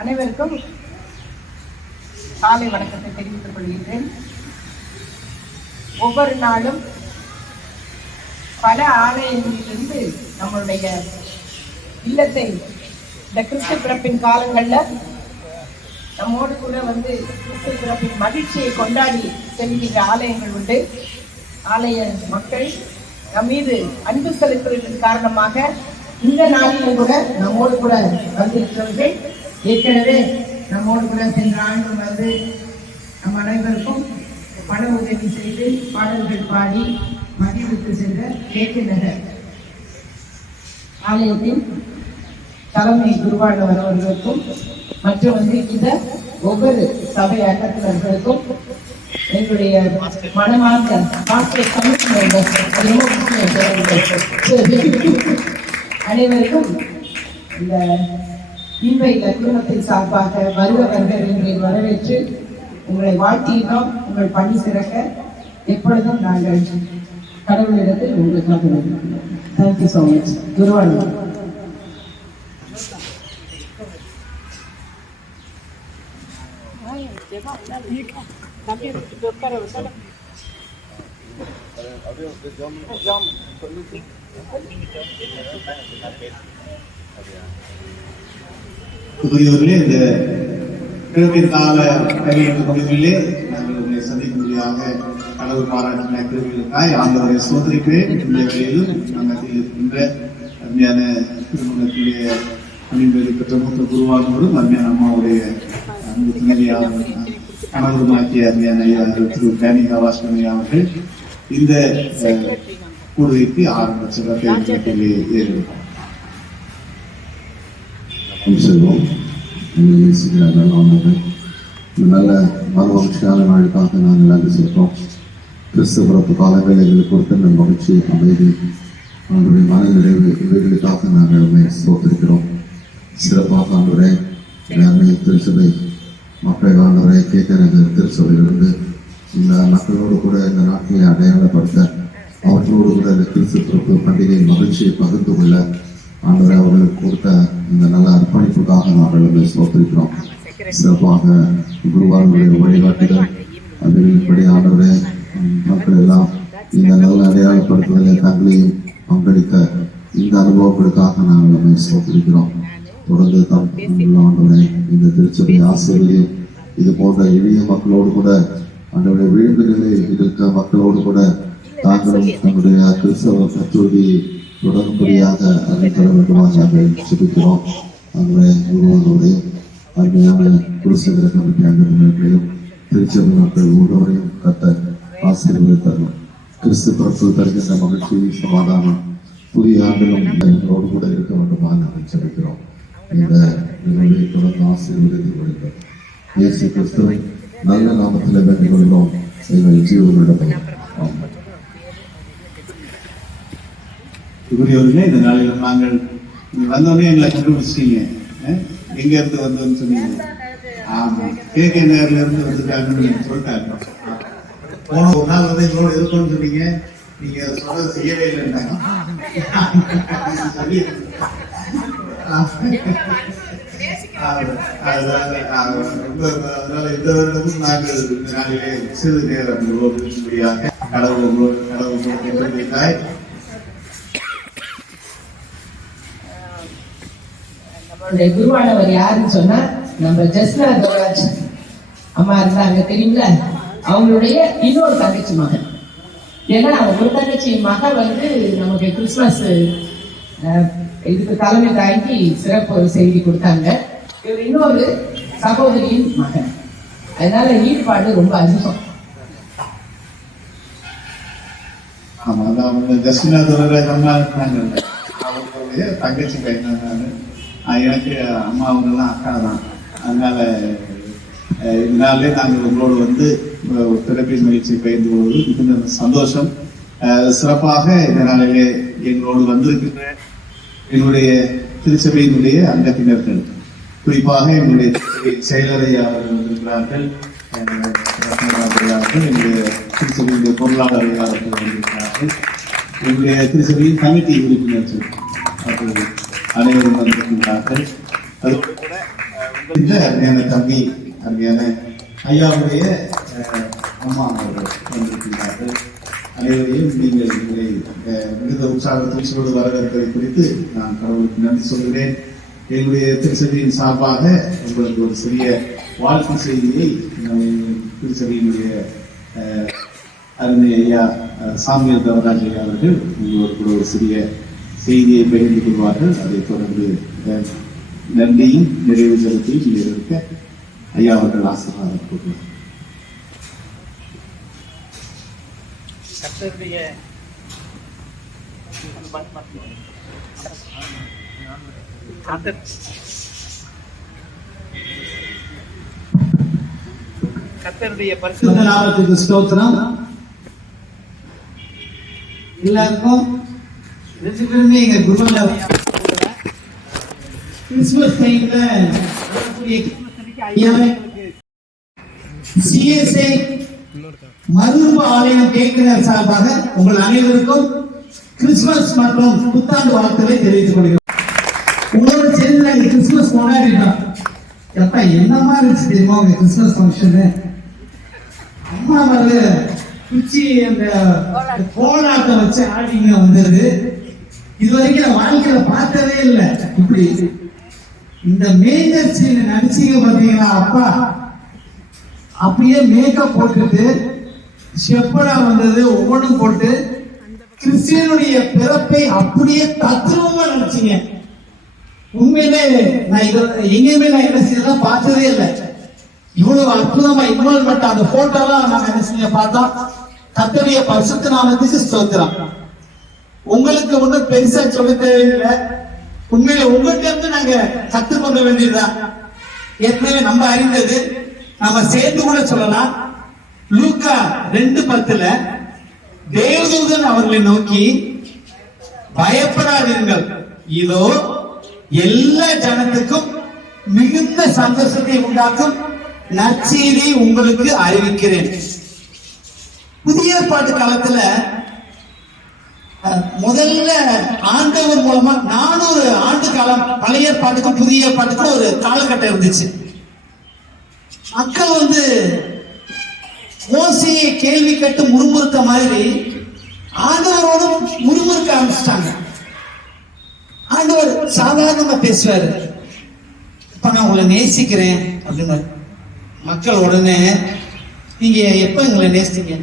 அனைவருக்கும் காலை வணக்கத்தை தெரிவித்துக் கொள்கின்றேன். ஒவ்வொரு நாளும் பல ஆலயங்களிலிருந்து நம்மளுடைய இல்லத்தை இந்த கிறிஸ்து பிறப்பின் காலங்களில் நம்மோடு கூட கிறிஸ்து பிறப்பின் மகிழ்ச்சியை கொண்டாடி செல்கின்ற ஆலயங்கள் உண்டு. ஆலய மக்கள் நம் மீது அன்பு செலுத்துவதன் காரணமாக இந்த நாளிலும் கூட நம்மோடு கூட வந்திருக்கிறவர்கள் ஏற்கனவே நம்மோடு கூட சென்ற ஆண்டு நம் அனைவருக்கும் பண உதவி செய்து பாடல்கள் பாடி மகிழ்வித்து சென்ற கேக்கு நகர் ஆலயத்தின் தலைமை குருவானவர் அவர்களுக்கும் மற்றும் இந்த ஒவ்வொரு சபை அங்கத்தினர்களுக்கும் எங்களுடைய மனமார்ந்த அனைவருக்கும் இந்த இன்ப குடும்பத்தின் சார்பாக வருபவர்கள் எங்களை வரவேற்று உங்களை வாழ்த்தினோம். உங்கள் பணி சிறக்க எப்பொழுதும் நாங்கள் கடவுளிடத்தில் உங்களுக்காக தேங்க்யூ ஸோ மச். குருவானவர் புதியவர்களே, இந்த கிழக்கின் கால கையெழுத்து பகுதிகளிலே நாங்கள் உங்களை சந்திக்கும்படியாக கடவுள் பாராட்டின கிருமிகளுக்காய் ஆண்டவரை சோதரிக்கிறேன். இந்த வேளையிலும் நாங்கள் இருக்கின்ற அருமையான திருமணத்துடைய பணிபெறி பெற்ற மூத்த குருவானவரும் அருமையான அம்மாவுடைய அன்பு துணைவியாக கணவருமாக்கிய அருமையான ஐயா திரு கனிகா வாஸ்கனி அவர்கள் இந்த கூடுகைக்கு ஆரம்ப சிறப்பை ஏறெடுப்பார். செல்வோம் நல்ல மனமகிழ்ச்சியான நாளுக்காக நாங்கள் நன்றி செலுத்தோம். கிறிஸ்து பிறப்பு காலங்கள் எங்களுக்கு கொடுத்த மகிழ்ச்சி, அமைதி, அவருடைய மன நிறைவு இவைகளுக்காக நாங்கள் உண்மை சோத்திருக்கிறோம். சிறப்பாக ஆண்டவரே திருச்சபை மக்கள் ஆண்டவரை கேட்கிற திருச்சபையிலிருந்து இந்த மக்களோடு கூட இந்த நாட்களை அடையாளப்படுத்த அவர்களோடு கூட இந்த கிறிஸ்து பிறப்பு பண்டிகை மகிழ்ச்சியை பகிர்ந்து கொள்ள ஆண்டவரை அவர்களுக்கு கொடுத்த இந்த நல்ல அர்ப்பணிப்புக்காக நாங்கள் சோத்திருக்கிறோம். சிறப்பாக குருவானுடைய வழிகாட்டுதல் அதன்படி ஆண்டவரை மக்கள் எல்லாம் இந்த நல்ல அடையாளப்படுத்துவதில் தங்களையும் பங்களித்த இந்த அனுபவங்களுக்காக நாங்கள் நம்மை சோத்திருக்கிறோம். தொடர்ந்து ஆண்டவரை இந்த திருச்சபை ஆசிரியர் இது போன்ற எளிய மக்களோடு கூட ஆண்டவரை விழுந்து நிலையில் இருக்க மக்களோடு கூட தாங்களும் தங்களுடைய கிறிஸ்தவ கற்றோதியை தொடர்படியாக அறிவித்தர வேண்டுமாக நாங்கள் சிரிக்கிறோம். அவருடைய குருவானுடைய அருமையான குருசேகர கமிட்டி அங்கத்தினர்களையும் திருச்சபை மக்கள் ஒவ்வொருவரையும் கத்த ஆசீர்வதித்தார்கள். கிறிஸ்து பிறப்பு தருகின்ற மகிழ்ச்சி, சமாதானம் புதிய ஆண்டிலும் எங்களோடு கூட இருக்க வேண்டுமாக நாங்கள் சிரிக்கிறோம். இந்த நிகழ்வை தொடர்ந்து ஆசீர்வதித்து வருகிறோம். இயேசு கிறிஸ்துவின் நல்ல நாமத்தில் வேண்டிக் கொள்கிறோம். எங்கள் ஜீவர்களிடம் புதியவர்களே, இந்த நாளில் நாங்கள் வந்தோடனே எங்களை கண்டுபிடிச்சிட்டீங்க. எங்க இருந்து வந்தோம்னு சொன்னீங்க. ஆமா, கேகே நகர்ல இருந்து வந்துட்டாங்கன்னு சொல்லிட்டாங்க. போன ஒரு நாள் எங்களோட இருக்கணும்னு சொன்னீங்க. நீங்க சொல்ல செய்யவே இல்லைன்னாங்க. அதனால இந்த வருடமும் நாங்கள் இந்த நாளிலே சிறிது நேரம் முடியாக கடவுள் நம்மளுடைய குருவானவர் யாருன்னு சொன்னா நம்ம ஜஸ்னா தோராஜ் அம்மா இருந்தாங்க தெரியுங்களா. அவங்களுடைய இன்னொரு தங்கச்சி மகன். ஏன்னா ஒரு தங்கச்சி மகன் நமக்கு கிறிஸ்துமஸ் இதுக்கு தலைமை தாங்கி சிறப்பு ஒரு செய்தி கொடுத்தாங்க. இவர் இன்னொரு சகோதரியின் மகன். அதனால ஈடுபாடு ரொம்ப அதிகம். ஆமா, அவங்க ஜஸ்டினா தோராஜ் அம்மா இருந்தாங்க. அவங்களுடைய தங்கச்சி பையன் எனக்கு அம்மா அவங்கெல்லாம் அக்கா தான். அதனால இதனாலே நாங்கள் உங்களோடு பிறப்பின் மகிழ்ச்சியை பகிர்ந்து கொள்வது மிகுந்த சந்தோஷம். சிறப்பாக இந்த நாளிலே எங்களோடு வந்திருக்கின்ற என்னுடைய திருச்சபையினுடைய அங்கத்தினர்கள், குறிப்பாக என்னுடைய செயலரை அவர்கள் வந்திருக்கிறார்கள். என்னுடைய திருச்சபையினுடைய பொருளாளர் அவர்கள் வந்திருக்கிறார்கள். என்னுடைய திருச்சபையின் கமிட்டி உறுப்பினர்கள் அவர்கள் அனைவரும் வந்திருக்கின்றார்கள். அதோடு கூட இந்த அருமையான தம்பி அருமையான ஐயாவுடைய அம்மா அவர்கள் வந்திருக்கின்றார்கள். அனைவரையும் நீங்கள் எங்களை மிகுந்த உற்சாகத்தோடு வரவேற்பதை குறித்து நான் கடவுளுக்கு நன்றி சொல்கிறேன். எங்களுடைய திருச்சபையின் சார்பாக உங்களுக்கு ஒரு சிறிய வாழ்க்கை செய்தியை திருச்சபையினுடைய அருமை ஐயா சாமியல் தவராஜ் ஐயா அவர்கள் உங்களோடு கூட ஒரு சிறிய செய்தியை பகிர்ந்து கொள்வார்கள். அதைத் தொடர்ந்து நன்றியும் நிறைவு செலுத்தியும் இங்கே இருக்க ஐயா அவர்கள் ஆசீர்வாதம் கொடுக்கிறார். கர்த்தருடைய பரிசுத்த நாமத்துக்கு ஸ்தோத்திரம். எல்லாருக்கும் ரெண்டு பேருமே எங்க குருல கிறிஸ்துமஸ் டைம்ல சிஎஸ்ஐ மருத்துவ ஆலயம் கேட்கிறார் சார்பாக உங்கள் அனைவருக்கும் கிறிஸ்துமஸ் மற்றும் புத்தாண்டு வாழ்த்துக்களை தெரிவித்துக் கொள்கிறோம். உங்களோட சேர்ந்து நாங்க கிறிஸ்துமஸ் கொண்டாடிட்டோம். எப்ப என்னமா இருந்துச்சு தெரியுமா உங்க கிறிஸ்துமஸ் ஃபங்க்ஷனு? அம்மா வந்து குச்சி அந்த கோலாட்டை வச்சு ஆடிங்க வந்தது. இது வரைக்கும் நான் வாழ்க்கையில பார்த்ததே இல்லை. இப்படி இந்த மேஜர் சீன் நடிச்சீங்க பாத்தீங்களா? அப்பா அப்படியே மேக்கப் போட்டுட்டு ஷெப்படா வந்தது ஒவ்வொன்றும் போட்டு கிறிஸ்டியனுடைய பிறப்பை அப்படியே தத்ரூபமா நினைச்சீங்க. உண்மையிலே நான் எங்கேயுமே நான் என்ன செய்யலாம் பார்த்ததே இல்லை. இவ்வளவு அற்புதமா இன்வால்வ்மெண்ட் அந்த போட்டோலாம் நாங்க என்ன செஞ்ச பார்த்தா கர்த்தருடைய பரிசுத்த நாமத்துக்கு ஸ்தோத்திரம். உங்களுக்கு ஒன்றும் பெருசா சொல்ல தேவையில்லை. உண்மையில உங்கள்கிட்ட இருந்து நாங்க கற்றுக்கொள்ள வேண்டியதுதான். ஏற்கனவே நம்ம அறிந்தது நம்ம சேர்ந்து கூட சொல்லலாம். லூக்கா 2:10 தேவதூதன் அவர்களை நோக்கி பயப்படாதீர்கள், இதோ எல்லா ஜனத்துக்கும் மிகுந்த சந்தோஷத்தை உண்டாக்கும் நற்செய்தி உங்களுக்கு அறிவிக்கிறேன். புதிய ஏற்பாட்டு காலத்துல முதல்ல ஆண்டவர் மூலமா 400 ஆண்டு காலம் பழைய ஏற்பாட்டுக்கும் புதிய ஏற்பாட்டுக்கும் ஒரு காலகட்டம் இருந்துச்சு. மக்கள் வந்து மோசையை கேள்வி கேட்டு முறுமுறுத்த மாதிரி ஆண்டவரோடு முறுமுறுக்க ஆரம்பிச்சிட்டாங்க. ஆண்டவர் சாதாரணமா பேசுவாரு, இப்ப நான் உங்களை நேசிக்கிறேன் அப்படின்னு. மக்கள் உடனே நீங்க எப்ப எங்களை நேசித்தீங்க?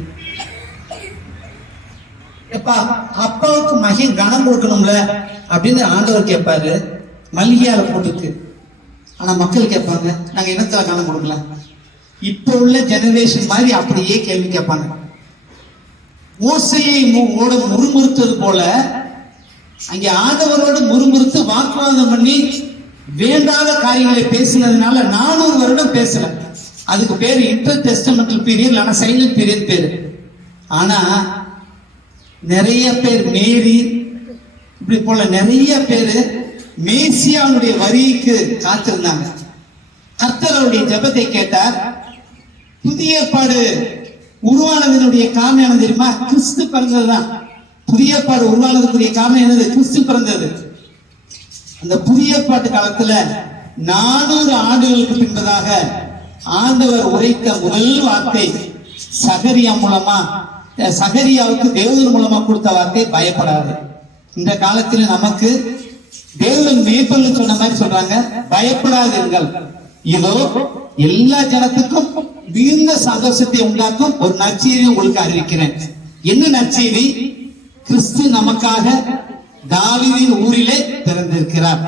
எப்பா அப்பாவுக்கு மகன் கனம் கொடுக்கணும்ல அப்படின்னு ஆண்டவர் கேட்பாரு, மல்லிகையால போட்டுக்கு. ஆனா மக்கள் கேட்பாங்க, நாங்க என்னத்துல கனம் கொடுக்கலாம்? இப்ப உள்ள ஜெனரேஷன் மாதிரி அப்படியே கேள்வி கேட்பாங்க. மோசையை முறுமுறுத்தது போல அங்கே ஆண்டவரோடு முறுமுறுத்து வாக்குவாதம் பண்ணி வேண்டாத காரியங்களை பேசினதுனால 400 வருடம் பேசல. அதுக்கு பேரு இன்டர் டெஸ்டமெண்டல் பீரியட் இல்லைன்னா சைலண்ட் பீரியட் பேரு. ஆனா நிறைய பேர் மேரி இப்படி போல நிறைய பேரு மேசியாவுடைய வரிக்கு காத்திருந்தாங்க. கர்த்தருடைய ஜெபத்தை கேட்டார். புதிய ஏற்பாடு உருவானதனுடைய காரணம் என்ன தெரியுமா? கிறிஸ்து பிறந்ததுதான். புதிய ஏற்பாடு உருவானதுக்குரிய காரணம் என்னது? கிறிஸ்து பிறந்தது. அந்த புதிய ஏற்பாட்டு காலத்துல 400 ஆண்டுகளுக்கு பின்பதாக ஆண்டவர் உரைத்த முதல் வார்த்தை சகரியா மூலமா, சகரியாவுக்கு தேவதூதன் மூலமா கொடுத்த வார்த்தை பயப்படாது. இந்த காலத்துல நமக்கு தேவதூதன் மேய்ப்பல்னு சொன்ன மாதிரி சொல்றாங்க, பயப்படாதீர்கள், இதோ எல்லா ஜனத்துக்கும் மிகுந்த சந்தோஷத்தை உண்டாக்கும் ஒரு நற்செய்தி உங்களுக்கு அறிவிக்கிறேன். என்ன நற்செய்தி? கிறிஸ்து நமக்காக தாவீதின் ஊரிலே பிறந்திருக்கிறார்.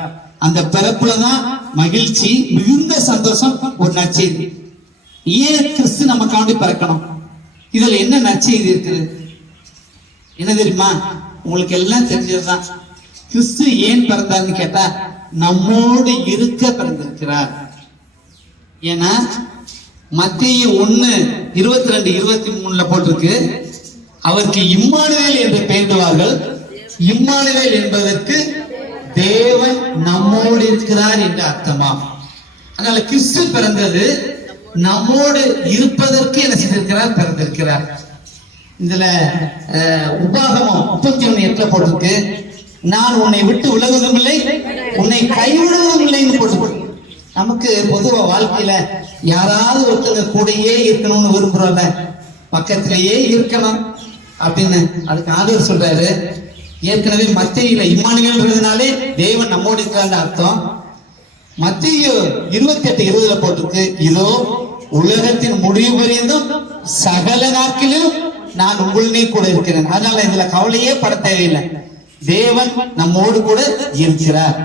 அந்த பிறப்புலதான் மகிழ்ச்சி, மிகுந்த சந்தோஷம், ஒரு நற்செய்தி. ஏன் கிறிஸ்து நமக்காண்டி பிறக்கணும்? இதுல என்ன நற்செய்தி இருக்குது? என்ன தெரியுமா? உங்களுக்கு எல்லாம் தெரிஞ்சதுதான். கிறிஸ்து ஏன் பிறந்தார்னு கேட்டா நம்மோடு இருக்க பிறந்திருக்கிறார். ஏன்னா மத்தேயு 1:22-23 போட்டிருக்கு, அவருக்கு இம்மானுவேல் என்று பெயரிடுவார்கள். இம்மானுவேல் என்பதற்கு தேவன் நம்மோடு இருக்கிறார் என்று அர்த்தமா. அதனால கிறிஸ்து பிறந்தது நம்மோடு இருப்பதற்கு என்ன செய்திருக்கிறார்? பிறந்திருக்கிறார். இதுல உபாகமம் 31:8 போட்டிருக்கு, நான் உன்னை விட்டு விலகுவதும் இல்லை, உன்னை கைவிடுவதும் இல்லைன்னு போட்டிருக்கு. நமக்கு பொதுவா வாழ்க்கையில யாராவது ஒருத்தங்க கூடயே இருக்கணும்னு விரும்புறோம்ல, பக்கத்திலேயே இருக்கணும் அப்படின்னு. அதுக்கு ஆண்டவர் சொல்றாரு, ஏற்கனவே மத்தேயுல இம்மானுவேல்ன்றதுனாலே தேவன் நம்மோடு இருக்கிறான்னு அர்த்தம். மத்தேயு 28:20 போட்டிருக்கு, இதோ உலகத்தின் முடிவு வரையும் சகல நாட்களிலும் நான் உங்களுடனே கூட இருக்கிறேன். அதனால இதுல கவலையே பட தேவையில்லை. தேவன் நம்மோடு கூட இருக்கிறார்.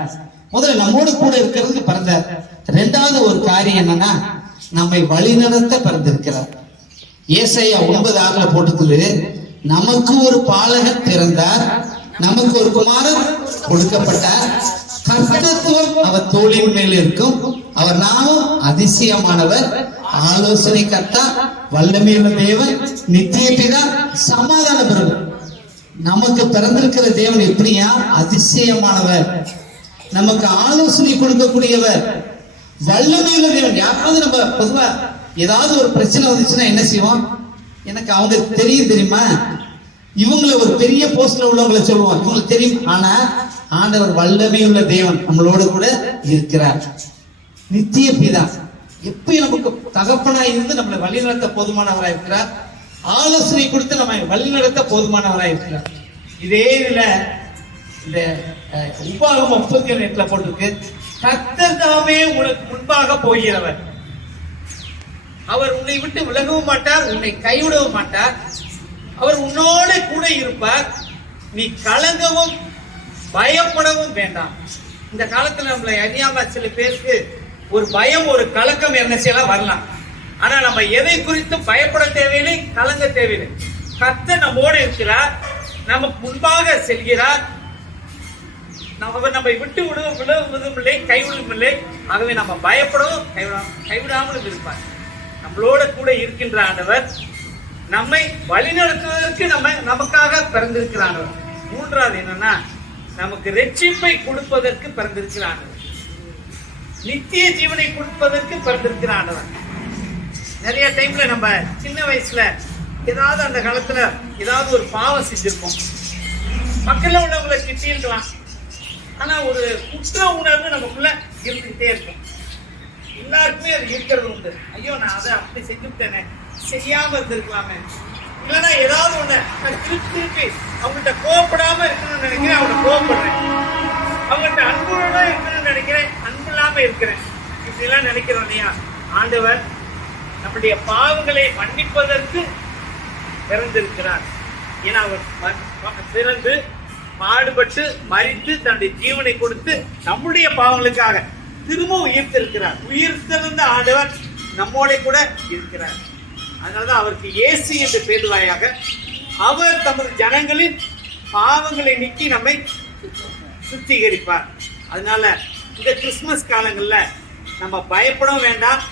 முதல்ல நம்மோடு கூட இருக்கிறதுக்கு பிறந்தார். இரண்டாவது ஒரு காரியம் என்னன்னா, நம்மை வழிநடத்த பிறந்திருக்கிறார். ஏசாயா 9:6 போட்டுக்குது, நமக்கு ஒரு பாலகர் பிறந்தார், நமக்கு ஒரு குமாரன் கொடுக்கப்பட்டார், கர்த்தத்துவம் அவர் தோளின் மேல் இருக்கும், அவர் நாமும் அதிசயமானவர், ஆலோசனை கர்த்தா, வல்லமையுள்ள தேவன், நித்திய பிதா, சமாதான பிரபு. நமக்கு பிறந்திருக்கிற தேவன் எப்படியா? அதிசயமானவர், நமக்கு ஆலோசனை கொடுக்கக்கூடியவர், வல்லமையுள்ள தேவன். யாராவது நம்ம பொதுவா ஏதாவது ஒரு பிரச்சனை வந்துச்சுன்னா என்ன செய்வோம்? எனக்கு அவங்க தெரியுமா, இவங்கள ஒரு பெரிய போஸ்ட்ல உள்ளவங்களை சொல்லுவோம், இவங்களுக்கு தெரியும். ஆனா ஆண்டவர் வல்லமையுள்ள தேவன் நம்மளோட கூட இருக்கிறார். நித்திய பிதா எப்பயும் நமக்கு தகப்பனாய் இருந்து நம்மளை வழிநடத்த போதுமானவராய் இருக்கிறார். ஆலோசனை கொடுத்து நம்ம வழிநடத்த போதுமானவராய் இருக்கிறார். இதே இதுல இந்த உபாகமம் 38 போட்டிருக்கு, கர்த்தர் தாமே உனக்கு முன்பாக போகிறவர், அவர் உன்னை விட்டு விலகவும் மாட்டார், உன்னை கைவிடவும் மாட்டார், அவர் உன்னோட கூட இருப்பார், நீ கலங்கவும் பயப்படவும் வேண்டாம். இந்த காலத்துல நம்மளை அறியாம சில பேருக்கு ஒரு பயம், ஒரு கலக்கம் என்ன செய்யலாம் வரலாம். ஆனா நம்ம எதை குறித்து பயப்பட தேவையில்லை, கலங்க தேவையில்லை. கர்த்தர் நம்மோடு இருக்கிறார், நமக்கு முன்பாக செல்கிறார், நம்மை விட்டு விடுவதும் இல்லை, கைவிடுவதும் இல்லை. ஆகவே நம்ம பயப்படவும் கைவிடாமலும் இருப்பார். நம்மளோட கூட இருக்கின்ற ஆண்டவர் நம்மை வழிநடத்துவதற்கு நமக்காக பிறந்திருக்கிற ஆண்டவர். மூன்றாவது என்னன்னா, நமக்கு ரட்சிப்பை கொடுப்பதற்கு பிறந்திருக்கிற ஆண்டவர், நித்திய ஜீவனை கொடுப்பதற்கு பிறந்திருக்கிற ஆண்டவர். நிறைய டைம்ல நம்ம சின்ன வயசுல ஏதாவது அந்த காலத்துல ஏதாவது ஒரு பாவம் செஞ்சிருப்போம், மக்கள்ல உள்ளவங்களை திட்டி இருக்கலாம். ஆனா ஒரு குற்ற உணர்வு நமக்குள்ள இருந்துகிட்டே இருக்கும். எல்லாருக்குமே அது இருக்கிறது உண்டு. ஐயோ நான் அதை அப்படி செஞ்சுட்டேனே, செய்யாம இருந்திருக்கலாமே, இல்லைன்னா ஏதாவது ஒண்ணு திருப்பி அவங்கள்ட்ட கோவப்படாம இருக்கணும்னு நினைக்கிறேன், அவங்கள கோவப்படுறேன், அவங்கள்ட்ட அன்போட இருக்கணும்னு நினைக்கிறேன், அன்பு இல்லாம இருக்கிறேன், இப்படி எல்லாம் நினைக்கிறோம் இல்லையா? ஆண்டவர் நம்முடைய பாவங்களை மன்னிப்பதற்கு பிறந்திருக்கிறார். ஏன்னா அவர் பிறந்து பாடுபட்டு மரித்து தன்னுடைய ஜீவனை கொடுத்து நம்முடைய பாவங்களுக்காக திரும்பவும் உயிர்த்திருக்கிறார். உயிர்த்திருந்த ஆண்டவர் நம்மோட கூட இருக்கிறார். அதனாலதான் அவருக்கு இயேசு என்று பேருவாயாக அவர் தமது ஜனங்களின் பாவங்களை நீக்கி நம்மை சுத்திகரிப்பார். அதனால இந்த கிறிஸ்துமஸ் காலங்கள்ல நம்ம பயப்படவும் வேண்டாம்,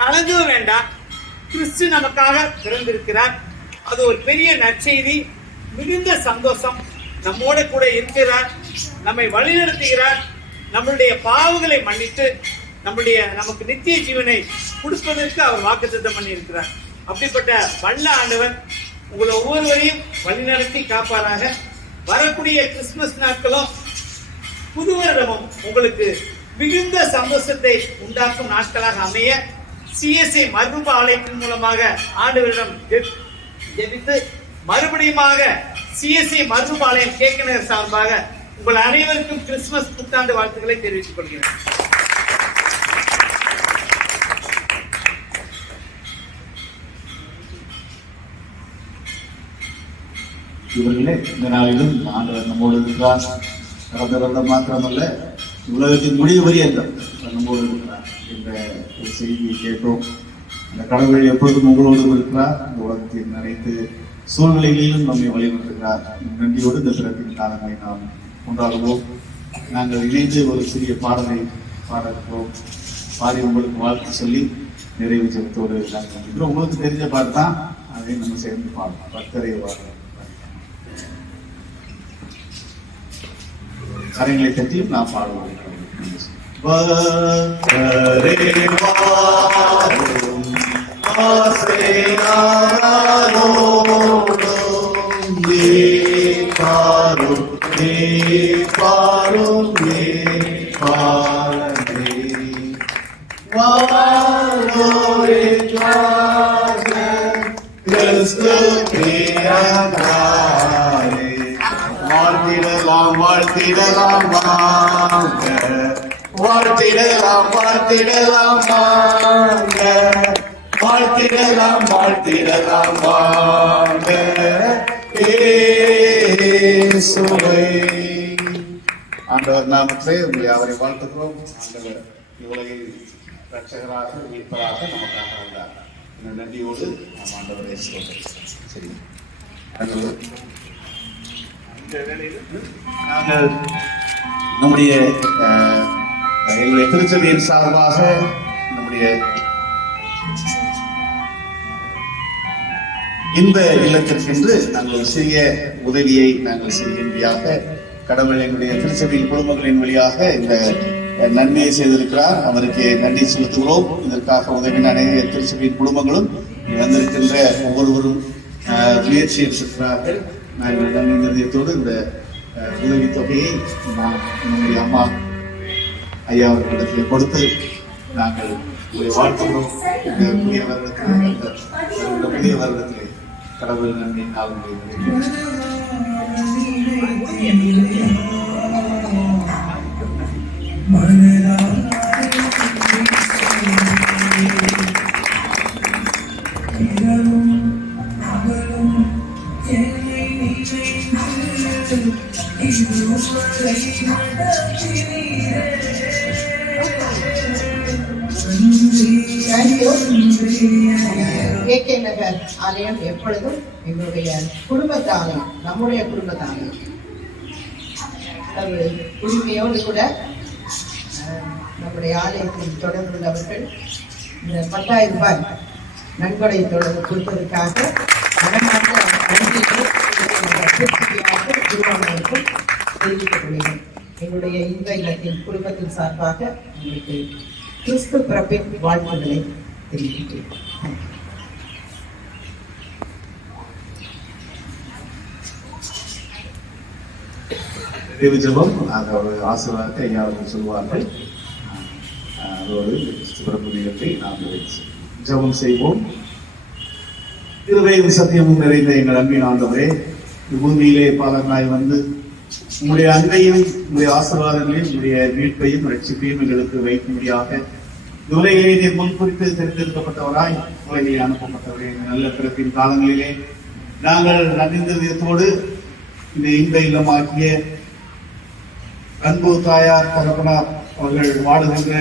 கலங்கவும் வேண்டாம். கிறிஸ்து நமக்காக பிறந்திருக்கிறார். அது ஒரு பெரிய நற்செய்தி, மிகுந்த சந்தோஷம். நம்மோட கூட இருக்கிறார், நம்மை வழிநடத்துகிறார், நம்மளுடைய பாவங்களை மன்னித்து நமக்கு நித்திய ஜீவனை கொடுப்பதற்கு அவர் வாக்குத்தத்தம் பண்ணி இருக்கிறார். அப்படிப்பட்ட வல்ல ஆண்டவர் உங்களை ஒவ்வொருவரையும் வழிநடத்தி காப்பாராக. வரக்கூடிய கிறிஸ்துமஸ் நாட்களும் புது வருடமும் உங்களுக்கு மிகுந்த சந்தோஷத்தை உண்டாக்கும் நாட்களாக அமைய சிஎஸ்ஐ மறுரூப ஆலயத்தின் மூலமாக ஆண்டவரிடம் ஜெபித்து மறுபடியுமாக சிஎஸ்ஐ மறுரூப ஆலயம் கேட்கினர் சார்பாக உங்கள் அனைவருக்கும் கிறிஸ்துமஸ் புத்தாண்டு வாழ்த்துக்களை தெரிவித்துக் கொள்கிறேன். இவர்களே, இந்த நாளிலும் ஆண்டவர் நம்மோடு இருக்கிறார். கடந்த வருடம் மாத்திரமல்ல, உலகத்தின் முடிவு வரையும் நம்மோடு இருக்கிறார் என்ற ஒரு செய்தியை கேட்டோம். அந்த கடவுள் எப்பொழுதும் உங்களோடு இருக்கிறார். இந்த உலகத்தின் அனைத்து சூழ்நிலைகளிலும் நம்மை வழிநடத்துகிறார். நன்றியோடு இந்த பிறப்பின் காலங்களை நாம் கொண்டாடுவோம். நாங்கள் இணைந்து ஒரு சிறிய பாடலை பாடுகிறோம். பாடி உங்களுக்கு வாழ்த்து சொல்லி நிறைவு செலுத்தோடு நாங்கள் உங்களுக்கு தெரிஞ்ச பாட்டு தான், அதை நம்ம சேர்ந்து பாடலாம். பக்தரை கரைகளை பற்றியும் நான் பாடுவோம். வாழ்வோரின் ராஜன் கிறிஸ்து பிறந்தாரே. வாழ்த்திடலாம் வாழ்த்திடலாம் வாங்க, வாழ்த்திடலாம் வாழ்த்திடலாம் வாங்க, வாழ்த்திடலாம் வாழ்த்திடலாம் வாங்க இயேசுவே. ஆண்டவர் நாமத்திலே உங்களை அவரை வாழ்த்துகிறோம். ஆண்டவர் இவளை ரட்சகராக மீட்பராக நமக்காக வந்தார். இந்த நன்றியோடு நாம் ஆண்டவரை ஸ்தோத்திரிக்கிறோம். சரி, ஆண்டவர் இந்த வேளையில் நாங்கள் நம்முடைய எங்களுடைய திருச்சபையின் சார்பாக நம்முடைய இந்த இல்லத்திற்கென்று நாங்கள் ஒரு சிறிய உதவியை நாங்கள் செய்கின்றதாக கடவுள் எங்களுடைய திருச்சபையின் குடும்பங்களின் வழியாக இந்த நன்மையை செய்திருக்கிறார். அவருக்கு நன்றி செலுத்துகிறோம். இதற்காக உதவின அநேக திருச்சபையின் குடும்பங்களும் வந்திருக்கின்ற ஒவ்வொருவரும் முயற்சி எடுத்திருக்கிறார்கள். நாங்கள் நன்றி நிர்ணயத்தோடு இந்த உதவி தொகையை நம்முடைய அம்மா ஐயா அவர்களிடத்தில் கொடுத்து நாங்கள் வாழ்த்துகிறோம். புதிய வருடத்திலே கடவுள் நன்மை நாளும் KK நகர் ஆலயம் எப்பொழுதும் எங்களுடைய குடும்பத்து ஆலயம், நம்முடைய குடும்பத்து ஆலயம். உரிமையோடு கூட நம்முடைய ஆலயத்தில் தொடர்புள்ளவர்கள் இந்த 10,000 ரூபாய் நன்கொடை தொடர்பு கொடுப்பதற்காக மனமார்ந்த நன்றியை குருவானவருக்கும் தெரிவித்துக் கொள்கிறேன். எங்களுடைய இந்த இல்லத்தின் குடும்பத்தின் சார்பாக உங்களுக்கு கிறிஸ்து பிறப்பின் வாழ்த்துக்களை தெரிவிக்கிறேன். நிறைவு ஜெபம் அதோட ஆசீர்வாதத்தை ஐயா அவர்கள் சொல்வார்கள். அதோடு பிறப்பு நிகழ்வை நாம் ஜெபம் செய்வோம். இருதயம் சத்தியமும் நிறைந்த எங்கள் அன்பின் ஆண்டவரே, பூமியிலே பாலகனாய் வந்து உங்களுடைய அன்பையும் உங்களுடைய ஆசீர்வாதங்களையும் உங்களுடைய மீட்பையும் ரட்சிப்பையும் எங்களுக்கு வைக்கும்படியாக உலகிலே நீர் முன்குறித்து தெரிந்தெடுக்கப்பட்டவராய் உலகிலே அனுப்பப்பட்டவரே, நல்ல பிறப்பின் காலங்களிலே நாங்கள் நன்றிந்ததோடு இந்த இன்ப இல்லமாக்கிய அன்பு தாயார் தகப்பனார் அவர்கள் வாழுகின்ற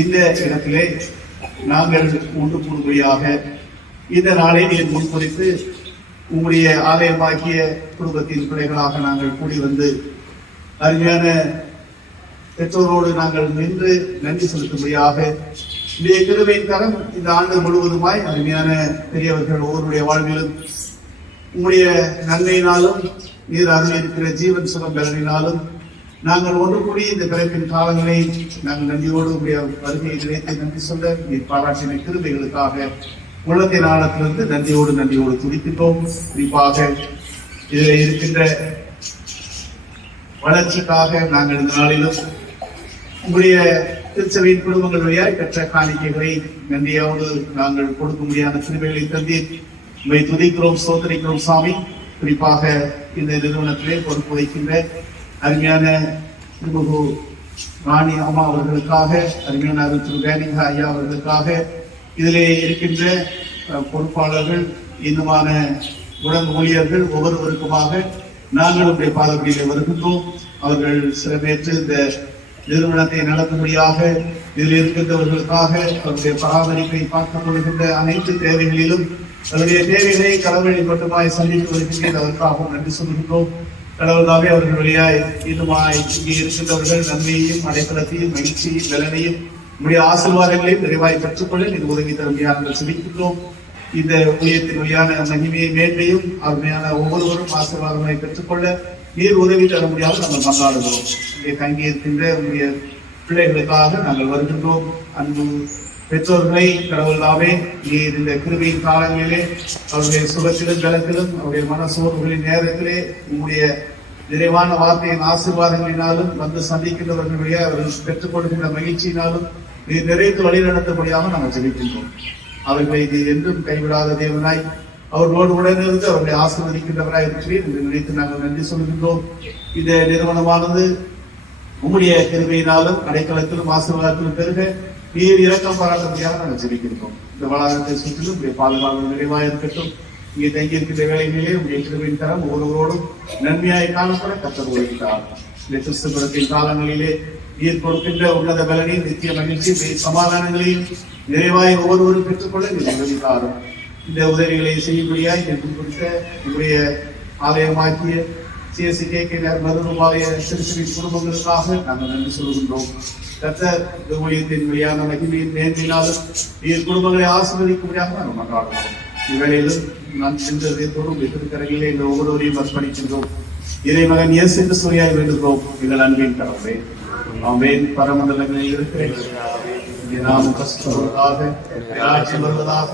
இந்த இடத்திலே நாங்கள் ஒன்று கூடும்படியாக இந்த நாளை நீர் முன்குறித்து உங்களுடைய ஆலயமாக்கிய குடும்பத்தின் பிள்ளைகளாக நாங்கள் கூடி வந்து அருமையான பெற்றோரோடு நாங்கள் நின்று நன்றி செலுத்தும்படியாக இந்த கிருபையின் கரம் இந்த ஆண்டு முழுவதுமாய் அருமையான பெரியவர்கள் ஒவ்வொருடைய வாழ்விலும் உங்களுடைய நன்மையினாலும் நீர் அதில் இருக்கிற ஜீவன் சுகம் பலனினாலும் நாங்கள் ஒன்று கூடி இந்த பிறப்பின் காலங்களை நாங்கள் நன்றியோடு உங்களுடைய வருகையை நினைத்து நன்றி சொல்ல நீர் பாராட்டின கிருபைகளுக்காக உள்ளத்தின் ஆழத்திலிருந்து நன்றியோடு துடிக்கின்றோம். குறிப்பாக இதில் இருக்கின்ற வளர்ச்சிக்காக நாங்கள் இந்த நாளிலும் உங்களுடைய திருச்சபையின் குடும்பங்கள் வழியாய் பெற்ற காணிக்கைகளை நன்றியோடு நாங்கள் கொடுக்க முடியாத கிருபைகளை தந்தீர். உங்களை துதிக்கிறோம், சோதரிக்கிறோம் சாமி. குறிப்பாக இந்த நிறுவனத்திலே பொறுப்பு வைக்கின்ற அருமையான திருமுகு ராணி அம்மா அவர்களுக்காக, அருமையான திரு வேணிகா ஐயா அவர்களுக்காக, இதிலே இருக்கின்ற பொறுப்பாளர்கள், இன்னுமான உடன் ஊழியர்கள் ஒவ்வொருவருக்குமாக நாங்கள் உடைய பாதப்படியிலே வருகின்றோம். அவர்கள் சிறமேற்று இந்த நிறுவனத்தை நடத்தும்படியாக இதில் இருக்கின்றவர்களுக்காக அவருடைய பராமரிப்பை பார்த்துக் கொள்கின்ற அனைத்து தேவைகளிலும் அவருடைய தேவைகளை கடவுளின் மட்டுமாய் சந்தித்து வருகின்ற அதற்காகவும் நன்றி சொல்கின்றோம். கடவுளாவே அவர்கள் வழியாய் இன்னுமாய் இங்கே இருக்கின்றவர்கள் நன்மையையும் அடைக்கலத்தையும் மகிழ்ச்சியும் பலனையும் நம்முடைய ஆசீர்வாதங்களையும் நிறைவாய் பெற்றுக்கொள்ள இது உதவி தருமையாக சிரிக்கின்றோம். இந்த ஊழியத்தின் வழியான மகிமையை மேன்மையும் அருமையான ஒவ்வொருவரும் ஆசீர்வாதங்களை பெற்றுக்கொள்ள நீர் உதவி தர முடியாது நாங்கள் கொண்டாடுகிறோம். இங்கே தங்கி இருக்கின்ற உங்களுடைய பிள்ளைகளுக்காக நாங்கள் வருகின்றோம். அன்பு பெற்றோர்களை கடவுளாவே நீர் இந்த கிருபையின் காலங்களிலே அவருடைய சுகத்திலும் பலத்திலும் அவருடைய மன சோர்வுகளின் நேரத்திலே உங்களுடைய நிறைவான வார்த்தையின் ஆசீர்வாதங்களினாலும் வந்து சந்திக்கின்றவர்களுடைய அவர்கள் பெற்றுக் கொடுக்கின்ற மகிழ்ச்சியினாலும் நீ நிறைத்து வழி நடத்தபடியாக நாங்கள் ஜெபிக்கின்றோம். அவர்களை இது என்றும் கைவிடாத தேவனாய் அவர்களோடு உடனிருந்து அவர்களை ஆசீர்வதிக்கின்றவராய் இருக்கிறேன் என்று நினைத்து நாங்கள் நன்றி சொல்கின்றோம். இந்த நிறுவனமானது உம்முடைய கிருபையினாலும் அடைக்கலத்திலும் ஆசீர்வாதத்திலும் பெருக நீர் இரக்கம் பாராட்டும்படியாக நாங்கள் ஜெபிக்கின்றோம். இந்த வளாகத்தை சுற்றிலும் உடைய பாதுகாப்பு நிறைவாக இருக்கட்டும். இங்கே தங்கியிருக்கின்ற வேலைகளிலே உடைய கிருபையின் தரம் ஒவ்வொருவரோடும் நன்மையாய் காணப்பட கர்த்தர் உதவிட்டார். இந்த கிறிஸ்துவத்தின் காலங்களிலே நீர் கொடுக்கின்ற உன்னத பலனையும் நித்திய மகிழ்ச்சி சமாதானங்களையும் நிறைவாய் ஒவ்வொருவரும் பெற்றுக்கொள்ள நீர் உதவித்தாரும். இந்த உதவிகளை செய்யும்படியாய் குறிப்பிட்ட உங்களுடைய ஆலயமாக்கிய CSK மருதுபாளைய சிறுசிறின் குடும்பங்களுக்காக நாங்கள் நன்றி சொல்கின்றோம். கர்த்தர் ஊழியத்தின் வழியான மகிமையின் மேன்மையினாலும் நீர் குடும்பங்களை ஆசீர்வதிக்கும்படியாக நாங்கள் மன்றாடுகிறோம். இவ்வேளையிலும் நான் சென்றதை தோறும் திருக்கரையிலே இந்த ஒவ்வொருவரையும் அர்ப்பணிக்கின்றோம். இறைமகன் இயேசு கிறிஸ்துவையாய் வேண்டுகிறோம் எங்கள் அன்பின் கடவுளே. ஆமென். பரமண்டலங்களில் இருக்கிற நாமும் கஷ்டப்படுவதாக ராஜ்யம் வருவதாக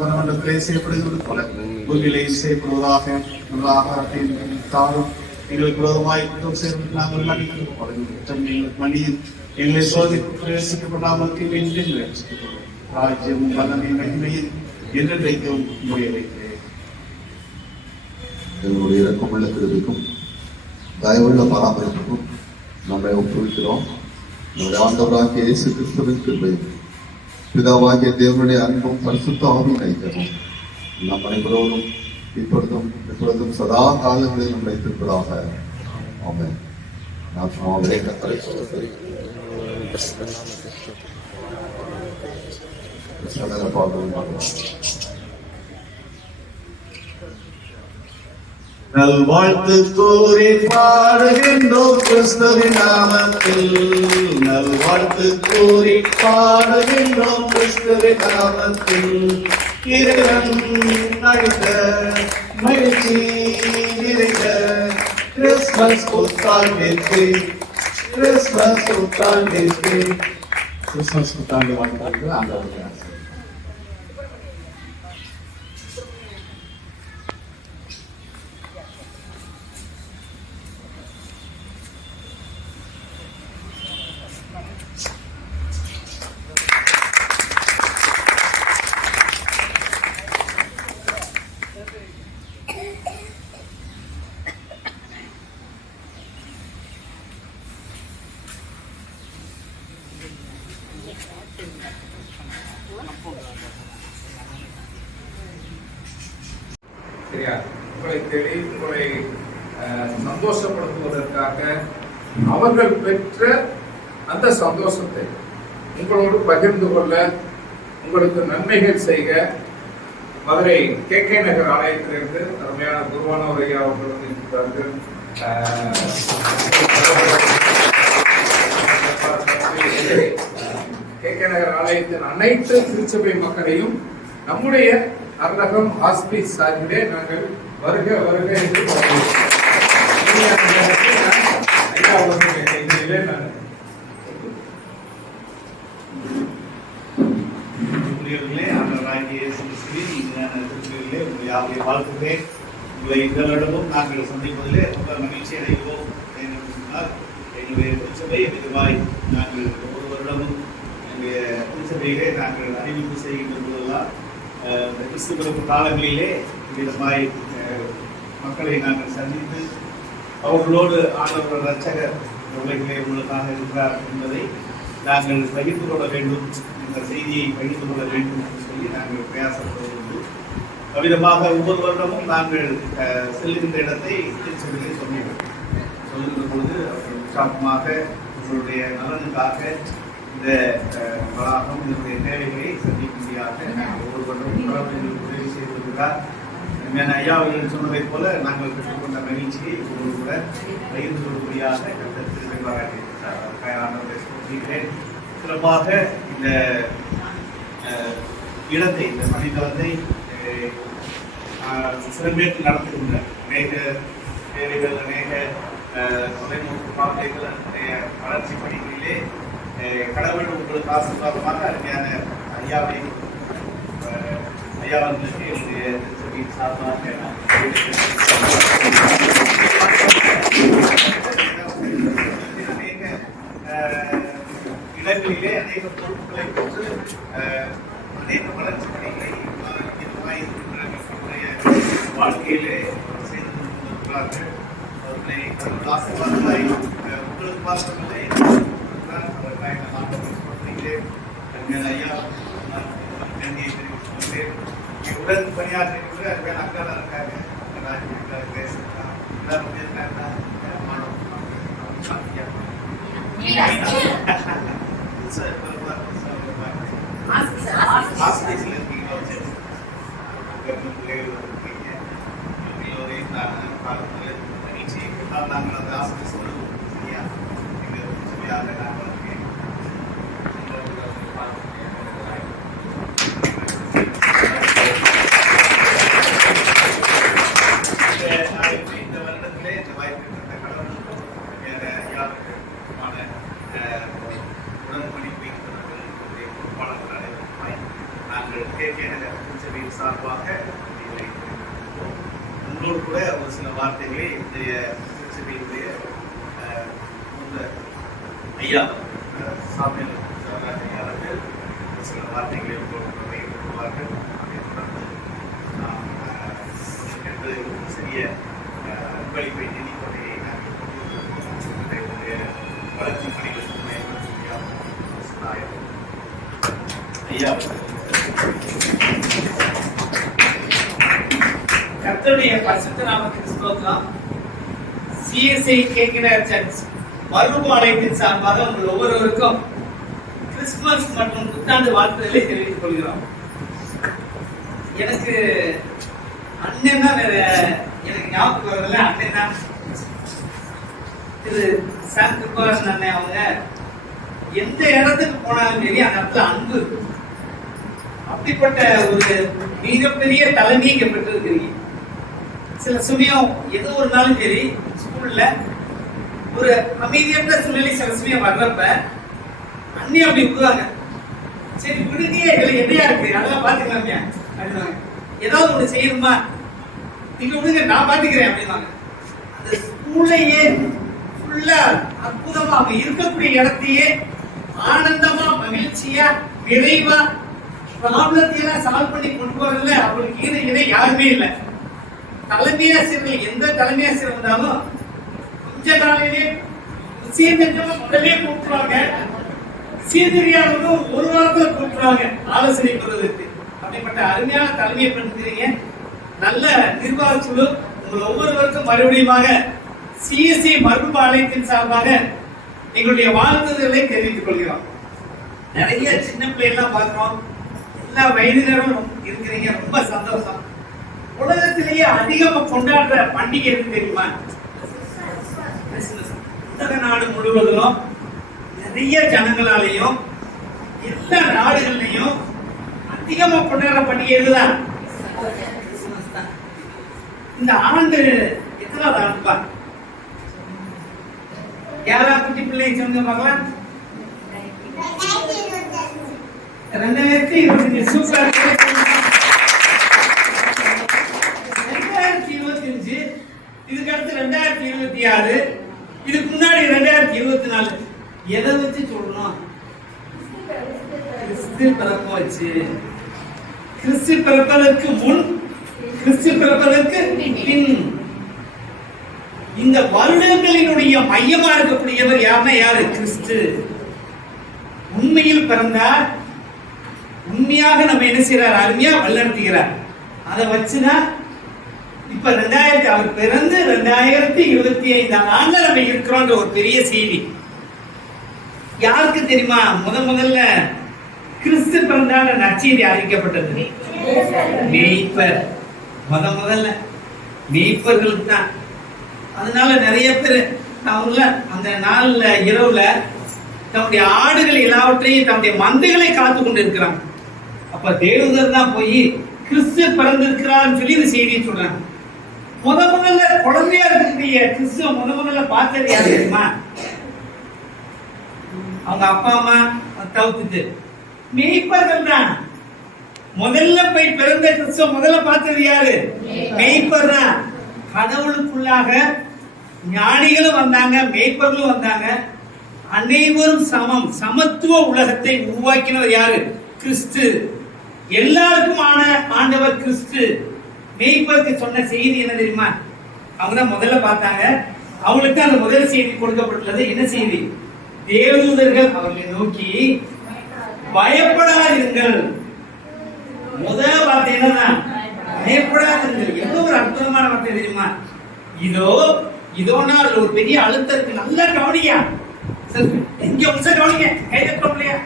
மண்டலத்திலே செய்யப்படுகிறது போல பூமியிலேயும் செய்யப்படுவதாக நல்ல ஆகாரத்தின் தாரும் எங்களுக்கு விரோதமாய் குற்றம் செய்வது நாங்கள் மன்னிக்கிறோம் போல எங்களுக்கு மன்னியும் எங்களை சோதிக்கு பிரவேசிக்கப்படாமல் ராஜ்யமும் வல்லமையும் மகிமையும் என்றைக்கும் முடியவைக்கிறேன். எங்களுடைய இறக்கமுள்ள கிருபைக்கும் தயவுள்ள பராமரிப்புக்கும் நம்மை ஒப்புவிக்கிறோம். நம்முடைய ஆண்டவராகிய இயேசு கிறிஸ்துவின் கிருபையும் பிதாவாகிய தேவனுடைய அன்பும் பரிசுத்த ஆவியின் ஐக்கியமும் நம் அனைவரோடும் இப்பொழுதும் சதா காலங்களில் நம்மை திருப்பதாக. ஆமென். நான் அவரே கர்த்தரை சொல்லுகிறேன். நல்வாழ்த்து கூறி பாடுகின்றோம் கிறிஸ்துவின் நாமத்தில். நல்வாழ்த்து கூறி பாடுகின்றோம் கிறிஸ்துவின் நாமத்தில். இறைவன் அளித்த மகிழ்ச்சி நிறைந்த கிறிஸ்துமஸ் புத்தாண்டிற்கு கிறிஸ்துமஸ் புத்தாண்டு வாழ்த்தார்கள் ஆண்டவருக்கு. சரியா? உங்களை தேடி உங்களை சந்தோஷப்படுத்துவதற்காக அவர்கள் பெற்ற அந்த சந்தோஷத்தை உங்களோடு பகிர்ந்து கொள்ள, உங்களுக்கு நன்மைகள் செய்ய மதுரை KK நகர் ஆலயத்திலிருந்து அருமையான குருவானவர் ஐயா அவர்கள் இருக்கிறார்கள். KK நகர் ஆலயத்தின் அனைத்து திருச்சபை மக்களையும் நம்முடைய அருளகம் ஹாஸ்பிஸ் சார்பிலே நாங்கள் வருக வருக என்று ஐயா அவர்களுடைய நான் வாழ்த்துகிறேன். உங்களை இந்த வருடமும் நாங்கள் சந்திப்பதிலே ரொம்ப மகிழ்ச்சி அடைகிறோம். எங்களுடைய திருச்சபை இதுவாய் நாங்கள் ஒவ்வொரு வருடமும் எங்களுடைய திருச்சபையிலே நாங்கள் அறிவிப்பு செய்கின்ற போதெல்லாம் கிறிஸ்துவ காலங்களிலே விதமாய் மக்களை நாங்கள் சந்தித்து அவர்களோடு ஆண்டவர் ரட்சகர் உலகிலே உங்களுக்காக இருக்கிறார் என்பதை நாங்கள் பகிர்ந்து கொள்ள வேண்டும், இந்த செய்தியை பகிர்ந்து கொள்ள வேண்டும் என்று சொல்லி நாங்கள் பிரயாசப்படுவது. அவ்விதமாக ஒவ்வொரு வருடமும் நாங்கள் செல்லுகின்ற இடத்தை திருச்சபையிலே சொல்லுகின்ற பொழுது அவர்கள் உற்சாகமாக உங்களுடைய நலனுக்காக இந்த வளாகம் இதனுடைய தேவைகளை சந்திக்கும்படியாக நாங்கள் ஒவ்வொரு வருடமும் உதவி செய்திருக்கிறார். ஐயா அவர்கள் சொன்னதைப் போல நாங்கள் பெற்றுக்கொண்ட மகிழ்ச்சியை ஒவ்வொரு கூட பகிர்ந்து கொள்ளும்படியாக கருத்து பாராட்டுகிறேன். சிறப்பாக இந்த இடத்தை, இந்த மணித்தளத்தை சிறமேற்று நடத்துகின்ற அநேக தேவைகள், அநேக தொலைநோக்கு பாதைகள், அதனுடைய வளர்ச்சி பணிகளிலே கடவுள் உங்களுக்கு ஆசீர்வாதமாக அருமையான ஐயாவர்களுக்கு என்னுடைய திருச்சபையின் சார்பாக அநேக இடங்களிலே அநேக பொருட்களை பெற்று அநேக வளர்ச்சி பணிகளை வாழ்க்கையிலே செய்து கொண்டிருக்கிறார்கள். அவர்களை ஆசீர்வாதமாய் உங்களுக்கு மாற்றமில்லை ஐயா நன்றியை தெரிவித்துக் கொண்டேன். உடன் பணியாற்றிய அருமையான அக்கா இருக்காங்க, சார்பாக உங்களோடு கூட ஒரு சில வார்த்தைகளை இன்றைய திருச்சபையினுடைய ஐயா சாமியார் ஐயாளர்கள் ஒரு சில வார்த்தைகளை உங்களோடு பகிர்வார்கள். அதை தொடர்ந்து நாம் என்று சிறிய அன்பளிப்பை நிதித்தொகையை நாங்கள் கொண்டு வளர்ச்சி பணிகளுக்கு ஐயா கர்த்தருடைய பரிசுத்த நாமத்துக்கு ஸ்தோத்திரம். சிஎஸ்ஐ கேக்கினர் சர்ச் மறுபாளையத்தின் சார்பாக உங்கள் ஒவ்வொருவருக்கும் கிறிஸ்துமஸ் மற்றும் புத்தாண்டு வாழ்த்துக்களை தெரிவித்துக் கொள்கிறோம். எனக்கு அண்ணன் தான் எனக்கு ஞாபகம் வரல. அண்ணன் தான் திரு சாம் கிருபாகரன் அண்ணன். அவங்க எந்த இடத்துக்கு போனாலும் சரி அந்த இடத்துல அன்பு, அப்படிப்பட்ட ஒரு மிகப்பெரிய தலைமையை இங்க பெற்றிருக்கிறீங்க. சில சமயம் எது ஒரு நாளும் சரி ஸ்கூல்ல ஒரு அமைதியற்ற சூழ்நிலை சில சமயம் வர்றப்ப அண்ணி அப்படி விடுவாங்க. சரி விடுங்க, எங்களுக்கு என்னையா இருக்கு, அதெல்லாம் பாத்துக்கலாமே அப்படின்னாங்க. ஏதாவது ஒண்ணு செய்யணுமா, நீங்க விடுங்க நான் பாத்துக்கிறேன் அப்படின்னாங்க. அந்த ஸ்கூல்லையே ஃபுல்லா அற்புதமா அவங்க இருக்கக்கூடிய இடத்தையே ஆனந்தமா மகிழ்ச்சியா விரைவா ப்ராப்ளத்தையெல்லாம் சால்வ் பண்ணி கொண்டு போறதுல அவங்களுக்கு இணை யாருமே இல்லை. தலைமை ஆசிரியர்கள் எந்த தலைமை ஆசிரியர் வந்தாலும் கொஞ்ச நாளிலே முதலே கூப்பிட்டுருவாங்க, சீர்திரியாளர்களும் ஒரு வாரத்துல கூப்பிட்டுருவாங்க ஆலோசனை பெறுவதற்கு. அப்படிப்பட்ட அருமையான தலைமையை பண்ணுறீங்க. நல்ல நிர்வாகச்சுழு உங்கள் ஒவ்வொருவருக்கும் மறுபடியுமாக சிஎஸ்சி மறுபாளையத்தின் சார்பாக எங்களுடைய வாழ்த்துதலை தெரிவித்துக் கொள்கிறோம். நிறைய சின்ன பிள்ளைகள்லாம் பார்க்கிறோம், எல்லா வயதினரும் இருக்கிறீங்க, ரொம்ப சந்தோஷம். உலகத்திலேயே அதிகமா கொண்டாடுற பண்டிகை எது தெரியுமா? உலக நாடு முழுவதிலும் நிறைய ஜனங்களாலையும் எல்லா நாடுகள்லையும் அதிகமா கொண்டாடுற பண்டிகை எதுதான்? இந்த ஆண்டு எத்தனாவது ஆண்டுப்பா? யாரா குட்டி பிள்ளை சொன்ன பார்க்கலாம். 2025 சூப்பர். 2025 இதுக்கு அடுத்து 2026, இதுக்கு முன்னாடி 2024. எதை வச்சு சொல்லணும்? கிறிஸ்து பிறப்ப வச்சு. கிறிஸ்து பிறப்பதற்கு முன், கிறிஸ்து பிறப்பதற்கு பின். இந்த வருடங்களினுடைய மையமா இருக்கக்கூடியவர் யாருன்னா யாரு? கிறிஸ்து. உண்மையில் பிறந்தார், உண்மையாக நம்ம என்ன செய்யறார்? அருமையா வழிநடத்துகிறார். அதை வச்சுதான் இப்ப 2000 அவர் பிறந்து 2025 ஆண்டுல நம்ம இருக்கிறோம். ஒரு பெரிய செய்தி யாருக்கு தெரியுமா? முதல்ல கிறிஸ்து பிறந்தான நற்செய்தி அறிவிக்கப்பட்டது மேய்ப்பர். முதல்ல மேய்ப்பர்களுக்கு தான். அதனால நிறைய பேர் அவங்கள அந்த நாள்ல இரவுல தம்முடைய ஆடுகள் எல்லாவற்றையும் தம்முடைய மந்தைகளை காத்து கொண்டு இருக்கிறாங்க. அப்ப தேவதர் தான் போய் கிறிஸ்து பிறந்திருக்கிறான்னு சொல்லி இந்த செய்தியை சொல்றாங்க. முதல்ல குழந்தையா இருக்கக்கூடிய கிறிஸ்துவ முதல்ல பார்த்தது யாரு தெரியுமா? அவங்க அப்பா அம்மா தவிர்த்துட்டு மேய்ப்பர்கள் தான். முதல்ல போய் பிறந்த கிறிஸ்துவ முதல்ல பார்த்தது யாரு? மேய்ப்பர் தான். கடவுளுக்குள்ளாக ஞானிகளும் வந்தாங்க, மேய்ப்பர்களும் வந்தாங்க. அனைவரும் சமம், சமத்துவ உலகத்தை உருவாக்கினவர் யாரு? கிறிஸ்து. எல்லாருக்குமான ஆண்டவர் கிறிஸ்து. மேய்ப்பருக்கு சொன்ன செய்தி என்ன தெரியுமா? அவங்க தான் முதல்ல பார்த்தாங்க. அவங்களுக்கு அந்த முதல் செய்தி கொடுக்கப்பட்டுள்ளது. என்ன செய்தி? தேவதூதர்கள் அவர்களை நோக்கி பயப்படாதீர்கள். முதல் வார்த்தை என்னன்னா பயப்படாதீர்கள். எவ்வளவு ஒரு அற்புதமான வார்த்தை தெரியுமா? இதோ இதோனா அதுல ஒரு பெரிய அழுத்தம் இருக்கு. நல்லா கவனியா, எங்க உங்க கவனிங்க, கைதட்டலையா,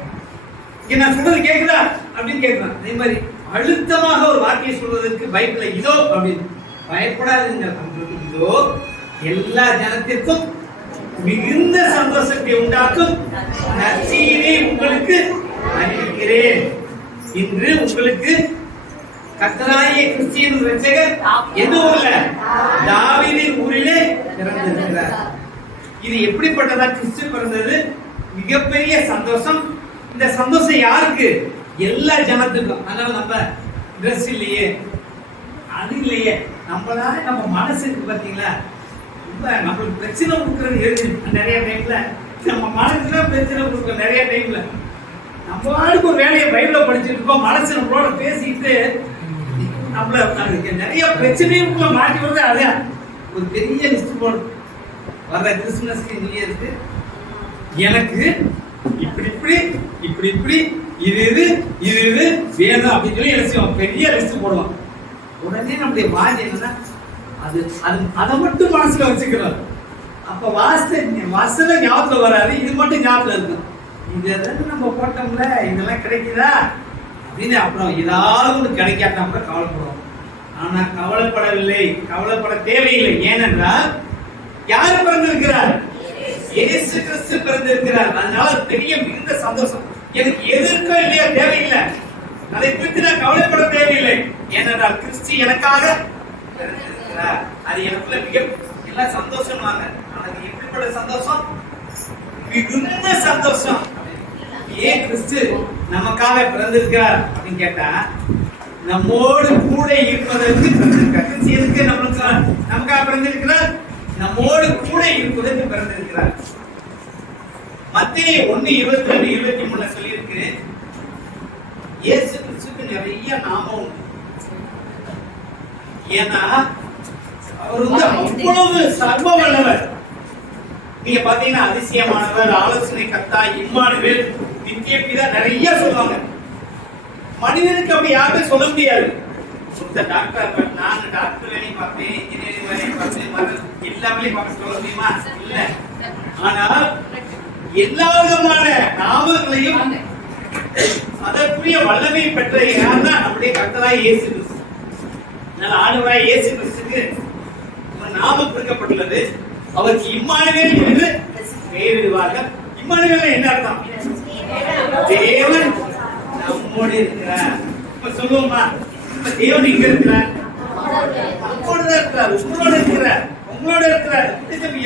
இங்க நான் சொல்றது கேக்குதா அப்படின்னு கேட்கிறான். அதே மாதிரி அழுத்தமாக ஒரு வார்த்தையை சொல்வதற்கு பைபிள்ல இதோ அப்படின்னு பயப்படாதீங்க. இதோ எல்லா ஜனத்திற்கும் மிகுந்த சந்தோஷத்தை உண்டாக்கும் நற்செய்தியை உங்களுக்கு அறிவிக்கிறேன். இன்று உங்களுக்கு கர்த்தராகிய கிறிஸ்து இரட்சகர் எந்த ஊர்ல? தாவீதின் ஊரிலே பிறந்திருக்கிறார். இது எப்படிப்பட்டதா? கிறிஸ்து பிறந்தது மிகப்பெரிய சந்தோஷம். இந்த சந்தோஷம் யாருக்கு? எல்லா ஜனத்துக்கும். அதனால நம்ம ட்ரெஸ் இல்லையே, அது இல்லையே, நம்மளால நம்ம மனசுக்கு பாத்தீங்களா ரொம்ப நம்மளுக்கு பிரச்சனை கொடுக்கறது நிறைய டைம்ல. நம்ம மனசுல பிரச்சனை கொடுக்க நிறைய டைம்ல நம்ம ஆளுக்கு ஒரு வேலையை பைபிள படிச்சுட்டு இருக்கோம், மனசு நம்மளோட பேசிட்டு நம்மள நிறைய பிரச்சனையுக்குள்ள மாட்டி வருது. அதான் ஒரு பெரிய லிஸ்ட் போடும். வர்ற கிறிஸ்துமஸ்க்கு நியூ இயருக்கு எனக்கு இப்படி இப்படி இப்படி இப்படி இது இது இது இது வேணும் அப்படின்னு சொல்லி எழுதிடுவோம். பெரிய லிஸ்ட் போடுவோம். உடனே நம்முடைய வாய் என்னன்னா அது அது அதை மட்டும் மனசுல வச்சுக்கிறோம். அப்ப வாசல ஞாபகத்துல வராது, இது மட்டும் ஞாபகத்துல இருக்கும். இது நம்ம போட்டோம்ல, இதெல்லாம் கிடைக்குதா அப்படின்னு அப்புறம் ஏதாவது கிடைக்காட்டா கூட கவலைப்படுவோம். ஆனா கவலைப்படவில்லை, கவலைப்பட தேவையில்லை. ஏனென்றால் யார் பிறந்திருக்கிறார்? இயேசு கிறிஸ்து பிறந்திருக்கிறார். அதனால பெரிய மிகுந்த சந்தோஷம். எனக்கு எதிர்க்க இல்லையா தேவையில்லை, அதை குறித்து நான் கவலைப்பட தேவையில்லை. ஏனென்றால் கிறிஸ்து எனக்காக பிறந்திருக்கிறார். அது எனக்குள்ள மிக எல்லாம் சந்தோஷம். எனக்கு எப்படிப்பட்ட சந்தோஷம்? மிகுந்த சந்தோஷம். ஏன் கிறிஸ்து நமக்காக பிறந்திருக்கிறார் அப்படின்னு கேட்டா, நம்மோடு கூட இருப்பதற்கு பிறந்திருக்கிறார். கிறிஸ்து எதுக்கு நமக்காக பிறந்திருக்கிறார்? நம்மோடு கூட இருப்பதற்கு பிறந்திருக்கிறார். மத்தேயு 1:22-23 சொல்லியிருக்கு. இயேசு கிறிஸ்துக்கு நிறைய நாமம் உண்டு. ஏன்னா அவர் அவ்வளவு சர்வ வல்லவர். நீங்க பாத்தீங்கன்னா அதிசயமானவர், ஆலோசனை கர்த்தா, இம்மானுவேல், நித்திய பிதா நிறைய சொல்லுவாங்க. மனிதனுக்கு அப்படி யாருமே சொல்ல முடியாது. டாக்டர், நான் டாக்டர் வேலையை பார்ப்பேன், இன்ஜினியரிங் வேலையை பார்ப்பேன், எல்லா வேலையும் பார்க்க சொல்ல முடியுமா? இல்ல. ஆனால் எல்லா விதமான நாமங்களையும் அதற்குரிய வல்லமை பெற்ற யாருன்னா நம்முடைய கர்த்தராகிய இயேசு கிறிஸ்து. அதனால ஆண்டவராகிய இயேசு கிறிஸ்துக்கு ஒரு நாமம் கொடுக்கப்பட்டுள்ளது. அவருக்கு இம்மானுவேல் என்று பெயரிடுவார்கள். இம்மானுவேல் என்ன அர்த்தம்? தேவன் நம்மோடு இருக்கிறார். இப்ப சொல்லுவோமா, இப்ப தேவன் எங்க இருக்கிறார்? நம்மோடு தான் இருக்கிறார், உங்களோட இருக்கிறார், உங்களோட இருக்கிறார்,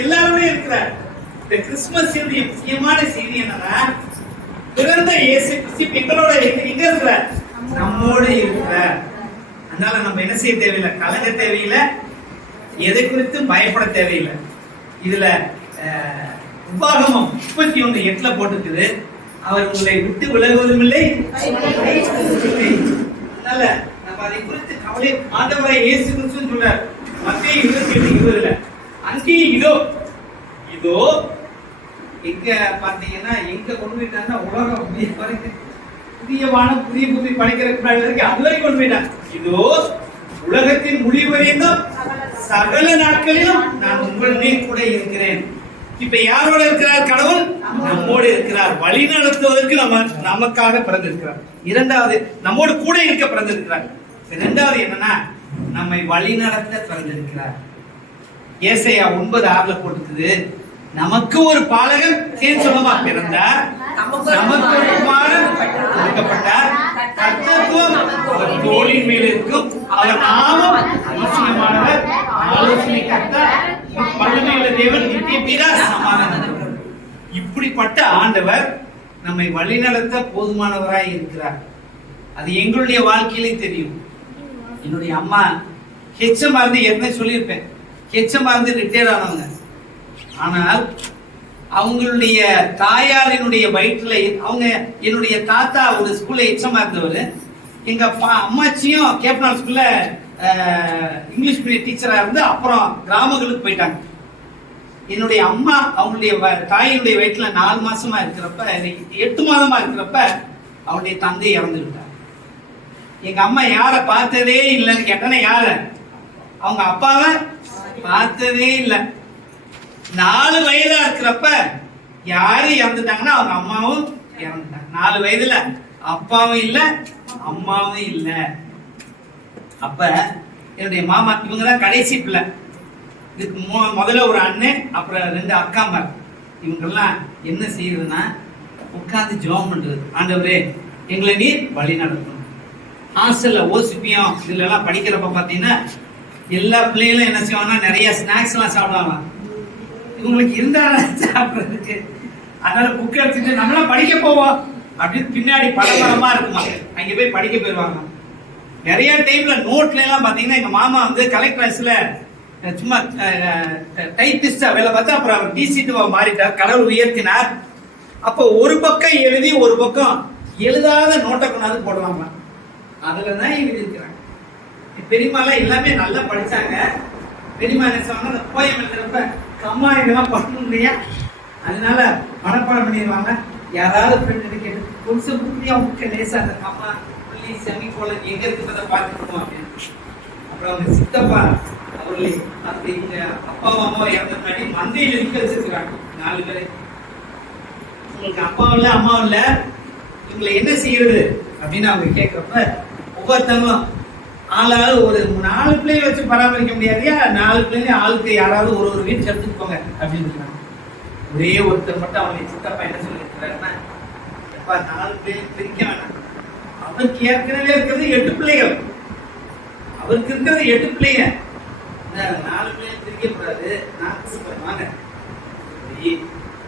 எல்லாருமே இருக்கிறார். இந்த கிறிஸ்துமஸ் முக்கியமான செய்தி என்னன்னா, பிறந்த இயேசு கிறிஸ்து எங்களோட எங்க இருக்கிறார்? நம்மோடு இருக்கிறார். அதனால நம்ம என்ன செய்ய தேவையில்லை, கலங்க தேவையில்லை, எதை குறித்து பயப்பட தேவையில்லை. இதுல உபாகமம் 31:8 போட்டுருக்குது, அவர் உங்களை விட்டு விலகுவதும் இல்லை. அதனால நம்ம அதை குறித்து கவலை ஆண்டவரை இயேசு கிறிஸ்து சொல்றார். மத்தேயு 28:20 அங்கே இதோ இதோ எங்க பாத்தீங்கன்னா எங்க கொண்டு போயிட்டாங்கன்னா உலகம் புதிய வானம் புதிய பூமி படைக்கிறதுக்கு அது வரைக்கும் கொண்டு போயிட்டான். இதோ உலகத்தின் முடிவு வரையும் சகல நாட்களிலும் நான் உங்களுடனே கூட இருக்கிறேன். இப்ப யாரோட இருக்கிறார்? கடவுள் நம்மோடு இருக்கிறார். வழி நடத்துவதற்கு நமக்காக பிறந்திருக்கிறார். இரண்டாவது, நம்மோடு கூட இருக்க பிறந்திருக்கிறார். இரண்டாவது என்னன்னா, நம்மை வழி நடத்த பிறந்திருக்கிறார். ஏசாயா 9:6 போட்டுக்குது, நமக்கு ஒரு பாலகன் சொல்லமா பிறந்தார், நமக்கு ஒரு குமாரன் கொடுக்கப்பட்டார், கர்த்தத்துவம் அவர் தோளின் மேல் இருக்கும், அவர் நாமம் அதிசயமானவர், ஆலோசனை கர்த்தர், வல்லமையுள்ள தேவன், நித்திய பிதா, சமாதானம். இப்படிப்பட்ட ஆண்டவர் நம்மை வழிநடத்த போதுமானவராய் இருக்கிறார். அது எங்களுடைய வாழ்க்கையிலே தெரியும். என்னுடைய அம்மா ஹெச்எம் இருந்து ஏற்கனவே சொல்லியிருப்பேன், ஹெச்எம் இருந்து ரிட்டையர் ஆனவங்க. ஆனால் அவங்களுடைய தாயாரினுடைய வயிற்றுல அவங்க என்னுடைய தாத்தா ஒரு ஸ்கூல்ல எச்சமா இருந்தவர். எங்க அம்மாச்சியும் கேப்டன் ஸ்கூல்ல இங்கிலீஷ் மீடியம் டீச்சரா இருந்து அப்புறம் கிராமங்களுக்கு போயிட்டாங்க. என்னுடைய அம்மா அவங்களுடைய தாயினுடைய வயிற்றுல 4 மாசமா இருக்கிறப்ப 8 மாதமா இருக்கிறப்ப அவனுடைய தந்தை இறந்து விட்டார். எங்க அம்மா யார பார்த்ததே இல்லைன்னு கேட்டேன்னா யார அவங்க அப்பாவை பார்த்ததே இல்லை. 4 வயதா இருக்கிறப்ப யாரு இறந்துட்டாங்கன்னா அவங்க அம்மாவும் இறந்துட்டாங்க. 4 வயதுல அப்பாவும் இல்ல அம்மாவும் இல்ல. அப்ப என்னுடைய மாமா இவங்கதான் கடைசி பிள்ளை. இதுக்கு முதல்ல ஒரு அண்ணன், அப்புறம் 2 அக்காமார். இவங்கெல்லாம் என்ன செய்யறதுன்னா உட்கார்ந்து ஜெபம் பண்றது. ஆண்டவரே எங்களை நீர் வழி நடத்தணும். ஹாஸ்டல்ல ஓசிப்பியம் இதுல எல்லாம் படிக்கிறப்ப பாத்தீங்கன்னா எல்லா பிள்ளைகளும் என்ன செய்வாங்கன்னா நிறைய ஸ்நாக்ஸ் எல்லாம் சாப்பிடுவாங்க. இவங்களுக்கு இருந்தா சாப்பிடுறதுக்கு, அதனால புக் எடுத்துட்டு நம்மளாம் படிக்க போவோம் அப்படின்னு பின்னாடி படபடமா இருக்குமா, அங்க போய் படிக்க போயிருவாங்க. நிறைய டைம்ல நோட்ல எல்லாம் பாத்தீங்கன்னா எங்க மாமா வந்து கலெக்டர்ஸ்ல சும்மா டைபிஸ்டா வேலை பார்த்து அப்புறம் அவர் டிசிட்டு மாறிட்டார், கடவுள் உயர்த்தினார். அப்போ ஒரு பக்கம் எழுதி ஒரு பக்கம் எழுதாத நோட்டை கொண்டாந்து போடுவாங்க. அதுலதான் எழுதி இருக்கிறாங்க. பெரியமாலாம் எல்லாமே நல்லா படிச்சாங்க. பெரியமா என்ன சொன்னாங்க, அந்த போயம் எழுதுறப்ப கம்மா இதெல்லாம் பண்ணணும் இல்லையா, அதனால மனப்பாடம் பண்ணிடுவாங்க. யாராவது ஃப்ரெண்ட் கேட்டு கொஞ்சம் புத்தியா முக்க லேசா அந்த கம்மா புள்ளி செமிகோலன் எங்க இருக்கிறத பார்த்துக்கணும் அப்படின்னு. அப்புறம் அவங்க சித்தப்பா அவர்களே அப்படி இந்த அப்பாவும் அம்மாவும் இறந்த முன்னாடி மந்தையில் இருக்க வச்சிருக்கிறாங்க 4 பேரை. உங்களுக்கு அப்பாவும் இல்லை அம்மாவும் இல்லை, இவங்களை என்ன செய்யறது அப்படின்னு அவங்க கேட்கறப்ப ஒவ்வொருத்தவங்களும் ஆளாவது ஒரு 4 பிள்ளைகளை வச்சு பராமரிக்க முடியாதையா, 4 பிள்ளைங்க ஆளுக்கு யாராவது ஒரு வீட்டு எடுத்துட்டு போங்க அப்படின்னு இருக்காங்க. ஒரே ஒருத்தர் மட்டும் அவங்க சித்தப்பா என்ன சொல்லியிருக்கிறாருன்னா, எப்பா 4 பிள்ளைங்க பிரிக்க வேணாம், அவருக்கு ஏற்கனவே இருக்கிறது 8 பிள்ளைகள், அவருக்கு இருக்கிறது 8 பிள்ளைங்க, 4 பிள்ளைங்க பிரிக்கக்கூடாது. நான் வாங்க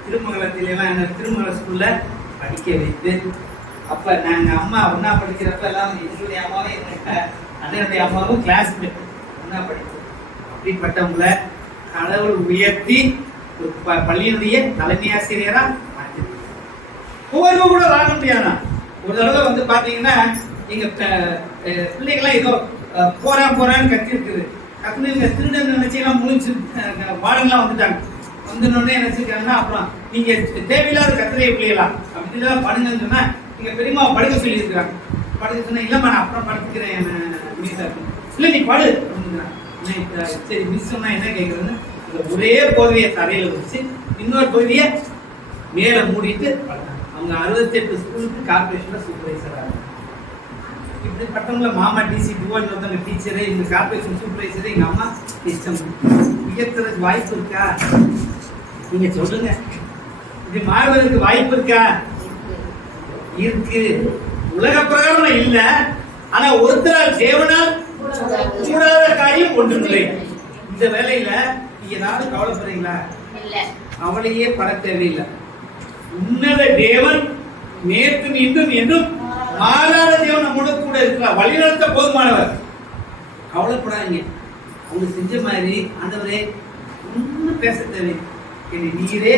திருமங்கலத்திலாம் திருமங்கல ஸ்கூல்ல படிக்க வைத்து, அப்ப நாங்க அம்மா ஒன்னா படிக்கிறப்ப எல்லாம் என்னுடைய அம்மாவும் எங்க அண்ணனுடைய அம்மாவும் கிளாஸ்மேட் ஒன்னா படிப்போம். அப்படிப்பட்டவங்களை கடவுள் உயர்த்தி ஒரு பள்ளியினுடைய தலைமை ஆசிரியரா மாற்றி ஒவ்வொரு கூட வாங்க முடியாதா. ஒரு தடவை வந்து பாத்தீங்கன்னா எங்க பிள்ளைகள்லாம் ஏதோ போறான்னு கத்தி இருக்குது. கத்துனீங்க திருடன் நினைச்செல்லாம் முடிச்சு வாடகெல்லாம் வந்துட்டாங்க. வந்துடனே நினைச்சிருக்காங்கன்னா அப்புறம் நீங்க தேவையில்லாத கத்திரையை பிள்ளைகளா அப்படின்னு படுங்கன்னு சொன்னா நீங்க பெரியமா படுக்க சொல்லி இருக்கிறாங்க. படுக்க சொன்னா இல்லம்மா நான் அப்புறம் படுத்துக்கிறேன் இல்ல நீ படு அப்படிங்கிறாங்க. சரி மிஸ் சொன்னா என்ன கேட்கறதுன்னு ஒரே போர்வையை தரையில வச்சு இன்னொரு போர்வைய மேல மூடிட்டு படுத்தாங்க. அவங்க 68 ஸ்கூலுக்கு கார்பரேஷன்ல சூப்பர்வைசரா இருக்கு. இப்படிப்பட்டவங்கள மாமா டிசி இன்னொருத்தவங்க டீச்சரு, எங்க கார்பரேஷன் சூப்பர்வைசரு, எங்க அம்மா இஷ்டம் உயர்த்துறதுக்கு வாய்ப்பு இருக்கா? நீங்க சொல்லுங்க. இது மாறுவதற்கு வாய்ப்பு இருக்கா? இருக்கு. உலக பிரகாரம் இல்ல, ஆனா ஒருத்தரால் தேவனால் கூடாத காரியம் ஒன்றுமில்லை. இந்த வேலையில நீங்க ஏதாவது கவலைப்படுறீங்களா? அவளையே பட தேவையில்லை. உன்னத தேவன் நேற்றும் இன்றும் என்றும் மாறாத தேவன் நம்மோட கூட இருக்கிறார். வழிநடத்த போதுமானவர். கவலைப்படாதீங்க. அவங்க செஞ்ச மாதிரி ஆண்டவரே ஒன்னும் பேச தேவை, என்னை நீரே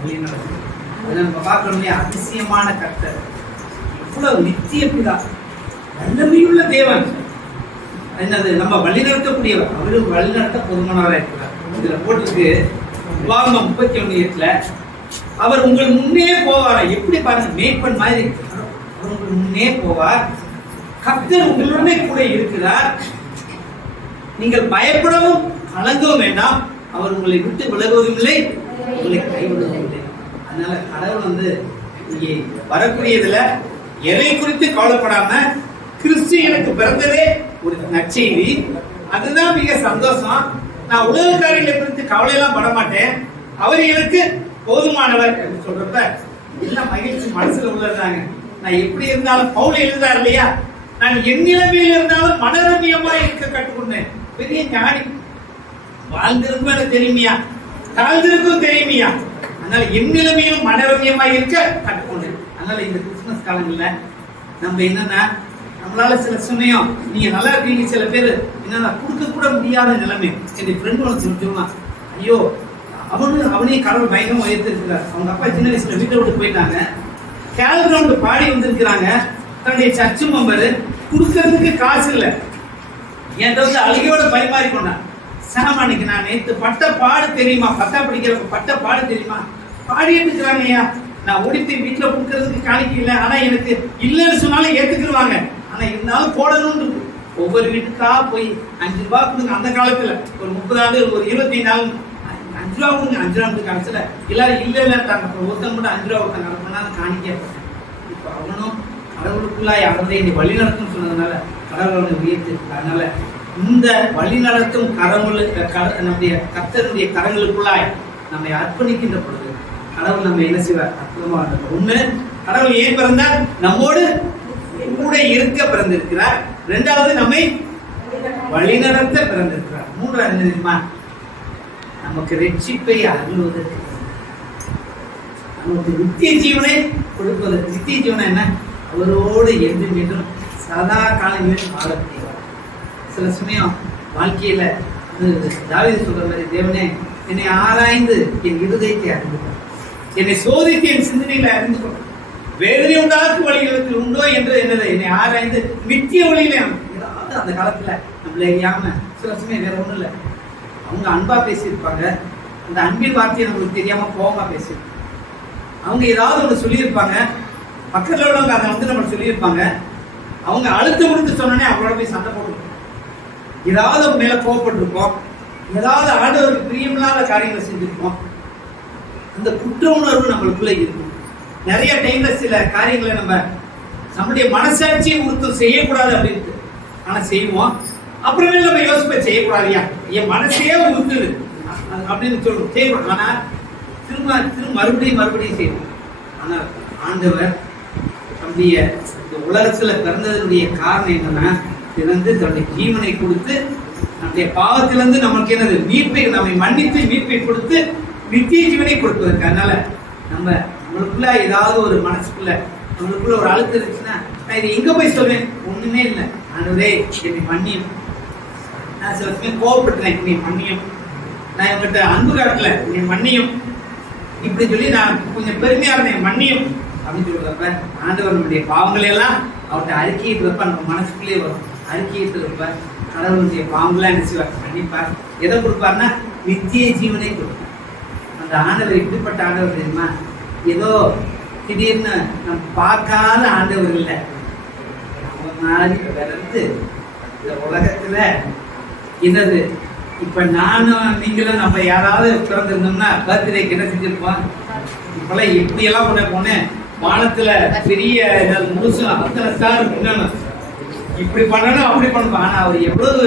வழிநடத்து. அதை நம்ம பார்க்கணுமே, அதிசயமான கர்த்தர், எவ்வளவு நித்திய பிதா, வல்லமையுள்ள தேவன், என்னது நம்ம வழிநடத்தக்கூடியவர், அவரும் வழிநடத்த போதுமானவராக இருக்கிறார். இதுல போட்டிருக்கு உபாகமம் 31:8 அவர் உங்கள் முன்னே போவாரா. எப்படி பாருங்க, மேய்ப்பன் மாதிரி அவர் உங்கள் முன்னே போவார். கர்த்தர் உங்களுடனே கூட இருக்கிறார். நீங்கள் பயப்படவும் கலங்கவும் வேண்டாம். அவர் உங்களை விட்டு விலகுவதும் இல்லை, உங்களை கைவிடுவதும் இல்லை. அதனால கடவுள் வந்து இங்கே வரக்கூடியதுல எதை குறித்து கவலைப்படாம, கிறிஸ்து எனக்கு பிறந்ததே ஒரு நற்செய்தி, அதுதான் மிக சந்தோஷம். நான் உலக காரியங்களை குறித்து கவலை எல்லாம் பட மாட்டேன், அவர் எனக்கு போதுமானவர் என்று சொல்றப்ப எல்லாம் மகிழ்ச்சி மனசுல உள்ளதாங்க. நான் எப்படி இருந்தாலும் பவுல் எழுதார் இல்லையா, நான் என் நிலைமையில் இருந்தாலும் மனரமியமா இருக்க கற்றுக்கொண்டேன். பெரிய ஞானி. வாழ்ந்திருக்கும் எனக்கு தெரியுமியா, தாழ்ந்திருக்கும் தெரியுமியா, அதனால என் நிலைமையிலும் மனரமியமா இருக்க கற்றுக்கொண்டேன். அதனால இந்த கிறிஸ்துமஸ் காலங்கள்ல நம்ம என்னன்னா, நம்மளால சில சமயம் நீங்க நல்லா இருக்கீங்க, சில பேர் என்னன்னா கொடுக்க கூட முடியாத நிலைமை. என் ஃப்ரெண்ட் ஒன்று சொல்லுவான், ஐயோ அவனையும் கடவுள் பயங்கரமா உயர்த்திருக்கிறார். அவங்க அப்பா சின்ன வயசுல வீட்டை விட்டு போயிட்டாங்க. கேல்கிரவுண்ட் பாடி வந்திருக்கிறாங்க. தன்னுடைய சர்ச்சு மெம்பர் கொடுக்கறதுக்கு காசு இல்லை. என்கிட்ட வந்து அழுகையோட பரிமாறி கொண்டான். சாம், அன்னைக்கு நான் நேற்று பட்ட பாடு தெரியுமா, 10ஆம் படிக்கிறப்ப பட்ட பாடு தெரியுமா, பாடிட்டு இருக்கிறாங்க ஐயா. நான் ஓடித்து வீட்டுல கொடுக்கறதுக்கு காணிக்க இல்லை, ஆனா எனக்கு இல்லைன்னு சொன்னாலும் ஏத்துக்கிடுவாங்க, ஆனா இருந்தாலும் போடணும்னு இருக்கு. ஒவ்வொரு வீட்டுக்கா போய் 5 ரூபாய் கொடுங்க. அந்த காலத்துல ஒரு 30 ஆண்டு, ஒரு 25 ஆண்டு 5 ரூபா கொடுங்க. 5 ரூபா காலத்துல எல்லாரும் இல்லைட்டாங்க. ஒருத்தன் மட்டும் 5 ரூபா கொடுத்தாங்க. அதை பண்ணாலும் காணிக்க. இப்ப அவனும் கடவுளுக்குள்ளாய் அவரை வழி நடத்தும் சொன்னதுனால கடவுளை உயர்த்தி. அதனால இந்த வழி நடத்தும் நம்முடைய கர்த்தருடைய கரங்களுக்குள்ளாய் நம்மை அர்ப்பணிக்கின்ற பொழுது கடவுள் நம்ம என்ன செய்வார்? அற்புதமா ஒண்ணு, கடவுள் ஏன் பிறந்தார்? நம்மோடு கூட இருக்க பிறந்திருக்கிறார். 2வது, நம்மை வழிநடத்த பிறந்திருக்கிறார். 3வது தெரியுமா? நமக்கு ரட்சிப்பை அருள்வதற்கு, நமக்கு நித்திய ஜீவனை கொடுப்பதற்கு. நித்திய ஜீவனை என்ன? அவரோடு என்றும் என்றும் சதா காலங்களில் வாழ செய்வார். சில சமயம் வாழ்க்கையில தாவீது சொல்ற மாதிரி, தேவனே என்னை ஆராய்ந்து என் இருதயத்தை அறிந்து கொள், என்னை சோதித்து என் சிந்தனைகளை அறிந்து கொள், வேதனை உண்டாக்கு வழிகளுக்கு உண்டோ என்று என்னை ஆராய்ந்து நித்திய வழியில. ஏதாவது அந்த காலத்துல நம்மள அறியாம சில சமயம் வேற ஒண்ணும் இல்லை, அவங்க அன்பா பேசியிருப்பாங்க. அந்த அன்பின் வார்த்தையை நம்மளுக்கு தெரியாம கோபமா பேசியிருப்பாங்க. அவங்க ஏதாவது ஒன்று சொல்லியிருப்பாங்க, பக்கத்துல உள்ளவங்க அதை வந்து நம்ம சொல்லியிருப்பாங்க. அவங்க அழுத்து கொடுத்து சொன்னோன்னே அவங்களோட போய் சண்டை போட்டுருப்போம். ஏதாவது அவங்க மேல கோவப்பட்டிருப்போம், ஏதாவது ஆண்டவருக்கு பிரியமில்லாத காரியங்களை செஞ்சிருப்போம். அந்த குற்ற உணர்வு நம்மளுக்குள்ள இருக்கும். நிறைய டைம்ல சில காரியங்களை நம்முடைய மனசாட்சியை உறுத்தம் செய்யக்கூடாது அப்படின்ட்டு, ஆனா செய்வோம். அப்புறமே நம்ம யோசிப்ப செய்யக்கூடாதியா, என் மனசையே உறுத்துது அப்படின்னு சொல்றோம், செய்யக்கூடாது. ஆனா திரும்ப மறுபடியும் செய்வோம். ஆனா ஆண்டவர் நம்முடைய உலகத்துல பிறந்ததனுடைய காரணம் என்னன்னா, பிறந்து தன்னுடைய ஜீவனை கொடுத்து நம்முடைய பாவத்திலிருந்து நமக்கு என்னது மீட்பை, நம்மை மன்னித்து மீட்பை கொடுத்து நித்திய ஜீவனை கொடுப்பதற்கு. அதனால நம்மளுக்குள்ள ஏதாவது ஒரு மனசுக்குள்ள நம்மளுக்குள்ள ஒரு அழுத்தம் இருந்துச்சுன்னா, நான் இதை எங்க போய் சொல்றேன்? ஒண்ணுமே இல்லை, ஆண்டவரே என்னை மன்னியும், நான் சில சமயம் கோவப்பட்டுறேன், என்னை மன்னியும், நான் இவங்கிட்ட அன்பு காட்டல, என்னை மன்னியும், இப்படி சொல்லி நான் கொஞ்சம் பெருமையா இருந்தேன், மன்னியும் அப்படின்னு சொல்றப்ப ஆண்டவர் நம்முடைய பாவங்களை எல்லாம் அவர்கிட்ட அறிக்கையிட்டு நம்ம மனசுக்குள்ளே வரும். அறிக்கையிட்டு கடவுளுடைய பாவங்களா என்ன செய்வார்? மன்னிப்பார். எதை கொடுப்பார்னா நித்திய ஜீவனை கொடுப்பார். அந்த ஆண்டவர் இப்படிப்பட்ட ஆண்டவர் தெரியுமா? ஏதோ திடீர்னு நம்ம பார்க்காத ஆண்டவர் இல்லை, நம்ம மாதிரி பிறந்து இந்த உலகத்துல என்னது. இப்ப நானும் நீங்களும் நம்ம யாராவது பிறந்திருந்தோம்னா பர்த்டேக்கு என்ன செஞ்சிருப்போம்? இப்பெல்லாம் எப்படி எல்லாம் போனேன், வானத்துல பெரிய முழுசு அத்தனை ஸ்டார் பண்ணணும், இப்படி பண்ணணும் அப்படி பண்ணணும். ஆனா அவர் எவ்வளவு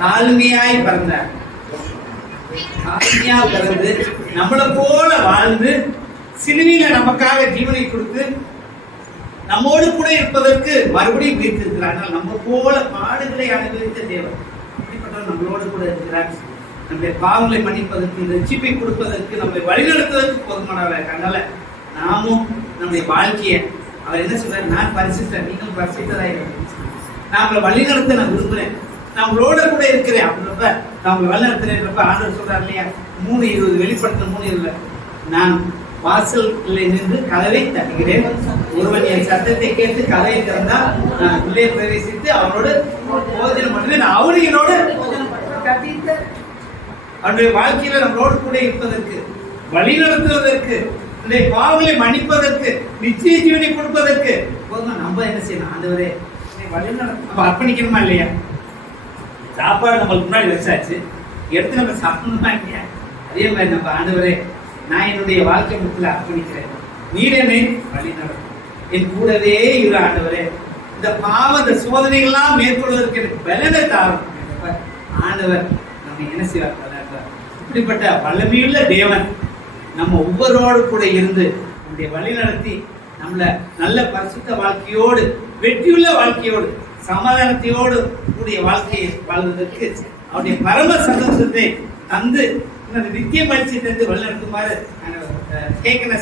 தாழ்மையாய் பிறந்தார். தாழ்மையா பிறந்து நம்மளை போல வாழ்ந்து சிலுவையில நமக்காக ஜீவனை கொடுத்து நம்மோடு கூட இருப்பதற்கு மறுபடியும் உயிர்த்திருக்கிறார். நம்ம போல பாடுகளை அனுபவித்த தேவன் இப்படிப்பட்டவர் நம்மளோடு கூட இருக்கிறார். நம்முடைய பாவங்களை மன்னிப்பதற்கு, ரட்சிப்பை கொடுப்பதற்கு, நம்மளை வழிநடத்துவதற்கு போதுமானவர். அதனால நாமும் நம்முடைய வாழ்க்கையை அவர் என்ன சொல்றாரு? நான் பரிசுத்தேன், நீங்களும் பரிசுத்தராக, நாமளை வழி நடத்த நான் விரும்புறேன், நம்மளோட கூட இருக்கிறேன் அப்படின்றப்ப நான் வழி நடத்துறேன்றப்ப ஆண்டவர் சொல்றாரு இல்லையா? 3:20 வெளிப்படுத்த 3:20, நான் வாசல்ல நின்று கதவை தட்டுகிறேன், ஒருவன் என் சத்தத்தை கேட்டு கதவை திறந்தால் நான் உள்ளே பிரவேசித்து அவனோடு போஜனம் பண்ணுவேன், அவனு என்னோடு அவனுடைய வாழ்க்கையில நம்மளோடு கூட இருப்பதற்கு, வழி நடத்துவதற்கு, பாவங்களை மன்னிப்பதற்கு, நிச்சய ஜீவனை கொடுப்பதற்கு போதுமா நம்ம என்ன செய்யணும்? ஆண்டவரே வழி நம்ம அர்ப்பணிக்கணுமா இல்லையா? சாப்பாடு நம்மளுக்கு முன்னாடி வச்சாச்சு, எடுத்து நம்ம சாப்பிடணுமா இல்லையா? அதே மாதிரி நம்ம ஆண்டவரே நான் என்னுடைய வாழ்க்கை முத்துல அர்ப்பணிக்கிறேன், நீர் என்னை வழி நடத்தும், என் கூடவே இரு ஆண்டவரே, இந்த பாவ இந்த சோதனைகள்லாம் மேற்கொள்வதற்கு எனக்கு பலனை தாரும். ஆண்டவர் நம்ம என்ன செய்வார்? இப்படிப்பட்ட வல்லமையுள்ள தேவன் நம்ம ஒவ்வொருவரோடு கூட இருந்து நம்முடைய வழி நடத்தி நம்மள நல்ல பரிசுத்த வாழ்க்கையோடு, வெற்றியுள்ள வாழ்க்கையோடு, சமாதானத்தையோடு கூடிய வாழ்க்கையை வாழ்வதற்கு அவருடைய பரம சந்தோஷத்தை தந்து நித்திய மகிழ்ச்சி தந்து வழி நடத்துமாறு கேட்கிற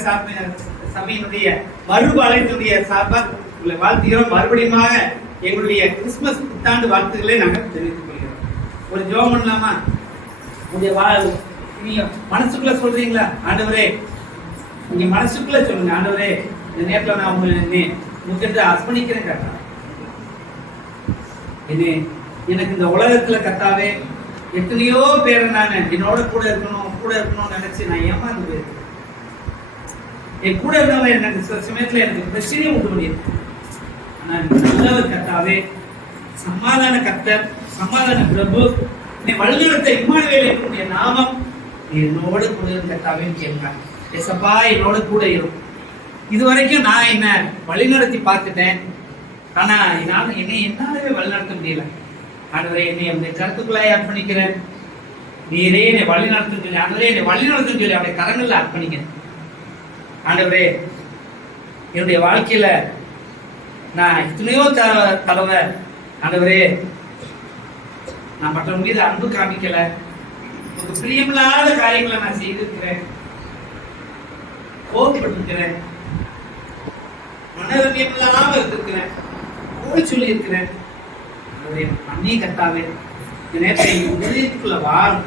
சபையினுடைய மறுபாளையத்தினுடைய சார்பாக உங்களை வாழ்த்துகிறோம். மறுபடியும் எங்களுடைய கிறிஸ்துமஸ் புத்தாண்டு வாழ்த்துக்களை நாங்கள் தெரிவித்துக் கொள்கிறோம். ஒரு ஜெபம் பண்ணலாமா? நீங்க மனசுக்குள்ள சொல்றீங்களா? ஆண்டவரே, நீங்க மனசுக்குள்ள சொல்லுங்க, ஆண்டவரே இந்த நேரத்துல நான் உங்களுக்கு அர்ப்பணிக்கிறேன் கர்த்தா. எனக்கு இந்த உலகத்துல கர்த்தாவே எத்தனையோ பேரை நான் என்னோட கூட இருக்கணும்னு நினைச்சு நான் ஏமாந்து போயிருக்கேன். என் கூட இருந்தவங்க எனக்கு சில சமயத்துல எனக்கு பிரச்சனையை உண்டு பண்ணியிருக்கேன். ஆனா நல்லவர் கர்த்தாவே, சமாதான கர்த்தர், சமாதான பிரபு, என்னை வழிநடத்த இம்மானுவேல் என்னுடைய நாமம் என்னோட கூட இருந்த கர்த்தாவேன்னு கேட்கிறேன். எசப்பா என்னோட கூட இருக்கும். இதுவரைக்கும் நான் என்ன வழிநடத்தி பார்த்துட்டேன். ஆனா என்னை என்னாலவே வழிநடத்த முடியல. ஆண்டவரே, என்னை அவருடைய கருத்துக்குள்ளாய் அர்ப்பணிக்கிறேன். நீரே என்னை வழிநடத்தும் சொல்லி, ஆண்டவரே என்னை வழிநடத்தும் சொல்லி அவருடைய கரங்கள்ல அர்ப்பணிக்கிறேன். ஆண்டவரே, என்னுடைய வாழ்க்கையில நான் எத்தனையோ தடவை ஆண்டவரே நான் மற்றவங்க மீது அன்பு காமிக்கல, உங்களுக்கு பிரியமில்லாத காரியங்களை நான் செய்திருக்கிறேன், கோபப்பட்டிருக்கிறேன், மனரமியம் இல்லாம இருந்திருக்கிறேன், போய் சொல்லி இருக்கிறேன். மன்னி கர்த்தாவே, இந்த நேரத்தை உதயத்துக்குள்ள வாரும்.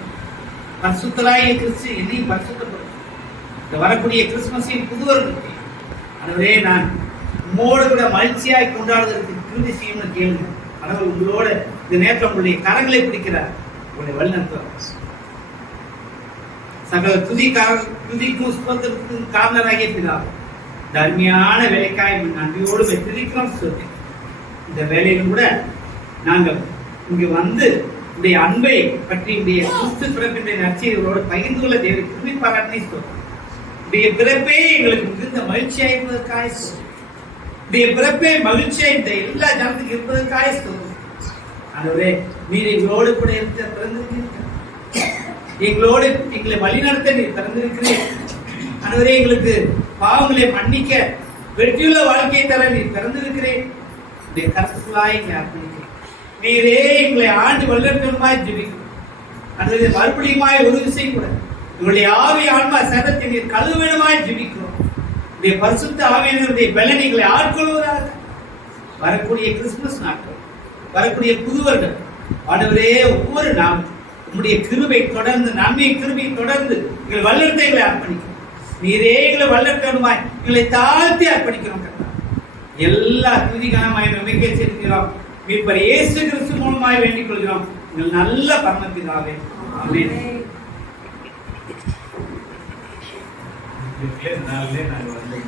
பரிசுத்தராகிய கிறிஸ்து என்னையும் பரிசுத்தப்படும். இந்த வரக்கூடிய கிறிஸ்துமஸையும் புது வருடத்தை ஆண்டவரே நான் உங்களோடு கூட மகிழ்ச்சியாய் கொண்டாடுவதற்கு கிருபை செய்யணும்னு கேளுங்க. ஆண்டவர் உங்களோட இந்த நேரத்தில் உங்களுடைய கரங்களை பிடிக்கிறார், உங்களுடைய வழிநடத்துவார். சகல துதிக்கும் சுத்தத்திற்கும் காரணராகிய பிதாவே, இந்த அருமையான வேலைக்காய் நன்றியோடு வெற்றிக்கிறோம் சொல்லி இந்த வேலையிலும் கூட நாங்கள் இங்கு வந்து உடைய அன்பை பற்றி உடைய கிறிஸ்து பிறப்பின் நற்செய்திகளோடு பகிர்ந்து கொள்ள தேவை கிருபை பாராட்டி சொல்றோம். உடைய பிறப்பே எங்களுக்கு மிகுந்த மகிழ்ச்சியா இருப்பதற்காக சொல்றோம். உடைய பிறப்பே மகிழ்ச்சியா இந்த எல்லா ஜனத்துக்கு இருப்பதற்காக சொல்றோம். ஆண்டவரே, நீர் எங்களோடு கூட இருக்க பிறந்திருக்கிறீர்கள், எங்களோடு எங்களை வழிநடத்த நீர் பிறந்திருக்கிறீர். ஆண்டவரே, எங்களுக்கு பாவங்களை மன்னிக்க வெற்றியுள்ள வாழ்க்கையை தர நீர் பிறந்திருக்கிறேன். உடைய கருத்துக்குள்ளாய் எங்களை அர்ப்பணிக்கிறேன். நீரே எங்களை ஆண்டு வல்லற்றமாய் ஜெபிக்கிறோம். ஆண்டவரே, மறுபடியுமாய் ஒரு விஷயம் கூட எங்களுடைய ஆவி ஆன்மா சரத்தை நீர் கழுவிடமாய் ஜெபிக்கிறோம். உடைய பரிசுத்த ஆவியினுடைய பலன் எங்களை ஆட்கொள்வதாக. வரக்கூடிய கிறிஸ்துமஸ் நாட்கள், வரக்கூடிய புது வருடம் ஆண்டவரே, ஒவ்வொரு நாளும் உங்களுடைய கிருபை தொடர்ந்து, நன்மை கிருபை தொடர்ந்து எங்கள் வல்லத்தை எங்களை அர்ப்பணிக்கிறோம். நீரே எங்களை வல்லற்றமாய் எங்களை தாழ்த்தி அர்ப்பணிக்கிறோம். எல்லா துதிகனமாய் நம்பிக்கை செலுத்துகிறோம். மீட்பர் இயேசு கிறிஸ்து மூலமாய் வேண்டிக் கொள்கிறோம் எங்கள் நல்ல பரமபிதாவே, ஆமென். நாங்கள் வந்து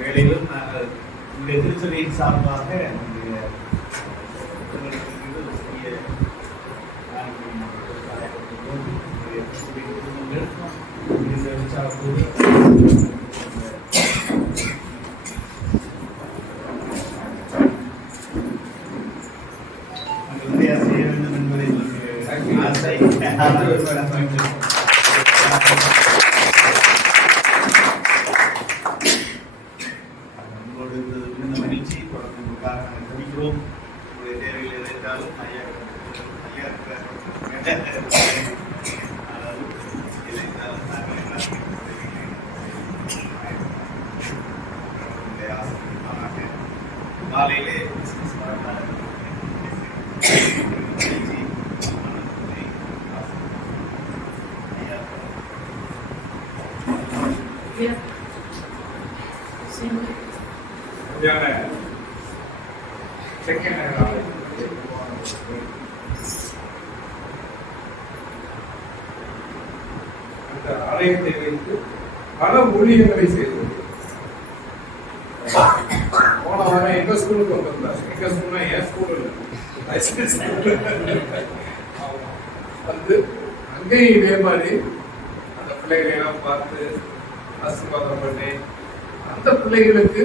வேலையிலும் நாங்கள் இந்த திருச்சபையின் சார்பாக செய்ய வேண்டும் என்பதை ஆசை. மகிழ்ச்சி தொடர்புக்காக நாங்கள் கவிக்கிறோம். உங்களுடைய தேவையில் எதைத்தாலும் ஐயா காலையிலே ஆலயத்தை வைத்து பல ஊழியர்களை செய்தோம். போன வாரம் எங்க ஸ்கூலுக்கு வந்திருந்தார். எங்க ஸ்கூல்னா என் ஸ்கூல் வந்து அங்கேயும் இதே மாதிரி அந்த பிள்ளைகளை எல்லாம் பார்த்து ஆசீர்வாதம் பண்ணி அந்த பிள்ளைகளுக்கு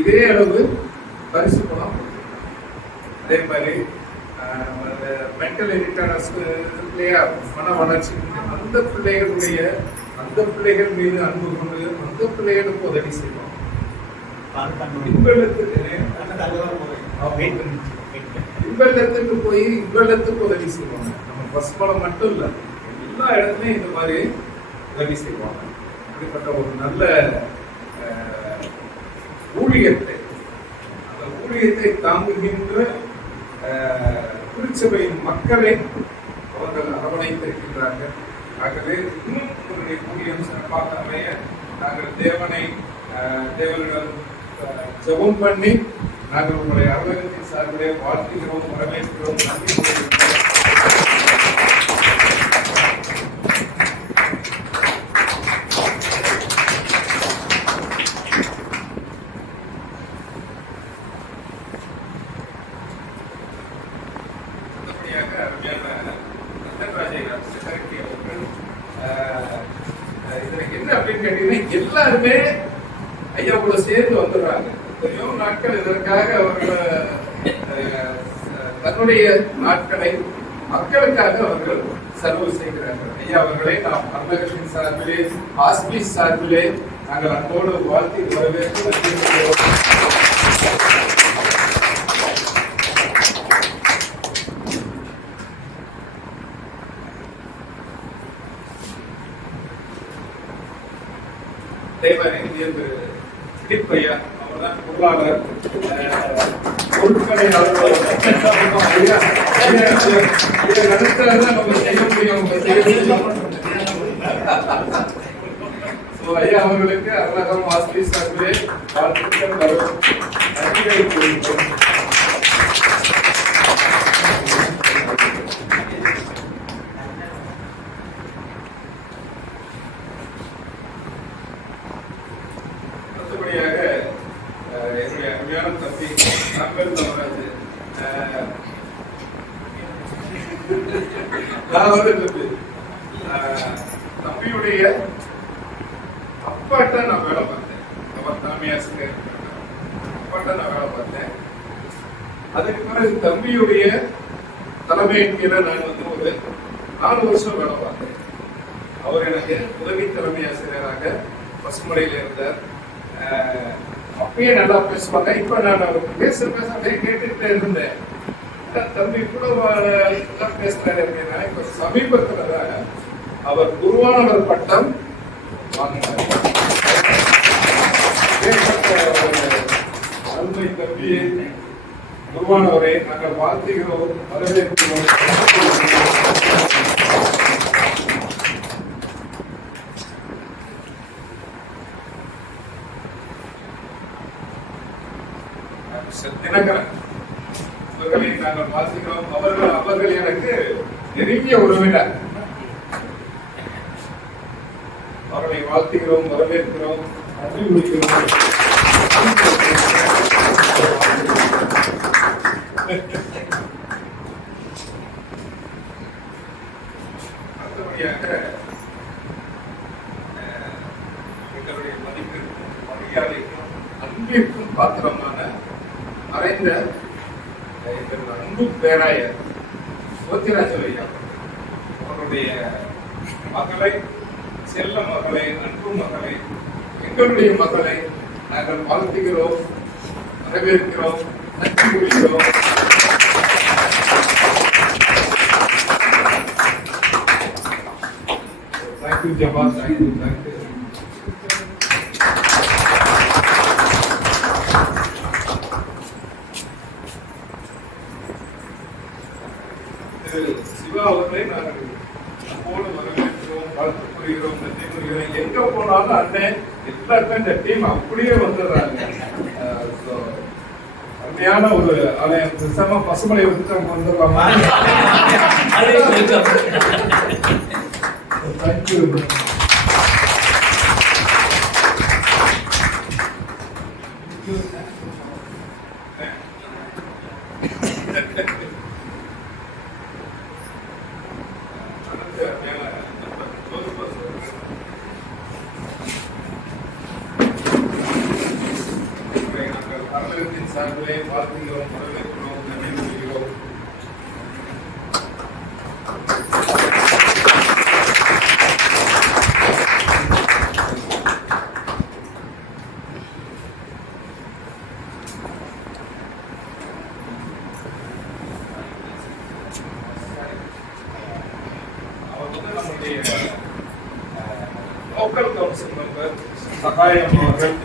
இதே அளவு பரிசு பணம். அதே மாதிரி மென்டல் ரிட்டார்டர்ஸ் இல்லையா, மன வளர்ச்சி, அந்த பிள்ளைகள் மீது அன்பு கொண்டு அந்த பிள்ளைகளுக்கு உதவி செய்வோம். இவ்வளத்துக்கு போய் இவ்வளத்துக்கு உதவி செய்வாங்க. நம்ம பஸ் பலம் மட்டும் இல்ல, எல்லா இடத்துலயும் இந்த மாதிரி உதவி செய்வாங்க. அப்படிப்பட்ட ஒரு நல்ல ஊழியத்தை, அந்த ஊழியத்தை தாங்குகின்ற திருச்சபையின் மக்களை அவர்கள் அரவணைத்திருக்கின்றார்கள். ஆகவே இன்னும் உங்களுடைய ஊழியம் சிறப்பாக அமைய நாங்கள் தேவனிடம் ஜெபம் பண்ணி நாங்கள் உங்களை அலுவலகத்தின் சார்பிலே வாழ்த்துகிறோம், வரவேற்கிறோம், நன்றி கூறுகிறோம். எல்லாருமே ஐயா கூட சேர்ந்து வந்துடுறாங்க. எத்தனையோ நாட்கள் இதற்காக அவர்கள் தன்னுடைய நாட்களை மக்களுக்காக அவர்கள் செலவு செய்கிறார்கள். ஐயா அவர்களை நாம் அன்பகத்தின் சார்பிலே, ஹாஸ்பிஸ் சார்பிலே நாங்கள் அன்போடு வாழ்த்தி வரவேற்கிறோம். ஐயா அவர்தான் பொருளாளர், பொருட்களை நம்ம செய்ய முடியும். ஐயா அவர்களுக்கு அருளகம் ஹாஸ்பிஸ் சார்பிலே வாழ்த்துக்கள் நன்றிகளை கூறுகிறோம். தம்பியுடைய அப்பாட்ட நான் வேலை பார்த்தேன். அவர் தாமியாசிரியர் அப்பாட்ட நான் வேலை பார்த்தேன். அதுக்கு பிறகு தம்பியுடைய தலைமையின் கீழே நான் ஒரு 4 வருஷம் வேலை பார்த்தேன். அவர் எனக்கு உதவி தலைமை ஆசிரியராக பசுமலையில இருந்தார். அப்பயே நல்லா பேசுவாங்க. இப்ப நான் பேச அப்படியே கேட்டுக்கிட்டே இருந்தேன். தம்பி கூட பேசுறாரு அப்படின்னா, இப்ப சமீபத்துல அவர் குருவானவர் பட்டம் வாங்கினார். அருமை தம்பியை, குருவானவரை நாங்கள் வாழ்த்துகிறோம், வரவேற்கிறோம். தினகரன் அவர்களை நாங்கள் வாசிக்கிறோம். அவர்கள் எனக்கு நெருங்கிய உறவினர். அவர்களை வாழ்த்துகிறோம், வரவேற்கிறோம், நன்றி கூறுகிறோம். அடுத்தபடியாக எங்களுடைய மதிப்பிற்கும் மரியாதைக்கும் அன்பிற்கும் பாத்திரமான மறைந்த அன்பு பேராயர் சோத்திராஜர் ஐயா அவருடைய மகளை, செல்ல மகளை, அன்பு மகளை, எங்களுடைய மகளை நாங்கள் வாழ்த்துகிறோம், வரவேற்கிறோம், நன்றி கூறுகிறோம். தேங்க்யூ ஜபா, தேங்க்யூ. சிவா அவர்களை நாங்கள் அப்போது வரவேற்கிறோம், வாழ்த்து கூறுகிறோம், நன்றி கூறுகிறோம். எங்க போனாலும் அண்ணன் எல்லாருமே இந்த டீம் அப்படியே வந்துடுறாங்க. அருமையான ஒரு ஆலயம். பேசாம பசுமலை விட்டு வந்துடலாமா? தேங்க்யூ. சார்பிலே வாழ்த்துகிறோம், வரவேற்கிறோம், நன்றி கூறுகிறோம். அவர் நம்முடைய லோக்கல் கவுன்சில் மெம்பர் சகாயம் அவர்கள்,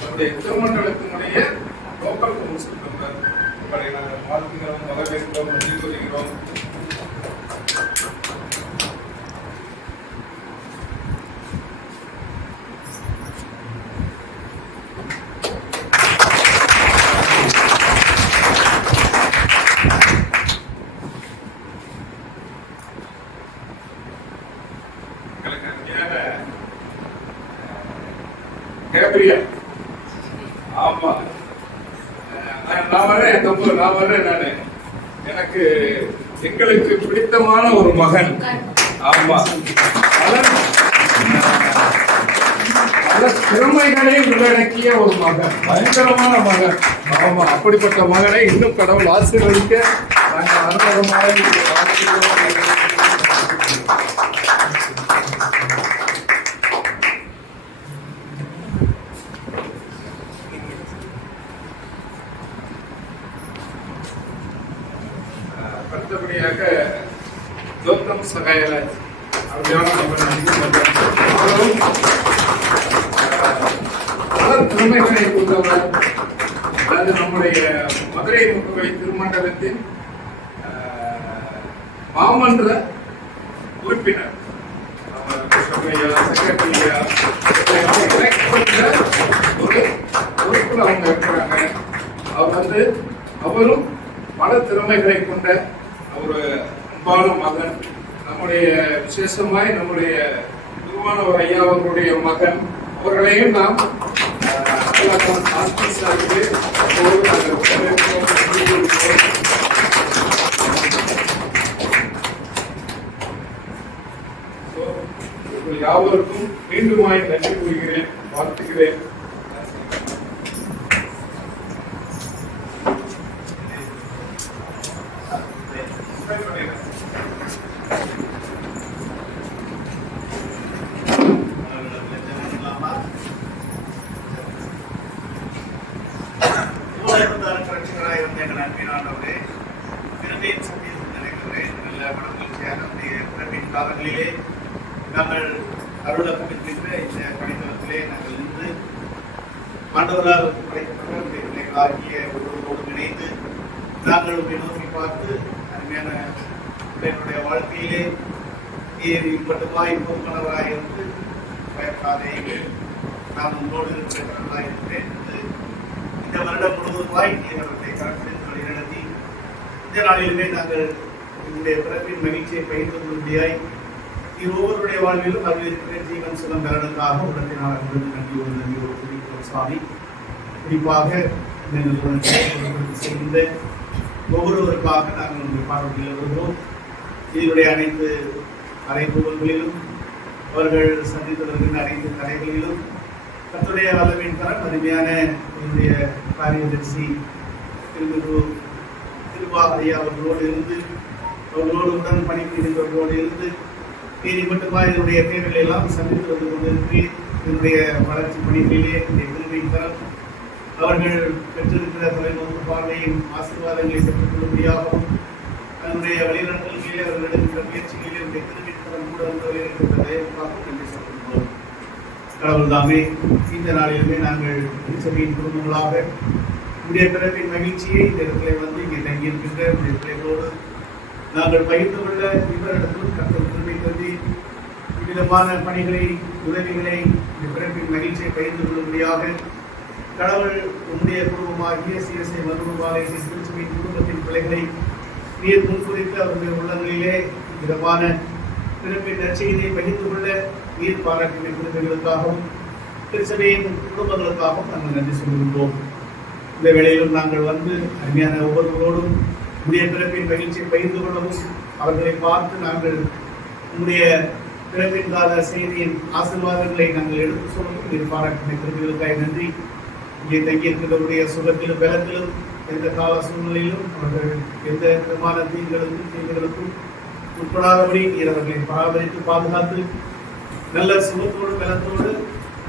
நம்முடைய திருமண்டலத்தினுடைய லோக்கல் கவுன்சில் மெம்பர் உங்களை நாங்கள் வாழ்த்துகிறோம், வரவேற்கிறோம், நன்றி சொல்கிறோம். கேப்ரியல், ஆமா, நான் வரேன் தம்பு, நான் வரேன். நானு எனக்கு எங்களுக்கு பிடித்தமான ஒரு மகன். ஆமா, பல திறமைகளை உள்ளடக்கிய ஒரு மகன், பயங்கரமான மகன். ஆமா, அப்படிப்பட்ட மகனை இன்னும் கடவுள் ஆசீர்வதிக்க நாங்கள் அனுபவமாக அடுத்தபடியாக கௌதம் சகாயராஜ் அப்படியான பல திறமைகளை கொண்டவர். அதாவது நம்முடைய மதுரை முகவை திருமண்டலத்தின் மாமன்ற உறுப்பினர், செக்ரட்டரியா ஒரு பொறுப்புல அவங்க இருக்கிறாங்க. அவர் அவரும் பல திறமைகளை கொண்ட ஒரு அன்பான மகன். நம்முடைய விசேஷமாய் நம்முடைய குருவானவர் ஐயா அவர்களுடைய மகன். அவர்களையும் நாம் யாவருக்கும் மீண்டுமாய் நன்றி கூறுகிறேன், வாழ்த்துகிறேன். காலங்களிலே நாங்கள் அருளப்பட்டிருக்கின்ற இந்த பணித்தளத்திலே நாங்கள் இன்று ஆண்டவரால் படைக்கப்பட்ட பிள்ளைகளாகிய ஒவ்வொருவரோடு இணைந்து நாங்கள் நோக்கி பார்த்து அருமையான பிள்ளைகளுடைய வாழ்க்கையிலே மட்டுமாய் பொறுப்பானவராக இருந்து பயக்காதே நாம் உங்களோடு இருக்கிறவர்களாக இருக்கிறேன். இந்த வருடம் முழுவதுமாய் அவர்களை கருத்து வழிநடத்தி இந்த நாளிலுமே நாங்கள் என்னுடைய பிறப்பின் மகிழ்ச்சியை பகிர்ந்து கொள்ளும்படியாய் ஒவ்வொருடைய வாழ்விலும் அறிவிருக்கிற ஜீவன் சிலம் பெறனுக்காக உடனடியாக நன்றியோடு சுவாமி. குறிப்பாக இந்த நிறுவனத்தை செய்கின்ற ஒவ்வொருவருக்காக நாங்கள் உங்களுடைய பார்வையில் வருகிறோம். இதனுடைய அனைத்து அறைகூவல்களிலும் அவர்கள் சந்தித்து வருகின்ற அனைத்து கலைகளிலும் கர்த்தருடைய வல்லமையின் தரம் அருமையான என்னுடைய காரியதர்சி திருவாதையா அவர்களோடு இருந்து அவர்களோடு உடன் பணிபுரிகின்றவர்களோடு இருந்து நீதி மட்டுமா இதனுடைய தேவைகளை எல்லாம் சந்தித்து வந்து கொண்டிருக்கிறேன். இதனுடைய வளர்ச்சி பணிகளிலே இந்த குழுவின் தரம் அவர்கள் பெற்றிருக்கிற தொலைநோக்கு பார்வையின் ஆசீர்வாதங்களை பெற்றுக் கொள்ளும்படியாகவும் அதனுடைய வழிநடத்தல்களிலே அவர்கள் எடுக்கின்ற முயற்சிகளிலே இந்த குழுவின் தரம் கூட வந்து வருகின்றதையும் நன்றி சொல்லுகிறோம். கடவுள் தாமே இந்த நாளிலுமே நாங்கள் திருச்சபையின் குடும்பங்களாக உடைய பிறப்பின் மகிழ்ச்சியை இந்த இடத்துல வந்து இங்கே தங்கியிருக்கின்ற இந்த பிள்ளைகளோடு நாங்கள் பகிர்ந்து கொள்ள இவரிடத்திலும் கர்த்தர் திரும்பி தந்தி விதமான பணிகளை உதவிகளை இந்த பிறப்பின் மகிழ்ச்சியை பகிர்ந்து கொள்ளும்படியாக கடவுள் உன்னுடைய குடும்பமாகிய சிஎஸ்ஐ மருத்துவமாலை திருச்சபையின் குடும்பத்தின் பிள்ளைகளை நீர் முன்குறித்து அவருடைய உள்ளங்களிலே விதமான பிறப்பின் நற்செய்தியை பகிர்ந்து கொள்ள நீர் பாராட்டின குடும்பங்களுக்காகவும் திருச்சபையின் குடும்பங்களுக்காகவும் நாங்கள் நன்றி சொல்கின்றோம். இந்த வேளையிலும் நாங்கள் வந்து அருமையான ஒவ்வொருவரோடும் உடைய பிறப்பின் மகிழ்ச்சியை பகிர்ந்து கொள்ளவும் அவர்களை பார்த்து நாங்கள் உங்களுடைய பிறப்பின் கால செய்தியின் ஆசீர்வாதங்களை நாங்கள் எடுத்து சொல்லவும் நீர் பாராட்டின குடும்பங்களுக்காக நன்றி. இங்கே தங்கியிருக்கிறவருடைய சுகத்திலும் பலத்திலும் எந்த கால சூழ்நிலையிலும் அவர்கள் எந்த விதமான தீங்குகளுக்கும் உட்படாதபடி நீர் அவர்களை பராமரித்து பாதுகாத்து நல்ல சுகத்தோடு பலத்தோடு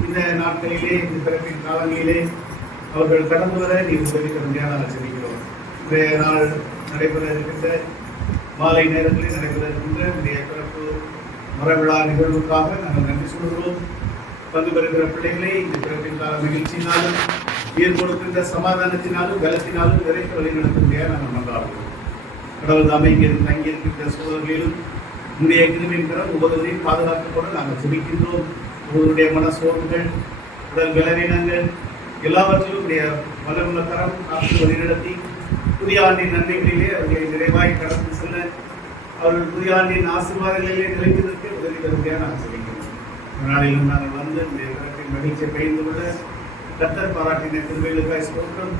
இந்த நாட்களிலே இந்த பிறப்பின் காலங்களிலே அவர்கள் கடந்து வர நீர் உதவி தருமையாக ஆச்சரிக்கிறோம். இன்றைய நாள் நடைபெற இருக்கின்ற மாலை நேரங்களில் நடைபெற இருக்கின்ற இன்றைய பிறப்பு மரவிழா நிகழ்வுக்காக நாங்கள் நன்றி சொல்கிறோம். வந்து வருகிற பிள்ளைகளை இந்த பிறப்பின் கால மகிழ்ச்சியினாலும் நீர் கொடுக்கின்ற சமாதானத்தினாலும் பலத்தினாலும் நிறைத்து வழி நடத்த முடியாது நாங்கள் மன்றாடுகிறோம். கடவுள் தாமே இங்கே தங்கியிருக்கின்ற சோதனைகளிலும் உங்களுடைய கிருமியின் ஒவ்வொருவரையும் பாதுகாக்கப்பட நாங்கள் துடிக்கின்றோம். ஒவ்வொருடைய மன சோர்வுகள், உடல் பலவீனங்கள் எல்லாவற்றிலும் உடைய வல்லமுள்ள கரம் காத்து வழிநடத்தி புதிய ஆண்டின் நன்மைகளிலே அவர்களை நிறைவாய் கடந்து செல்ல, அவர்கள் புதிய ஆண்டின் ஆசீர்வாதங்களிலே நிலைத்து நிற்க உதவி தருவதையாக நாங்கள் சொல்லிக்கிறோம். நாளிலும் நாங்கள் வந்து இந்த பிறப்பின் மகிழ்ச்சியை பகிர்ந்து கொள்ள கர்த்தர் பாராட்டின கிருபைகளுக்காய் ஸ்தோத்திரம்.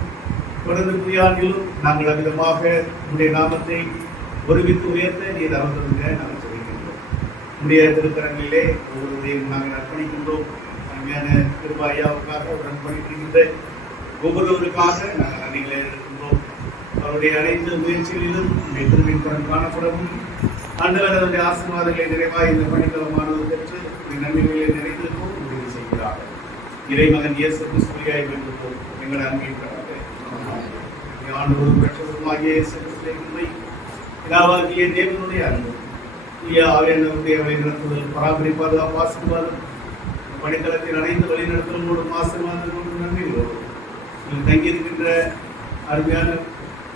தொடர்ந்து புதிய ஆண்டிலும் நாங்கள் அவ்விதமாக உடைய நாமத்தை ஒருமித்து உயர்த்த நீர் அவர்களுடைய நாங்கள் சொல்லிக்கின்றோம். உடைய திருக்கரங்களிலே ஒவ்வொருவரையும் நாங்கள் அர்ப்பணிக்கின்றோம். அருமையான கிருபாயாவுக்காக அர்ப்பணிக்கின்ற ஒவ்வொருவருக்காக நாங்கள் நன்றிகளை இருக்கின்றோம். அவருடைய அனைத்து முயற்சிகளிலும் உடைய திருவின் கரம் காணப்படவும், ஆண்டவர் அதனுடைய ஆசீர்வாதங்களை நிறைவாக இந்த பணிக்களமானது பெற்று நன்மைகளை நிறைந்திருக்கும் உறுதி செய்கிறார். இறைமகன் இயேசு கிறிஸ்துவையாய் வேண்டுவோம் எங்களை அங்கீகரிக்கிறார்கள். ஆண்டவரும் பெற்றவருமாகிய இயேசு கிறிஸ்துவை பிதாவாகிய தேவனுடைய அன்பு, ஆவியானவருடைய வழிநடத்துதல், பராமரிப்பாது ஆசீர்வாதம், பணித்தளத்தின் அனைத்து வழிநடத்தலோடும் ஆசீர்வாதம் கொண்டு நன்றிகளோடு தங்கியிருக்கின்ற அருமையான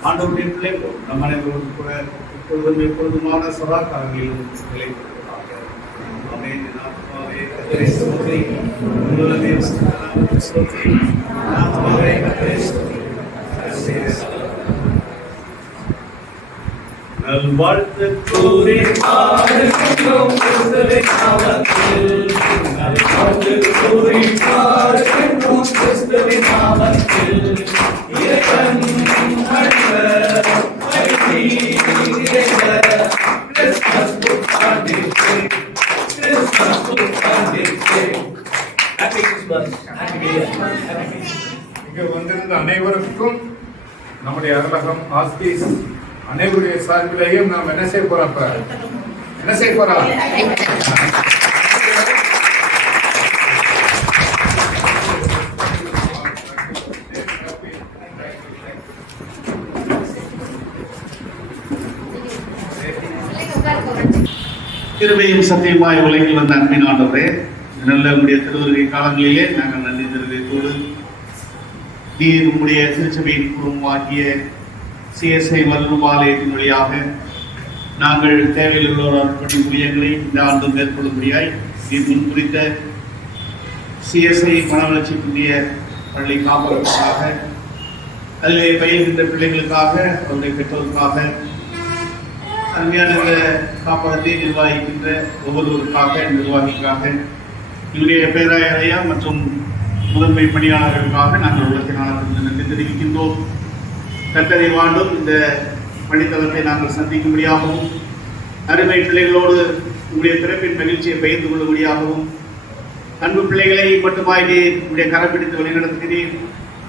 ஆண்டவருடைய பிள்ளைகளோடு நம் அனைவரோடு கூட இப்பொழுதும் எப்பொழுதுமான சதா காலங்களிலும் நிலைப்படுவதாக. ஆமென். ஆத்மாவே கர்த்தரை ஸ்தோத்திரி, உள்ளமே கர்த்தரை ஸ்தோத்திரி, ஆத்மாவே கர்த்தரை ஸ்தோத்திரி. நல்வாழ்த்து கூறி ஆடுகின்றோம் கிறிஸ்துவின் நாமத்தில், நல்வாழ்த்து கூறி ஆடுகின்றோம் கிறிஸ்துவின் நாமத்தில். இறைவன் அன்பர் மகிழ்ச்சி நிறைந்த கிறிஸ்துமஸ் புத்தாண்டிற்கு, கிறிஸ்துமஸ் புத்தாண்டிற்கு ஹேப்பி கிறிஸ்மஸ், ஹேப்பி கிறிஸ்மஸ். இங்கே வந்திருந்த அனைவருக்கும் நம்முடைய அருளகம் ஆஸ்பீஸ் அனைவருடைய சார்பிலையும் நாம் என்ன செய்ய போறோம்? என்ன செய்ய போறோம்? கிருபையும் சத்தியமாய் உலகில் வந்த அன்பின் ஆண்டவரே, நல்ல உடைய திருவருகை காலங்களிலே நாங்கள் நன்றி தெரிவித்தோடு நீர் உம்முடைய திருச்சபையின் குடும்பமாகிய சிஎஸ்ஐ வல்லூர் ஆலயத்தின் வழியாக நாங்கள் தேவையில் உள்ளோர் அர்ப்பணி ஊழியங்களை இந்த ஆண்டு மேற்கொள்ளும்படியாய் நீர் முன் குறித்த சிஎஸ்ஐ மனவளர்ச்சி புதிய பள்ளி காப்பதற்காக, அதிலே பயிர்கின்ற பிள்ளைகளுக்காக, அவருடைய பெற்றோருக்காக, அருமையான காப்பகத்தை நிர்வகிக்கின்ற ஒவ்வொருவருக்காக, நிர்வாகிக்காக, இவருடைய பேராயரையா மற்றும் முதன்மை பணியாளர்களுக்காக நாங்கள் உள்ளத்தினால் நன்றி தெரிவிக்கின்றோம். கர்த்தரை வாண்டும் இந்த பணித்தளத்தை நாங்கள் சந்திக்கும்படியாகவும், அருமை பிள்ளைகளோடு உங்களுடைய பிறப்பின் மகிழ்ச்சியை பகிர்ந்து கொள்ளும்படியாகவும், அன்பு பிள்ளைகளை மட்டுமாய் உங்களுடைய கரப்பிடித்து வழிநடத்துகிறீர்,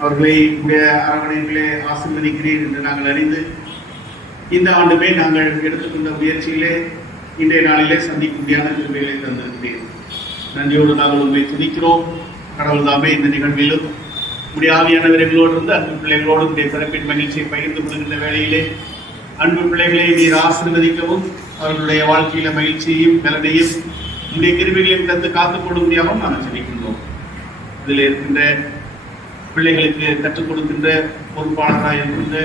அவர்களை உங்களுடைய அரவணைப்பிலே ஆசீர்வதிக்கிறீர் என்று நாங்கள் அறிந்து இந்த ஆண்டுமே நாங்கள் எடுத்துக்கொண்ட முயற்சியிலே இன்றைய நாளிலே சந்திக்க முடியாத திருமைகளை தந்திருக்கிறேன். நன்றியோடு நாங்கள் உண்மை துதிக்கிறோம். கடவுள் தாமே இந்த நிகழ்விலும் உடைய ஆவியானவர்களோடு இருந்து அன்பு பிள்ளைகளோடு உடைய பிறப்பின் மகிழ்ச்சியை பகிர்ந்து கொள்கின்ற வேளையிலே அன்பு பிள்ளைகளை நீர் ஆசீர்வதிக்கவும், அவர்களுடைய வாழ்க்கையில மகிழ்ச்சியையும் நலனையும் உடைய கிருபைகளையும் தந்து காத்துக் கொள்ளும்படியாகவும் நாங்கள் சொல்லிக்கின்றோம். இதில் இருக்கின்ற பிள்ளைகளுக்கு கற்றுக் கொடுக்கின்ற பொறுப்பாளராக இருக்கின்ற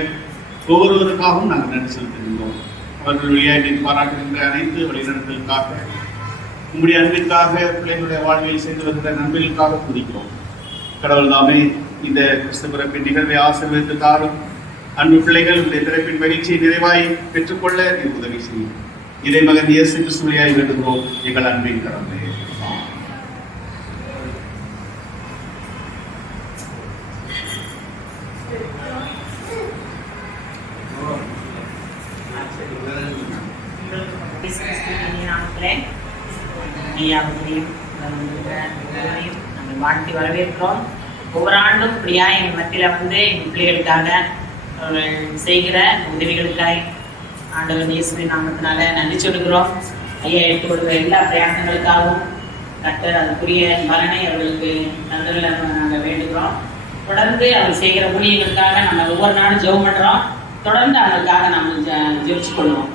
ஒவ்வொருவருக்காகவும் நாங்கள் நன்றி செலுத்துகின்றோம். அவர்கள் வழியாக பாராட்டுகின்ற அனைத்து வழிநடத்தலுக்காக, உங்களுடைய அன்பிற்காக, பிள்ளைகளுடைய வாழ்வில் செய்து வருகிற நன்மைகளுக்காக துதிக்கிறோம். கடவுள் தாமே இந்த கிறிஸ்து பிறப்பின் நிகழ்வை ஆசீர்வதித்து தாரும். அன்பு பிள்ளைகள் உடைய பிறப்பின் மகிழ்ச்சியை நிறைவாய் பெற்றுக்கொள்ள நீர் உதவி செய்யும். இறை மகன் இயேசு கிறிஸ்துவையாய் வேண்டுகிறோம் எங்கள் அன்பின் கடவுளே. நாங்கள் வாழ்த்தி வரவேற்கிறோம். ஒவ்வொரு ஆண்டும் இப்படியா எங்கள் மத்தியில் வந்து எங்கள் பிள்ளைகளுக்காக அவர்கள் செய்கிற உதவிகளுக்காய் ஆண்டவர் இயேசுவின் நாமத்தினால நன்றி சொல்லுகிறோம். ஐயா எடுத்துக்கொள்கிற எல்லா பிரயாசங்களுக்காகவும் கர்த்தர் அதுக்குரிய பலனை அவர்களுக்கு நன்றிகளை நாங்கள் வேண்டுகிறோம். தொடர்ந்து அவர் செய்கிற ஊழியர்களுக்காக நம்ம ஒவ்வொரு நாளும் ஜெபம் பண்ணுறோம். தொடர்ந்து அவங்களுக்காக நம்ம ஜெபிச்சு கொள்வோம்.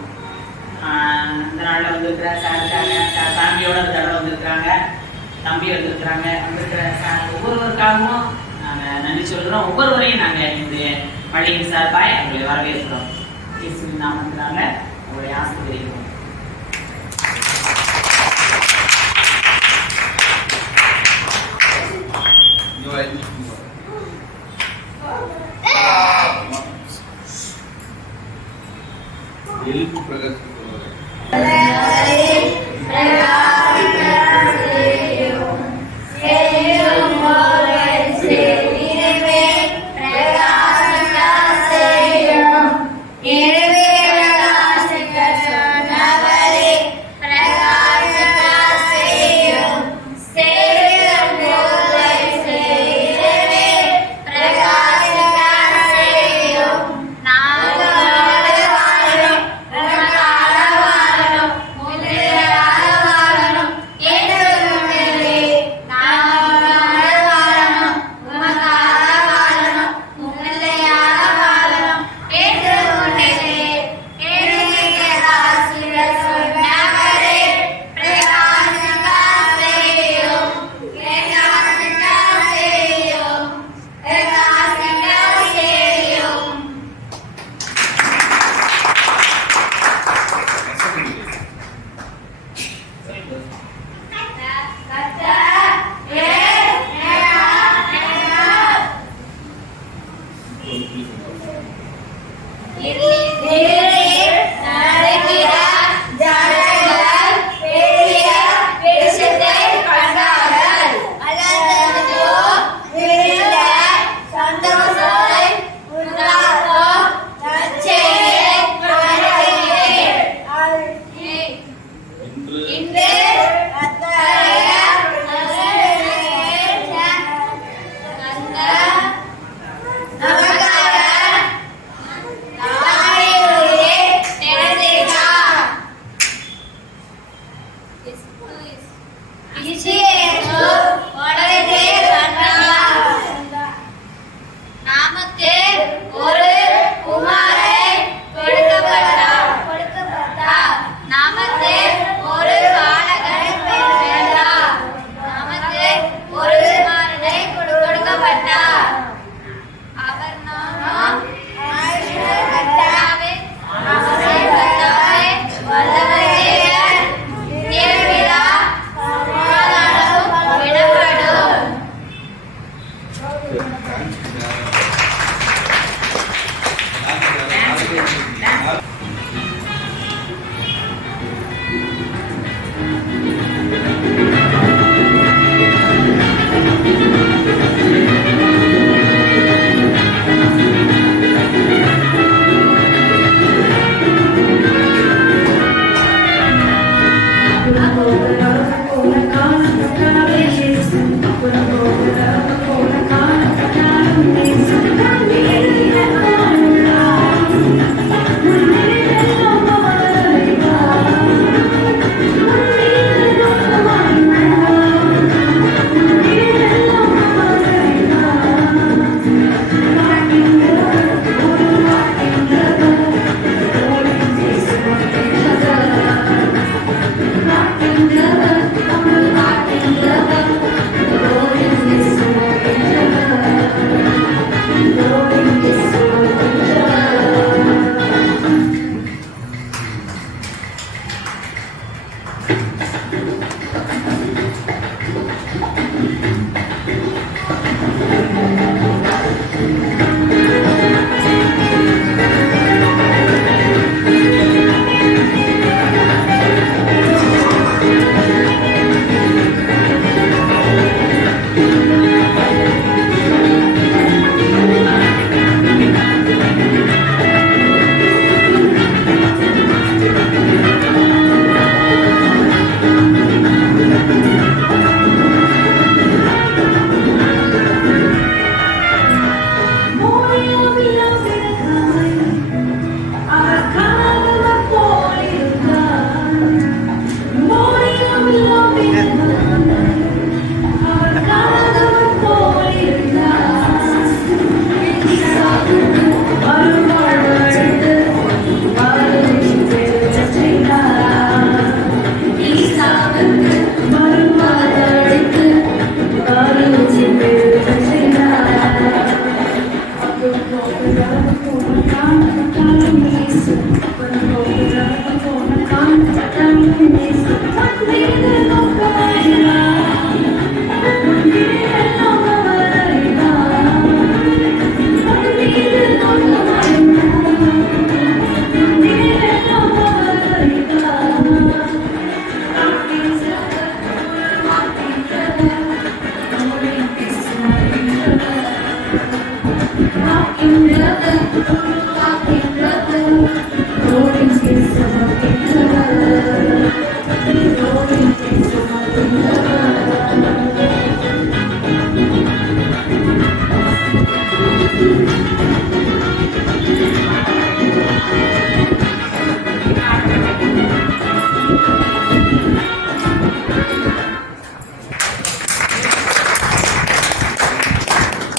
இந்த நாளில் வந்திருக்கிற சாருக்காக ஃபேமிலியோட அந்த தடவை வந்திருக்கிறாங்க, தம்பி வந்திருக்கிறாங்க, வந்திருக்கிற ஒவ்வொருவருக்காகவும் நாங்கள் நன்றி நன்றி சொல்கிறோம். ஒவ்வொருவரையும் நாங்கள் இந்த பள்ளியின் சார்பாய் அவங்களை வரவேற்கிறோம். இயேசுவின் நாமத்தினால அவங்களை ஆசீர்வதிக்கிறோம்.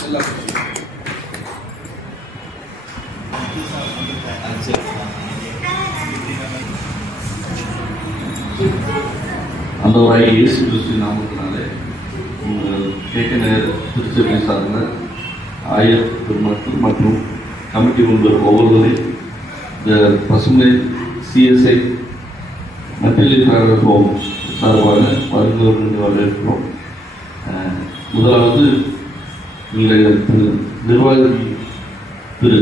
எல்லாம் ஆண்டவராகிய இயேசு கிறிஸ்துவின் நாமத்தினாலே கேட்க திருச்சபை சார்ந்த ஆயர் பெருமக்கள் மற்றும் கமிட்டி மெம்பர் ஒவ்வொருவரையும் இந்த பசுமை சிஎஸ்ஐ மெட்டீரியல் ஹோம் சார்பாக வருகிறவர்கள் வரவேற்கிறோம். முதலாவது எங்களுடைய நிர்வாகி திரு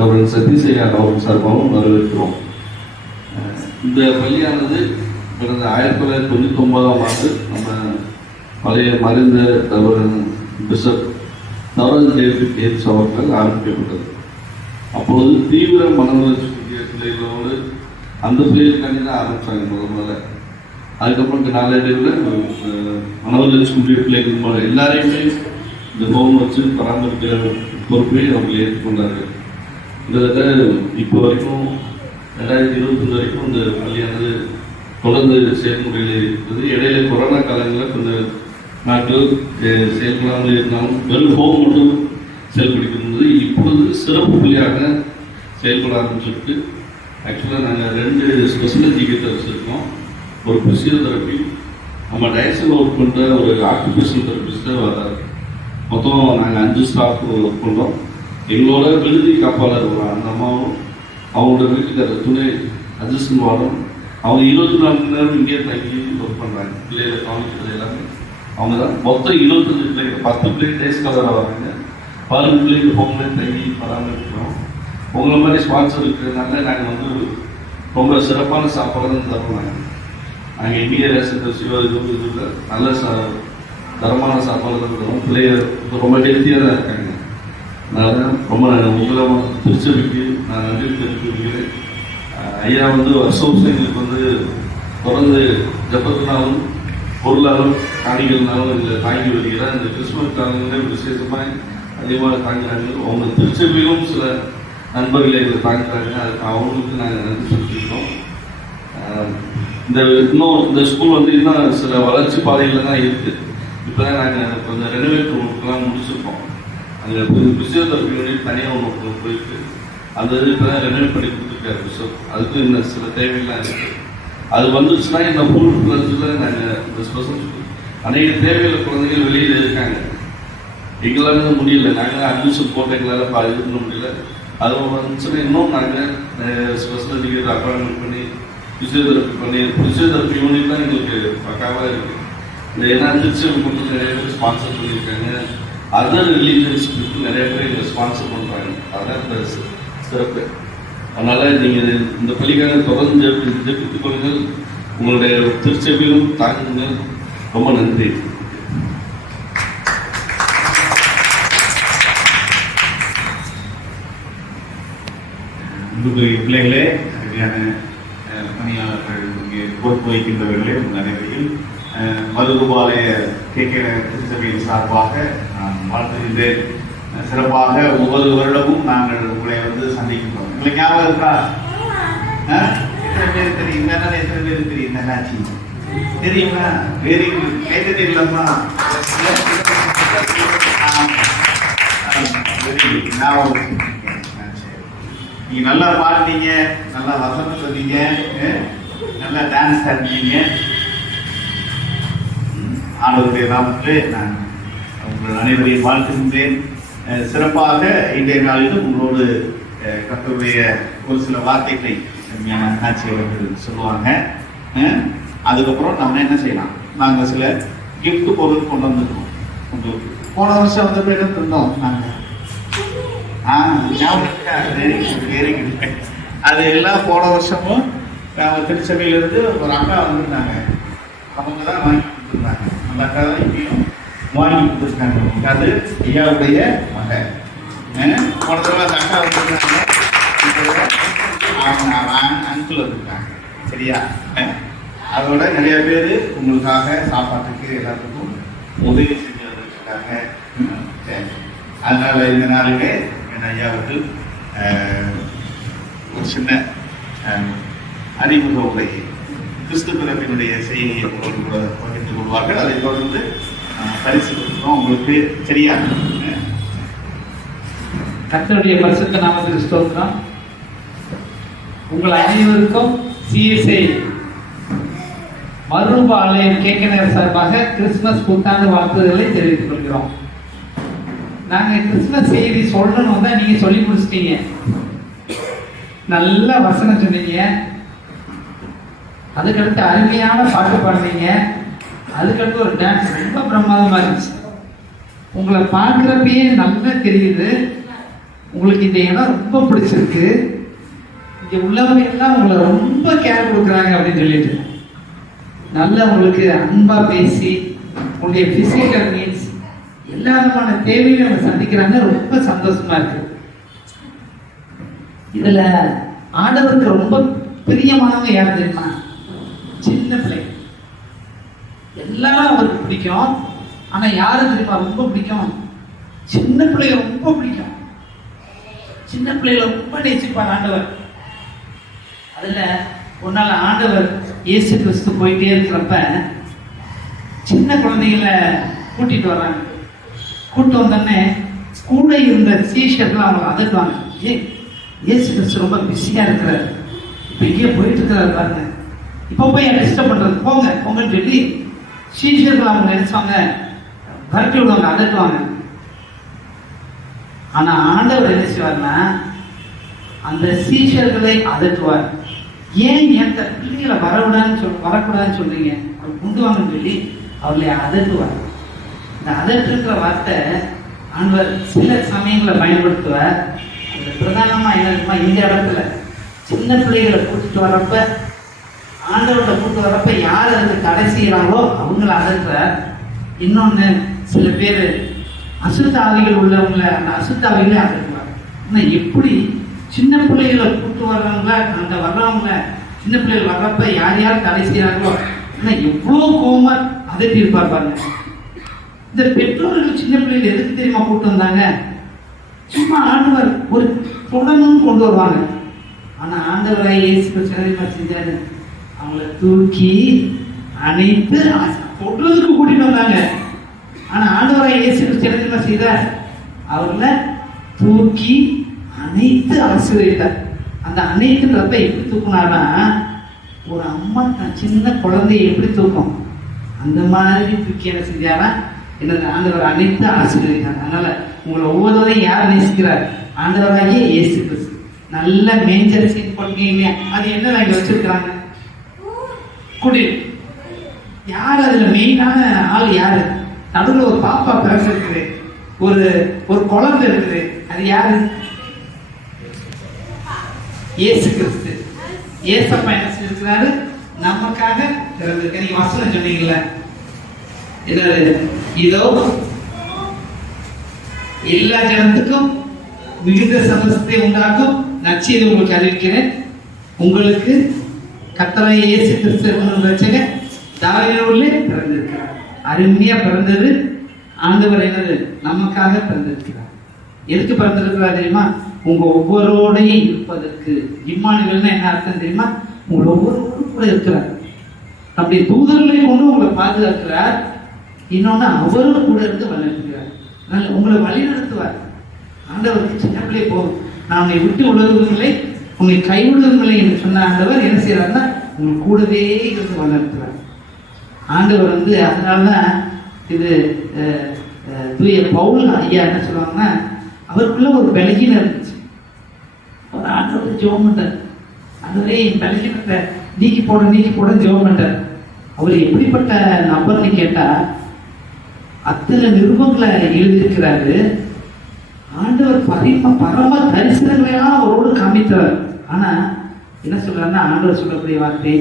அவர்கள் சதீஷையார் அவர்கள் சார்பாகவும் வரவேற்கிறோம். இந்த பள்ளியானது கடந்த 1999ஆம் ஆண்டு நம்ம பழைய மறைந்த பிஷப் நவரன் டேவிட் கேம்ஸ் அவர்கள் ஆரம்பிக்கப்பட்டது. அப்போது தீவிர மனவளர்ச்சி பிள்ளைகளோடு அந்த பிள்ளைகளுக்காண்டி தான் ஆரம்பித்தாங்க முதல்ல. அதுக்கப்புறம் நாளடைவில் மனவளர்ச்சி பிள்ளைகள் எல்லாரையுமே இந்த ஹோம் வச்சு பராமரிக்கிற பொறுப்பை அவங்க ஏற்றுக்கொண்டார்கள். கிட்டத்தட்ட இப்போ வரைக்கும் 2025 வரைக்கும் இந்த பள்ளியானது தொடர்ந்து செயல்முறையில் இருக்கிறது. இடையில கொரோனா காலங்களில் கொஞ்சம் நாட்கள் செயல்படாமல் இருந்தாலும் வெறும் ஹோம் மட்டும் செயல்படுத்திருந்தது. இப்பொழுது சிறப்பு பள்ளியாக செயல்பட ஆரம்பிச்சிருக்கு. ஆக்சுவலாக நாங்கள் 2 ஸ்பெஷல் எஜுகேட்டர்ஸ் இருக்கோம். ஒரு பிசியோதெரப்பி, நம்ம டயசில் ஒர்க் பண்ணுற ஒரு ஆக்குபேஷனல் தெரபிஸ்டாக வராது. மொத்தம் நாங்கள் 5 ஸ்டாஃப் ஒர்க் பண்ணுறோம். எங்களோட விடுதி காப்பாளர் அந்த அம்மாவும் அவங்களோட வீட்டுக்காரர் துணை அட்ஜஸ்டன் வார்டும் அவங்க 24 மணி நேரம் இங்கே தங்கி ஒர்க் பண்ணுறாங்க. பிள்ளைகளை கவனிக்கிறது எல்லாமே அவங்க தான். மொத்தம் 25 பிள்ளைங்க, 10 பிள்ளைங்க டேஸ் கலராக வராங்க, 15 பிள்ளைங்க ஹோம்ல தங்கி பராமரிக்கிறோம். உங்களை மாதிரி ஸ்பான்சர் இருக்கிறதுனால நாங்கள் வந்து ரொம்ப சிறப்பான சாப்பாடு தான் தரோம். நாங்கள் இந்திய ரேஷன் இதில் நல்ல தரமான சாப்பாடு தான் தரோம். பிள்ளைங்க ரொம்ப ஹெல்த்தியாக தான் இருக்காங்க. அதனால் ரொம்ப உங்களை திருச்சபைக்கு நான் நன்றி தெரிவிக்கிறேன். ஐயா வந்து வருஷம் எங்களுக்கு வந்து தொடர்ந்து ஜபத்தினாலும் பொருளாலும் காணிகள்னாலும் இதில் தாங்கி வருகிறார். இந்த கிறிஸ்துமஸ் காலங்களில் விசேஷமாக அதிகமாக தாங்கிறாங்க. அவங்க திருச்சபையிலும் சில நண்பர்களை எங்களை தாங்குறாங்க. அதுக்கு அவங்களுக்கு நாங்கள் நன்றி செலுத்திக்கிறோம். இந்த ஸ்கூல் வந்து இன்னும் சில வளர்ச்சி பாதைகளில் தான் இருக்குது. இப்போ தான் நாங்கள் கொஞ்சம் ரெனோவேட் ஒர்க்கெலாம் முடிச்சிருக்கோம். அங்கே பிசியோதெரப்பி யூனிட் தனியாக ஒன்று போயிருக்கு. அந்த இது இப்போ தான் ரெனோவேட் பண்ணி கொடுத்துருக்காரு பிஷப். அதுக்கு இன்னும் சில தேவைகள்லாம் இருக்குது. அது வந்துச்சுன்னா இந்த ஃபுல் ஃப்ளட்ஜில் நாங்கள் இந்த ஸ்பெஷல் அநேக தேவைகளை குழந்தைகள் வெளியில் இருக்காங்க. எங்களால் முடியல, நாங்கள் அட்மிஷன் போட்ட எங்களால் இது பண்ண முடியல. அது வந்துச்சுன்னா இன்னும் நாங்கள் ஸ்பெஷல் எஜுகேட்டர் அப்பாயின்மெண்ட் பண்ணி பிசியோதெரப்பி யூனிட் தான் எங்களுக்கு பக்காவாக இருக்குது. இந்த ஏன்னா திருச்சி மட்டும் நிறைய பேர் ஸ்பான்சர் பண்ணியிருக்காங்க. அதர் ரிலீஜியன்ஸ்க்கு நிறைய பேர் எங்களை ஸ்பான்சர் பண்ணுறாங்க. அதுதான் இந்த சிறப்பு. அதனால் நீங்கள் இந்த பள்ளிக்காக தொடர்ந்து ஜெபித்துக் கொள்ளுங்கள். உங்களுடைய திருச்சபையிலும் தாங்குங்கள். ரொம்ப நன்றி. பிள்ளைகளே, சரியான பணியாளர்கள் இங்கே பொறுப்பு வைக்கின்றவர்களே, உங்கள் அனைவரையும் மருதுபாளைய கேட்கிற திருச்சபையின் சார்பாக நான் வாழ்த்துகின்றேன். சிறப்பாக ஒவ்வொரு வருடமும் நாங்கள் உங்களை வந்து சந்திக்கின்றோம். உங்களுக்கு ஞாபகம் இருக்கா? எத்தனை பேர் தெரியும்? எத்தனை பேர் தெரியும்? நல்லாச்சு தெரியுமா? Very good. கேட்க தெரியலம்மா? Very good. ஞாபகம் நீங்க நல்லா பாடுனீங்க, நல்லா வசனம் சொன்னீங்க, நல்லா டான்ஸ் ஆடினீங்க. ஆண்டவருடைய நாமத்திலே நான் உங்கள் அனைவரையும் வாழ்த்துகின்றேன். சிறப்பாக இன்றைய நாளிலும் உங்களோடு கர்த்தருடைய ஒரு சில வார்த்தைகளை ஆட்சி அவர்கள் சொல்லுவாங்க. அதுக்கப்புறம் நம்ம என்ன செய்யலாம், நாங்கள் சில கிஃப்ட் பொருள் கொண்டு வந்துருக்கோம். உங்களுக்கு போன வருஷம் வந்து போய் இருந்தோம் நாங்கள். அது எல்லாம் போன வருஷமும் திருச்சபையிலிருந்து ஒரு அக்கா வந்துருந்தாங்க. அவங்க தான் வாங்கி கொடுத்துருந்தாங்க. அந்த அக்கா தான் இப்பயும் வாங்கி கொடுத்துருக்காங்க. அது ஐயாவுடைய மகன். போன தடவை அந்த அக்கா வந்துருந்தாங்க, அவங்க அங்கிள் வந்துருக்காங்க. சரியா? அதோட நிறைய பேர் உங்களுக்காக சாப்பாட்டுக்கு எல்லாத்துக்கும் உதவி செஞ்சு வந்துருக்காங்க. அதனால இந்த நாளிலே ஐயா அவர்கள் ஒரு சின்ன அறிமுக உரை கிறிஸ்து பிறப்பினுடைய செய்தியை பகிர்ந்து கொள்வார்கள். அதைத் தொடர்ந்து பரிசு கொடுக்குறோம் உங்களுக்கு. சரியா? கர்த்தருடைய பரிசுத்த நாமத்துக்கு ஸ்தோத்திரம். உங்கள் அனைவருக்கும் சிஎஸ்ஐ மறுரூப ஆலயம் கேக்கனர் சார்பாக கிறிஸ்துமஸ் புத்தாண்டு வாழ்த்துதல்களை தெரிவித்துக் கொள்கிறோம். நாங்க கிறிஸ்துமஸ் செய்தி சொல்லணும் தான் நீங்க சொல்லி முடிச்சிட்டீங்க. நல்ல வசனம் சொன்னீங்க, அதுக்கடுத்து அருமையான பாட்டு பாடுறீங்க, அதுக்கடுத்து ஒரு டான்ஸ் ரொம்ப பிரமாதமா இருந்துச்சு. உங்களை பார்க்குறப்பயே நல்லா தெரியுது உங்களுக்கு இந்த இடம் ரொம்ப பிடிச்சிருக்கு, இங்க உள்ளவங்க எல்லாம் உங்களை ரொம்ப கேர் கொடுக்குறாங்க அப்படின்னு சொல்லிட்டு நல்லா உங்களுக்கு அன்பா பேசி உங்களுடைய பிசிக்கல் நீட்ஸ் எல்லா விதமான தேவையும் அவங்க சந்திக்கிறாங்க. ரொம்ப சந்தோஷமா இருக்கு. இதுல ஆண்டவருக்கு ரொம்ப பிரியமானவங்க யார் தெரியுமா? சின்ன பிள்ளைங்க. எல்லாரும் அவருக்கு பிடிக்கும். ஆனா யாரு தெரியுமா ரொம்ப பிடிக்கும்? சின்ன பிள்ளைங்க ரொம்ப பிடிக்கும். சின்ன பிள்ளைகளை ரொம்ப நேசிப்பார் ஆண்டவர். அதுல ஒரு நாள் ஆண்டவர் இயேசு கிறிஸ்து போயிட்டே இருக்கிறப்ப சின்ன குழந்தைகளை கூட்டிட்டு வர்றாங்க. கூட்டு வந்தோடனே கூட இருந்த சீஷர்கள் அவங்க அதட்டுவாங்க, இயேசு கிறிஸ்து ரொம்ப பிஸியா இருக்கிறாரு, இப்ப இங்கே போயிட்டு இருக்கிறாரு பாருங்க, இப்ப போய் டிஸ்டர்ப் பண்றது, போங்க போங்கன்னு சொல்லி சீஷர்கள் அவங்க நினைச்சாங்க விரட்டி விடுவாங்க, அதட்டுவாங்க. ஆனா ஆண்டவர் என்ன செய்வார்னா அந்த சீஷர்களை அதட்டுவார். ஏன் என் பிள்ளைகளை வரக்கூடாதுன்னு சொல்றீங்க, அவர் கொண்டு வாங்கன்னு சொல்லி அவர்களை அதட்டுவார். இந்த அதட்டுங்கிற வார்த்தை ஆண்டவர் சில சமயங்களை பயன்படுத்துவார். பிரதானமா என்ன இந்த இடத்துல சின்ன பிள்ளைகளை கூட்டிட்டு வர்றப்ப ஆண்டவர்கிட்ட கூப்பிட்டு வர்றப்ப யார் அதுக்கு தடை செய்யறாங்களோ அவங்கள அதட்டுறார். இன்னொன்னு சில பேர் அசுத்தாவிகள் உள்ளவங்களை அந்த அசுத்தாவிகளே அதட்டுவார். ஆனால் எப்படி சின்ன பிள்ளைகளை கூப்பிட்டு வர்றவங்கள அந்த வர்றவங்கள சின்ன பிள்ளைகள் வர்றப்ப யார் யார் தடை செய்யறாங்களோ ஆனால் எவ்வளோ கோபமா அதட்டி இருப்பார் பாருங்க. இந்த பெற்றோர்கள் சின்ன பிள்ளைகள் எதுக்கு தெரியுமா கூப்பிட்டு வந்தாங்க? சும்மா ஆண்டவர் ஒரு தொடர்ந்து கொண்டு வருவாங்க. ஆனா ஆண்டவராய் இயேசு கிறிஸ்து செஞ்சாரு, அவங்கள தூக்கி அணைத்து தொடுறதுக்கு கூட்டிட்டு வந்தாங்க. ஆனா ஆண்டவராய் இயேசு கிறிஸ்து என்ன செய்தார்? அவர்களை தூக்கி அணைத்து ஆசீர்வதித்தார். அந்த அணைத்துன்றப்ப எப்படி தூக்குனார்னா, ஒரு அம்மா தன் சின்ன குழந்தைய எப்படி தூக்கும் அந்த மாதிரி தூக்கி என்ன செஞ்சாரா என்னது ஆண்டவர் அனைத்து ஆசீர்வதித்தார். அதனால உங்களை ஒவ்வொருவரையும் யார் நேசிக்கிறார்? ஆண்டவராகிய இயேசு கிறிஸ்து. நல்ல மேஞ்சர் சீன் போட்டீங்க, அது என்ன இங்க வச்சிருக்கிறாங்க? குடில். யார் அதுல மெயினான ஆள் யாரு? நடுவில் ஒரு பாப்பா பிறகு இருக்குது, ஒரு குழந்தை இருக்குது, அது யாரு? இயேசு கிறிஸ்து. ஏசப்பா என்ன செஞ்சிருக்கிறாரு? நமக்காக பிறந்திருக்க. நீங்க வசனம் சொன்னீங்கல்ல, இதோ எல்லா ஜனத்துக்கும் மிகுந்த சந்தோஷத்தை உண்டாக்கும் நற்செய்தி உங்களுக்கு அறிவிக்கிறேன், உங்களுக்கு கர்த்தராகிய இயேசு கிறிஸ்து ரட்சகர் தாவீதிலே பிறந்திருக்கிறார். அருமையா பிறந்தது. ஆண்டவர் என்னது நமக்காக பிறந்திருக்கிறார். எதுக்கு பிறந்திருக்கிறார் தெரியுமா? உங்க ஒவ்வொருடையும் இருப்பதற்கு. இம்மானுவேல்னா என்ன அர்த்தம் தெரியுமா? உங்களை ஒவ்வொருவரும் கூட இருக்கிறார். அப்படி தூதர்களை கொண்டு உங்களை பாதுகாக்கிறார். இன்னொன்னு அவரும் கூட இருந்து வழிநடத்துகிறார். உங்களை வழி நடத்துவார். ஆண்டவருக்கு சின்ன பிள்ளை போகும், நான் உன்னை விட்டு உலகங்களை உன்னை கைவிடுவதில்லை என்று சொன்ன ஆண்டவர் என்ன செய்யறாருன்னா உங்களை கூடவே இருந்து வழிநடத்துவார். ஆண்டவர் அதனாலதான் இது தூய பவுல் ஐயா என்ன சொல்லுவாங்கன்னா, அவருக்குள்ள ஒரு பலகீனம் இருந்துச்சு. அவர் ஆண்டவர் ஜெபம் பண்றார், ஆண்டவரே என் பலகீனத்தை நீக்கி போட ஜெபம் பண்றார். அவர் எப்படிப்பட்ட நபர்னு கேட்டா, அத்தனை நிருபங்களை எழுதியிருக்கிறாரு. ஆண்டவர் பரம தரிசனங்களையெல்லாம் அவரோடு காமித்தார். ஆனா என்ன சொல்றாருன்னா, ஆண்டவர் சொல்லக்கூடிய வார்த்தை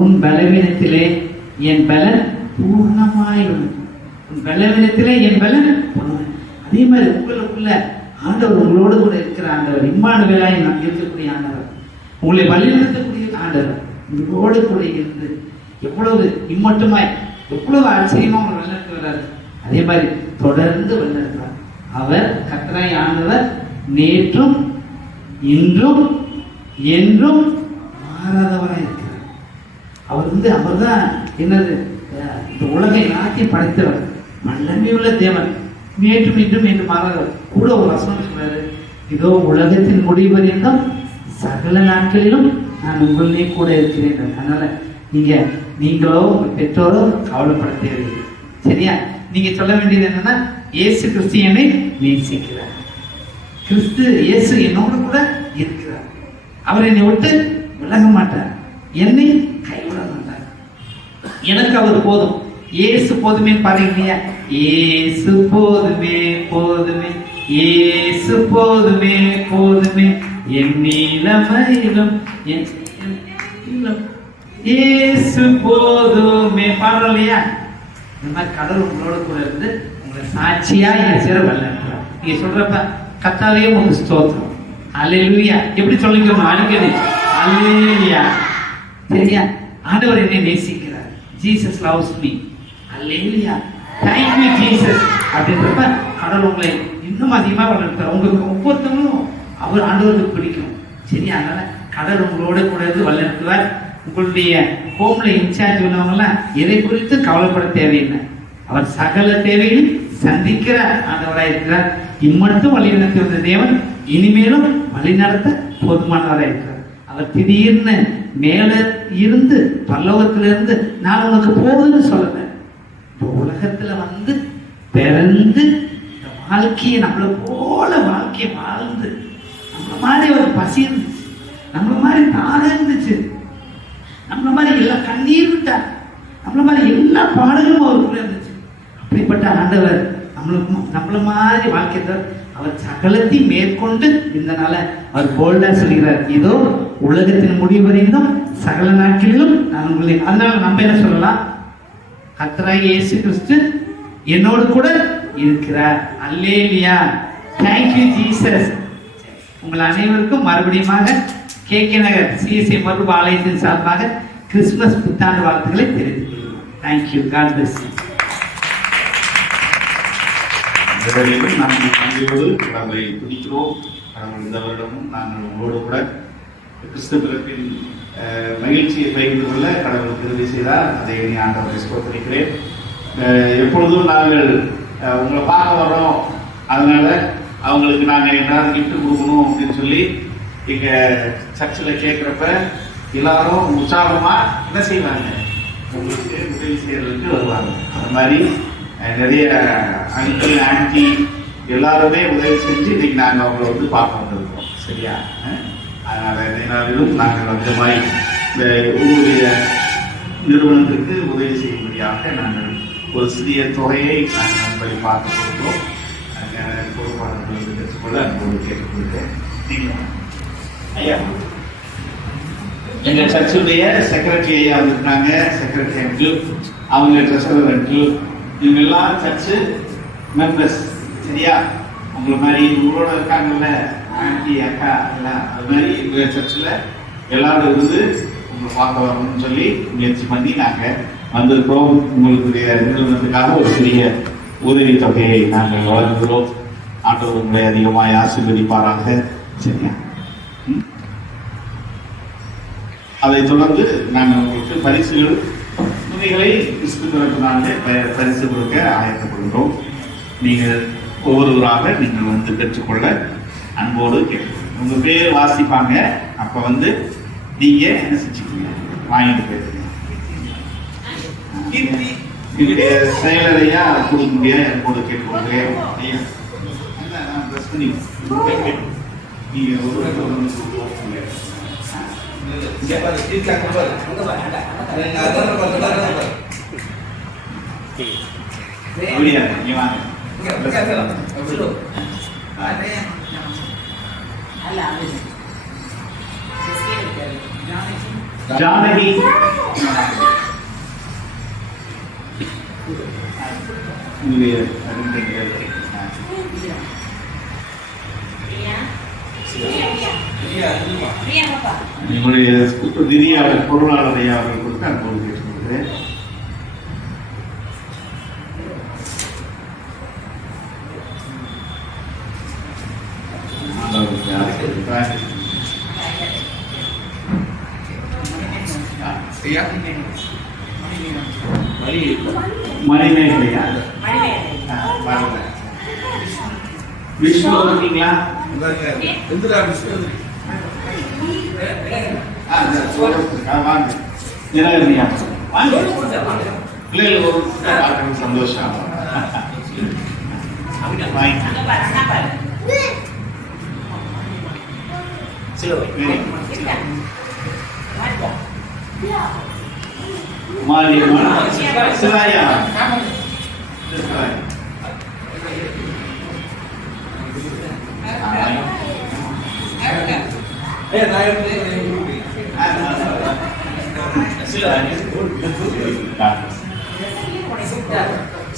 உன் பலவீனத்திலே என் பலன் பூர்ணமாய் உன் பலவீனத்திலே என் பலன். அதே மாதிரி உங்களுக்குள்ள ஆண்டவர் உங்களோடு கூட இருக்கிற ஆண்டவர், இம்மானுவேலாய் நாம் இருக்கக்கூடிய ஆண்டவர், உங்களை வழிநடத்தக்கூடிய ஆண்டவர் உங்களோடு கூட இருந்து எவ்வளவு இம்மட்டுமாய் எவ்வளவு ஆச்சரியமா உங்களை வழிநடத்தி வர்றாரு. அதே மாதிரி தொடர்ந்து வழிநடத்துறார். அவர் கர்த்தராய் ஆண்டவர் நேற்றும் இன்றும் என்றும் மாறாதவராய் இருக்கிறார். அவர் தான் என்னது இந்த உலகை எல்லாத்தையும் படைத்தவர், வல்லமையுள்ள தேவன், நேற்றும் இன்றும் என்று மாறாதவர். கூட ஒரு வசனம் சொல்றாரு, இதோ உலகத்தின் முடிவு வரையும் சகல நாட்களிலும் நான் உங்களே கூட இருக்கிறேன். அதனால நீங்களோ உங்க பெற்றோரோ கவலைப்பட தேவையில்லை. சரியா? நீங்க சொல்ல வேண்டியது என்னன்னா, இயேசு கிறிஸ்து என்னை நேசிக்கிறார், கிறிஸ்து இயேசு என்னோடு கூட இருக்கிறார், அவர் என்னை விட்டு விலக மாட்டார், என்னை கைவிட மாட்டார், எனக்கு அவர் போதும், இயேசு போதுமே பாருங்க. இயேசு போதுமே போதுமே, இயேசு போதுமே போதுமே, என் நீலமயிலும் இயேசு போதுமே பாடுறோம் இல்லையா? இந்த மாதிரி கடவுள் உங்களோட கூட இருந்து உங்களை சாட்சியா என் சேர வரல. நீங்க சொல்றப்ப கத்தாலே உங்களுக்கு ஸ்தோத்திரம், அல்லேலூயா. எப்படி சொல்லிக்கணும் அடிக்கடி? அல்லேலூயா. சரியா? ஆண்டவர் என்னை நேசிக்கிறார், Jesus loves me, hallelujah, thank you Jesus அப்படின்றப்ப கடவுள் உங்களை இன்னும் அதிகமாக வளர்த்தார். உங்களுக்கு ஒவ்வொருத்தவங்களும் அவர் ஆண்டவருக்கு பிடிக்கும். சரியா? அதனால கடவுள் உங்களோட கூட இருந்து வளர்த்துவார். உங்களுடைய ஹோம்ல இன்சார்ஜ் உள்ளவங்கலாம் எதை குறித்து கவலைப்பட தேவையில்லை. அவர் சகல தேவையும் சந்திக்கிற ஆண்டவராக இருக்கிறார். இம்மட்டும் வழிநடத்தி வந்த தேவன் இனிமேலும் வழிநடத்த போதுமானவராக இருக்கிறார். அவர் திடீர்னு மேல இருந்து பல்லவத்திலிருந்து நான் உனக்கு போகுதுன்னு சொல்லல, இந்த உலகத்துல வந்து பிறந்து இந்த வாழ்க்கையை நம்மளை போல வாழ்க்கையை வாழ்ந்து நம்மள மாதிரி ஒரு பசி இருந்துச்சு, நம்மள மாதிரி தாகம் இருந்துச்சு, நம்மள மாதிரி எல்லா கண்ணீர் விட்டார், நம்மள மாதிரி எல்லா பாடலும் அவருக்குள்ள இருந்துச்சு. அப்படிப்பட்ட ஆண்டவர் நம்மள மாதிரி வாழ்க்கை அவர் சகலத்தையும் மேற்கொண்டு இருந்தனால அவர் போல்டா சொல்கிறார், இதோ உலகத்தின் முடிவடைந்தும் சகல நாட்களிலும் நான் உங்களை. அதனால நம்ம என்ன சொல்லலாம்? கர்த்தராகிய இயேசு கிறிஸ்து என்னோடு கூட இருக்கிறார், அல்லேலூயா, தேங்க் யூ ஜீசஸ். உங்கள் அனைவருக்கும் மறுபடியும் KK நகர் CSI மறுபடியும் ஆலயத்தின் சார்பாக கிறிஸ்துமஸ் புத்தாண்டு வாழ்த்துக்களை தெரிவித்துக் கொள்கிறோம். Thank you, God bless you. நாங்கள் நன்றியோடு கடவுளை துதிக்கிறோம். கடவுள் இந்த வருடமும் நாங்கள் உங்களோடு கூட கிறிஸ்து பிறப்பின் மகிழ்ச்சியை பகிர்ந்து கொள்ள கடவுள் உதவி செய்தார். அதை ஆண்டவரை ஸ்தோத்திரிக்கிறேன். எப்பொழுதும் நாங்கள் உங்களை பார்க்க வர்றோம், அதனால அவங்களுக்கு நாங்கள் என்ன கிஃப்ட் கொடுக்கணும் அப்படின்னு சொல்லி எங்க சர்ச்சில் கேட்குறப்ப எல்லாரும் உற்சாகமா என்ன செய்வாங்க, உங்களுக்கு உதவி செய்யறதுக்கு வருவாங்க. அந்த மாதிரி நிறைய அங்கிள் ஆன்டி எல்லாருமே உதவி செஞ்சு இன்னைக்கு நாங்கள் அவங்கள வந்து பார்க்க வந்திருக்கோம். சரியா? அதனால எல்லாரிலும் நாங்கள் அந்த மாதிரி உங்களுடைய நிறுவனத்திற்கு உதவி செய்யும்படியாக நாங்கள் ஒரு சிறிய தொகையை நாங்கள் நண்பரை பார்த்து கொடுத்தோம். பொறுப்பாளர்கள் பெற்றுக்கொள்ள அன்போடு கேட்டுக்கொள்கிறேன். ஐயா, எங்க சர்ச்சுடைய செக்ரட்டரி ஐயா வந்திருக்காங்க, செக்ரட்டரி அங்கிள், அவங்க ட்ரெஷரர் அங்கிள், இவங்க எல்லாம் சர்ச்சு மெம்பர்ஸ். சரியா? உங்களை மாதிரி உங்களோட இருக்காங்கல்ல ஆண்டி அக்கா எல்லாம், அது மாதிரி எங்க சர்ச்சில் எல்லாரும் இருந்து உங்களை பார்க்க வரணும்னு சொல்லி முயற்சி பண்ணி நாங்கள் வந்திருக்கிறோம். உங்களுடைய நிறுவனத்துக்காக ஒரு சிறிய உதவி தொகையை நாங்கள் வழங்குகிறோம். ஆண்டவர் உங்களை அதிகமாக ஆசீர்வதிப்பாராக. சரியா? அதை தொடர்ந்து நாங்கள் உங்களுக்கு பரிசுகள் துணிகளை கிறிஸ்து பிறப்பு நாளில் பரிசு கொடுக்க ஆயத்தப்படுகிறோம். நீங்கள் ஒவ்வொருவராக நீங்கள் வந்து பெற்றுக்கொள்ள அன்போடு கேட்கிறோம். உங்க பேர் வாசிப்பாங்க, அப்ப வந்து நீங்க என்ன செஞ்சுக்கீங்க, வாங்கிட்டு போயிருக்கீங்க. என்னுடைய செயலரையா கொடுக்க முடியாது, அன்போடு கேட்டுக்கொள்கிறேன். ஐயா ட்ரெஸ் பண்ணி நீங்க ஜானகி என்னுடைய திதியாளர் பொருளாளரை அவர்கள் கொடுத்து அன்போடு கேட்டுக்கொள்கிறேன். மணிமேகலையா? வாங்க. விஷ்ணு இருக்கீங்களா? வாங்க. நிராகரியா? வாங்க. பிள்ளைகள் ஒரு சந்தோஷம். மாரியம்மா சிவாயா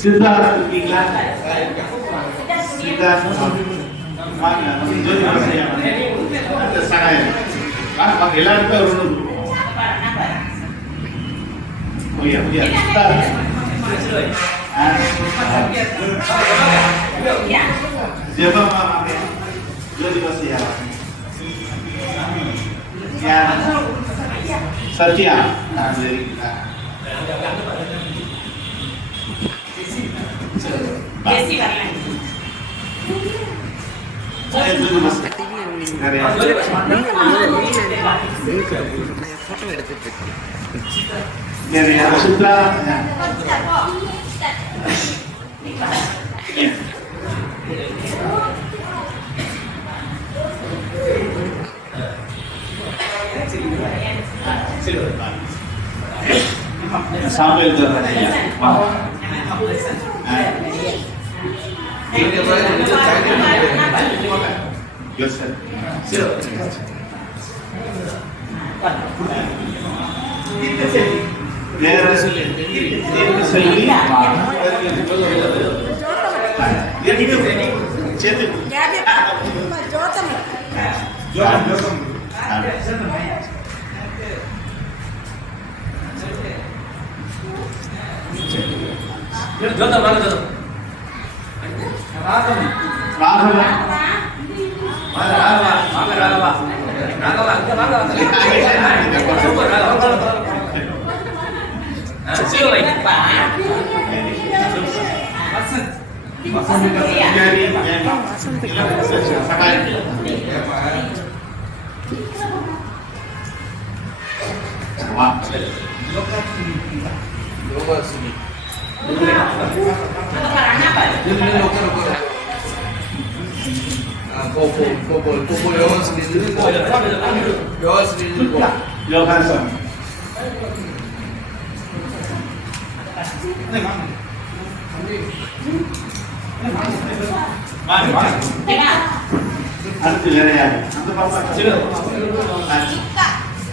சித்தார்த்தம் இருக்கீங்களா? எல்லாருக்கும் சத்யா சாம்பல் அடுத்து வேற யாரு? அந்த பாப்பா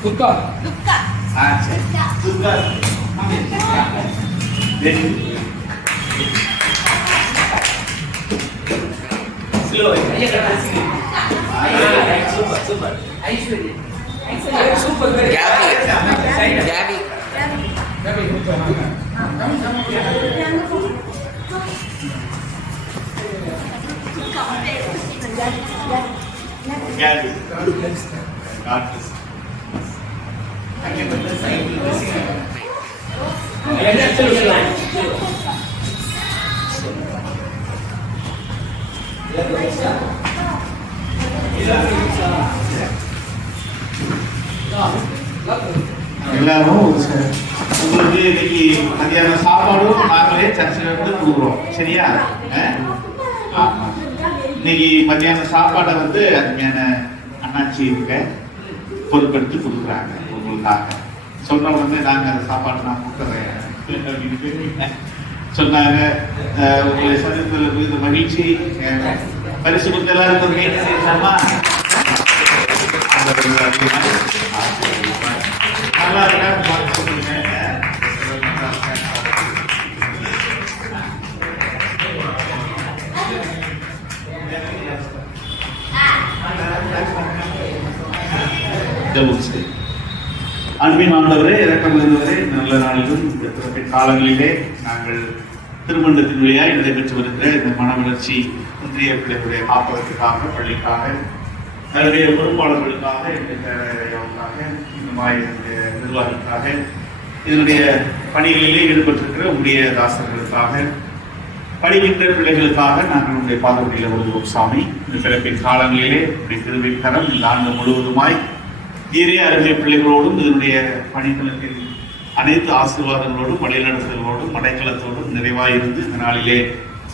துர்கா. துர்கா. சூப்பர். எல்லாரும் உங்களுக்கு இன்னைக்கு மத்தியான சாப்பாடும் நாங்களே சர்ச்சில் வந்து கொடுக்குறோம். சரியா? இன்னைக்கு மத்தியான சாப்பாடை வந்து அருமையான அண்ணாச்சி இருக்க பொறுப்பெடுத்து கொடுக்குறாங்க உங்களுக்காக. சொன்ன உடனே நாங்கள் அந்த சாப்பாடு நான் கொடுக்குறேன் அப்படின்னு சொன்னாங்க. உங்களை சந்திப்பதில் மிகுந்த மகிழ்ச்சி. பரிசு கொடுத்த எல்லாருக்கும் செய்யலாமா? நல்லா இருக்கான்னு பார்த்து சொல்லுங்க. அன்பின் ஆண்டவரே, இறக்கம் இருந்தவரே, நல்ல நாளிலும் இந்த பிறப்பின் காலங்களிலே நாங்கள் திருமணத்தின் வழியாய் நடைபெற்று வருகிற இந்த மனவளர்ச்சி இன்றைய பிள்ளைகளுடைய காப்பதற்காக, பள்ளிக்காக, அதனுடைய பொறுப்பாளர்களுக்காக, என்னுடைய இந்த நிர்வாகிக்காக, இதனுடைய பணிகளிலே ஈடுபட்டிருக்கிற உடைய தாசர்களுக்காக, படிக்கின்ற பிள்ளைகளுக்காக நாங்கள் உடைய பாதப்படியில் வருகிறோம் சாமி. இந்த பிறப்பின் காலங்களிலே உடைய திருவின் கரம் இந்த ஆண்டு முழுவதுமாய் ஈரே அருமை பிள்ளைகளோடும் இதனுடைய பணிகளுக்கு அனைத்து ஆசீர்வாதங்களோடும் வழிநடத்தல்களோடும் அடைக்கலத்தோடும் நிறைவாயிருந்து இந்த நாளிலே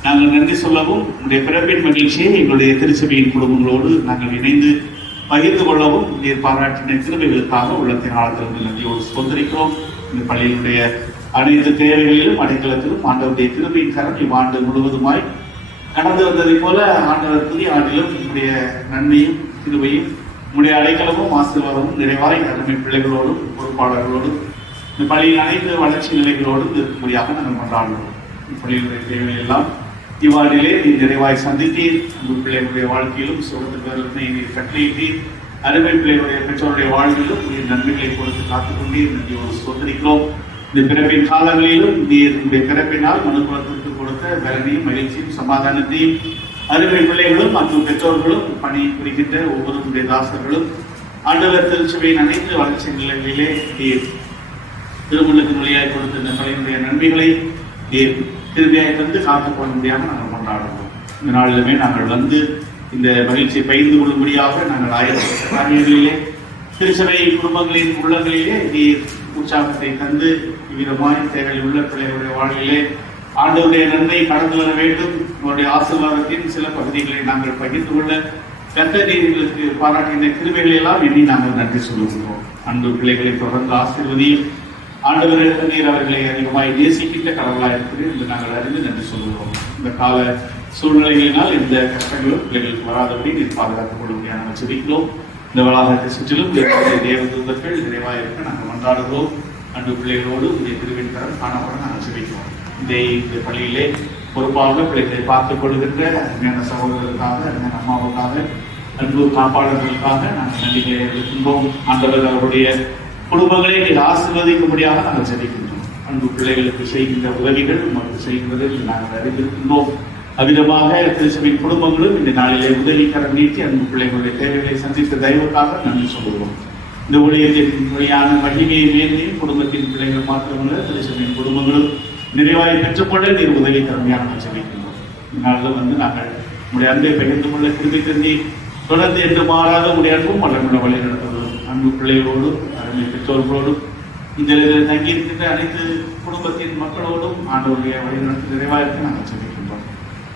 நாங்கள் நன்றி சொல்லவும் உடைய பிறப்பின் மகிழ்ச்சியை எங்களுடைய திருச்சபையின் குடும்பங்களோடு நாங்கள் இணைந்து பகிர்ந்து கொள்ளவும் நீர் பாராட்டின கிருபைகளுக்காக உள்ளத்தின் ஆழத்திலிருந்து நன்றியோடு சொந்தரிக்கிறோம். இந்த பள்ளியினுடைய அனைத்து தேவைகளிலும் அடைக்கலத்திலும் ஆண்டவருடைய கிருபையின் கரம் இவ்வாண்டு முழுவதுமாய் கடந்து வந்ததை போல ஆண்டவர் புதிய ஆண்டிலும் உங்களுடைய நன்மையும் கிருபையும் உங்களுடைய அடைக்கலமும் ஆசீர்வாதமும் நிறைவாய் அருமை பிள்ளைகளோடும் பொறுப்பாளர்களோடும் இந்த பள்ளியின் அனைத்து வளர்ச்சி நிலைகளோடும் இருக்கும்படியாக நாங்கள் கொண்டாடுவோம். இப்பள்ளிகளுடைய தேவைகள் எல்லாம் இவ்வாண்டிலே நீ நிறைவாய் சந்தித்தீர். உங்கள் பிள்ளைகளுடைய வாழ்க்கையிலும் சுகத்துக்கு நீர் கட்டளையிட்டீர். அருமை பிள்ளைகளுடைய பெற்றோருடைய வாழ்விலும் நீர் நன்மைகளை கொடுத்து காத்துக்கொண்டீர். நன்றியோடு சோதரிக்கிறோம். இந்த பிறப்பின் காலங்களிலும் நீர் உடைய பிறப்பினால் மனுக்குலத்திற்கு கொடுத்த பலனையும் மகிழ்ச்சியும் சமாதானத்தையும் அருமை பிள்ளைகளும் மற்றும் பெற்றோர்களும் பணி புரிகின்ற ஒவ்வொருடைய தாசர்களும் ஆண்டவர் திருச்சபையின் அனைத்து வளர்ச்சி நிலைகளிலே நீர் திருமணத்தின் வழியாய் கொடுத்த இந்த தலைவனுடைய நன்மைகளை நீர் திரும்பியாய் தந்து காத்துக்கொள்ள முடியாமல் நாங்கள் கொண்டாடுவோம். இந்த நாளிலுமே நாங்கள் வந்து இந்த மகிழ்ச்சியை பகிர்ந்து கொள்ளும்படியாக நாங்கள் ஆயிரத்தி காரியங்களிலே திருச்சபை குடும்பங்களின் உள்ளங்களிலே நீர் உற்சாகத்தை தந்து விதமாய் தேவையில் உள்ள பிள்ளைகளுடைய வாழ்விலே ஆண்டவருடைய நன்மை கடந்து வர வேண்டும். அவருடைய ஆசீர்வாதத்தின் சில பகுதிகளை நாங்கள் பகிர்ந்து கொள்ள கர்த்தர் நீர்களுக்கு பாராட்டின கிருபைகளை எல்லாம் எண்ணி நாங்கள் நன்றி சொல்லுகிறோம். அன்பு பிள்ளைகளை தொடர்ந்து ஆசீர்வதியும் ஆண்டவர் நீர் அவர்களை அதிகமாய் நேசிக்கின்ற கடவுளாக இருக்கிறது என்று நாங்கள் அறிந்து நன்றி சொல்லுகிறோம். இந்த கால சூழ்நிலைகளினால் எந்த கஷ்டங்களும் பிள்ளைகளுக்கு வராதபடி நீர் பாதுகாத்துக் கொள்ளும்படியாக நாங்கள் ஜெபிக்கிறோம். இந்த வளாகத்தை சுற்றிலும் தேவதூதர்கள் நிறைவாக இருக்க நாங்கள் கொண்டாடுகிறோம். அன்பு பிள்ளைகளோடு உடைய திருவின் கரம் காணப்பட நாங்கள் ஜெபிக்கிறோம். இந்த பள்ளியிலே பொறுப்பாக பிள்ளைகளை பார்த்துக் கொள்கின்ற அருமையான சகோதரர்களுக்காக, அருமையான அம்மாவுக்காக, அன்பு காப்பாளர்களுக்காக நாங்கள் நன்றிகளை இருக்கின்றோம். ஆண்டவர் அவருடைய குடும்பங்களை நீர் ஆசீர்வதிக்கும்படியாக நாங்கள் ஜெபிக்கின்றோம். அன்பு பிள்ளைகளுக்கு செய்கின்ற உதவிகள் நமக்கு செய்கின்றது என்று நாங்கள் அறிந்திருக்கின்றோம். அவ்விதமாக திருச்சபையின் குடும்பங்களும் இந்த நாளிலே உதவிக்கரம் நீட்டி அன்பு பிள்ளைகளுடைய தேவைகளை சந்தித்த தயவுக்காக நன்றி சொல்கிறோம். இந்த ஊழியத்தின் வழியான மகிமையை மேன்மையும் குடும்பத்தின் பிள்ளைகள் மாத்திரமல்ல திருச்சபையின் குடும்பங்களும் நிறைவாய் பெற்றுக்கொள்ள நீர் உதவிக்கரமையாக நாங்கள் ஜெபிக்கின்றோம். இந்த நாளில் வந்து நாங்கள் உங்களுடைய அன்பை பகிர்ந்து கொள்ள கிருபை தந்தி தொடர்ந்து என்று மாறாத உடைய அன்பும் வல்லமுள்ள வழி நடத்துவதும் அன்பு பிள்ளைகளோடும் அருமை பெற்றோர்களோடும் இந்த தங்கியிருக்கின்ற அனைத்து குடும்பத்தின் மக்களோடும் ஆண்டவருடைய வழிநடத்தி நிறைவாக நாங்கள் ஜெபிக்கின்றோம்.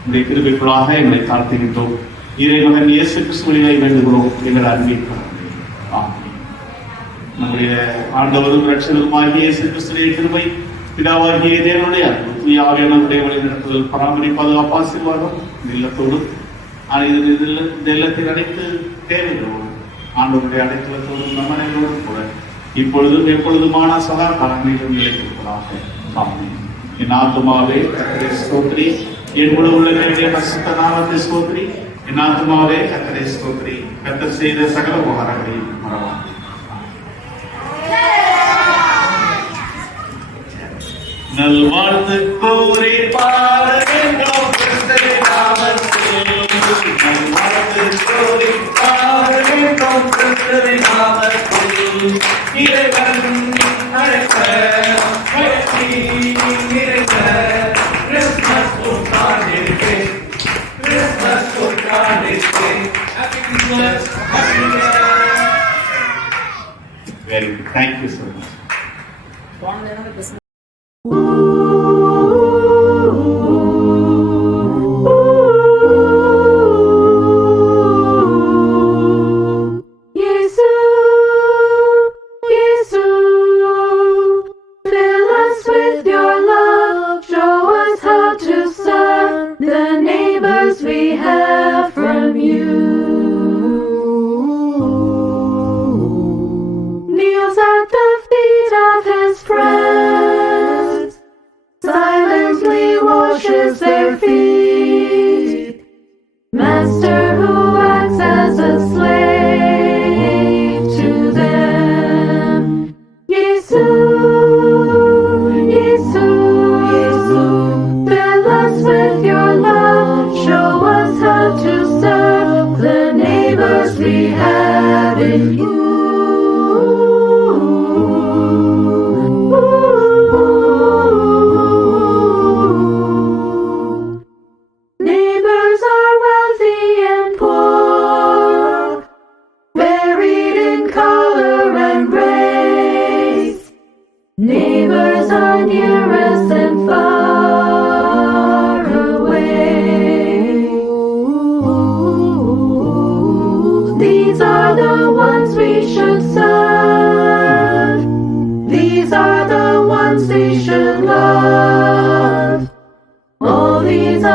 உடைய கிருபைக்குள்ளாக எங்களை தாழ்த்துகின்றோம். இறைமகன் இயேசு கிறிஸ்துவினை வேண்டுகிறோம் எங்கள் அன்பிற்காக. நம்முடைய ஆண்டவரும் இரட்சகருமாகிய இயேசு கிறிஸ்துவின் கிருபை, பிதாவாகிய தேவனுடைய அன்பு, தூய ஆவியானவருடைய வழிநடத்துதல், பராமரிப்பு, பாதுகாப்பு, ஆசீர்வாதம் இல்லத்தோடு இந்த இல்லத்தின் அனைத்து தேவைகளோடு ஆண்டவருடைய அடைக்கலத்தோடும் நம்மளோடும் கூட இப்பொழுதும் எப்பொழுதுமான சதா காலங்களிலும் நிலைத்திருப்பதாக. ஆமென். என் ஆத்துமாவே கர்த்தரை ஸ்தோத்திரி, என் முழு உள்ளத்திலே பரிசுத்த நாமத்தை ஸ்தோத்திரி. என் ஆத்துமாவே கர்த்தரை ஸ்தோத்திரி, கர்த்தர் செய்த சகல உபகாரங்களையும் மறவாதே. நல்வாழ்த்து கூறி பாடுகின்றோம் கிறிஸ்துவின் நாமத்தில். நல்வாழ்த்து கூறி பாடுகின்றோம் கிறிஸ்துவின் நாமத்தில். இறைவன் அழைத்த வெற்றி நிறைந்த கிறிஸ்துமஸ் புத்தாண்டிற்கு, கிறிஸ்துமஸ் புத்தாண்டிற்கு happy Christmas, happy new year. Very good, thank you so much. Master who acts as a slave to them. Yesu, Yesu, Yesu, fill us with your love. Show us how to serve the neighbors we have in you.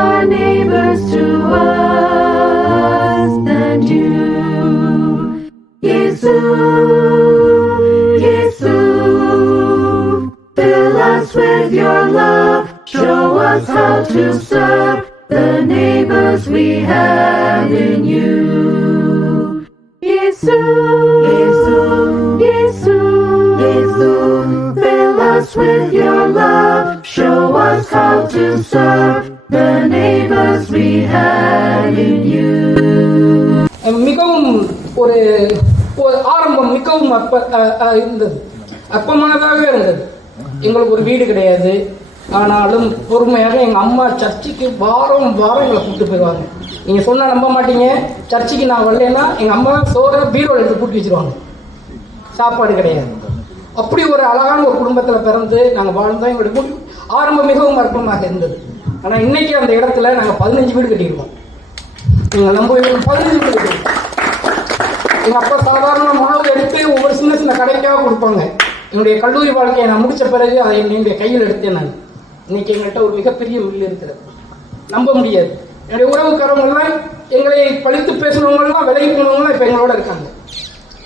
our neighbors to us than you. Jesus, Jesus, fill us with your love. Show us how to serve the neighbors we have in you. Jesus, Jesus, Jesus, fill us with your love. Show us how to serve the neighbors we have in you. மிகவும் ஒரு ஆரம்பம் மிகவும் இருந்தது, அற்பமானதாக இருந்தது. எங்களுக்கு ஒரு வீடு கிடையாது. ஆனாலும் பொறுமையாக எங்கள் அம்மா சர்ச்சுக்கு வாரம் வாரம் எங்களை கூப்பிட்டு போயிடுவாங்க. நீங்கள் சொன்னால் நம்ப மாட்டீங்க, சர்ச்சுக்கு நான் வரலன்னா எங்கள் அம்மா சோறை பீரோவில் எடுத்து கூட்டி வச்சுருவாங்க. சாப்பாடு கிடையாது. அப்படி ஒரு அழகான ஒரு குடும்பத்தில் பிறந்து நாங்கள் வாழ்ந்தோம். எங்களுடைய ஆரம்பம் மிகவும் அற்பமாக இருந்தது. ஆனால் இன்னைக்கு அந்த இடத்துல நாங்கள் 15 வீடு கட்டியிருக்கோம். நீங்கள் நம்ப 15 வீடு கட்டியிருக்கோம். எங்கள் அப்பா சாதாரண மாவு எடுத்து ஒவ்வொரு சின்ன சின்ன கடைக்காக கொடுப்பாங்க. என்னுடைய கல்லூரி வாழ்க்கையை நான் முடித்த பிறகு அதை என்னுடைய கையில் எடுத்தேன். நான் இன்னைக்கு எங்கள்கிட்ட ஒரு மிகப்பெரிய மில் இருக்கிறது. நம்ப முடியாது. என்னுடைய உறவுக்காரவங்கெல்லாம், எங்களை பழித்து பேசுனவங்கலாம், விலகி போனவங்களாம் இப்போ எங்களோட இருக்காங்க.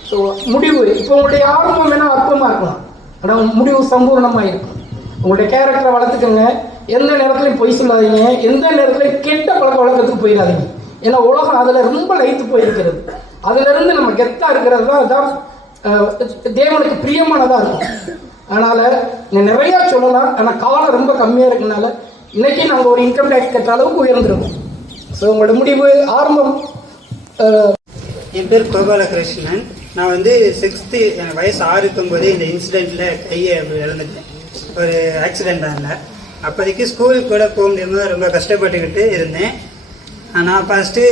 ஸோ முடிவு இப்போ உங்களுடைய ஆரம்பம் வேணால் அற்பமாக இருக்கலாம், ஆனால் முடிவு சம்பூர்ணமாக இருக்கும். உங்களுடைய கேரக்டரை வளர்த்துக்கோங்க. எந்த நேரத்துலையும் பொய் சொல்லாதீங்க. எந்த நேரத்துலையும் கெட்ட பழக்க வழக்கத்துக்கு போயிடாதீங்க. ஏன்னா உலகம் அதில் ரொம்ப லயித்து போயிருக்கிறது. அதிலிருந்து நம்ம கெத்தாக இருக்கிறது தான் அதுதான் தேவனுக்கு பிரியமானதாக இருக்கும். அதனால் நிறையா சொல்லலாம், ஆனால் காலம் ரொம்ப கம்மியாக இருக்குனால இன்றைக்கி நாங்கள் ஒரு இன்கம் டேக்ஸ் கட்டுற அளவுக்கு உயர்ந்துருக்கோம். ஸோ உங்களோட முடிவு ஆரம்பம். என் பேர் கோபாலகிருஷ்ணன். நான் வந்து 6th எனக்கு வயசு 6 இருக்கும்போது இந்த இன்சிடெண்ட்டில் கையை இழந்துட்டேன். ஒரு ஆக்சிடென்ட்னால அப்போதைக்கு ஸ்கூலுக்கு கூட போக முடியாமல் ரொம்ப கஷ்டப்பட்டுக்கிட்டு இருந்தேன். நான் ஃபஸ்ட்டு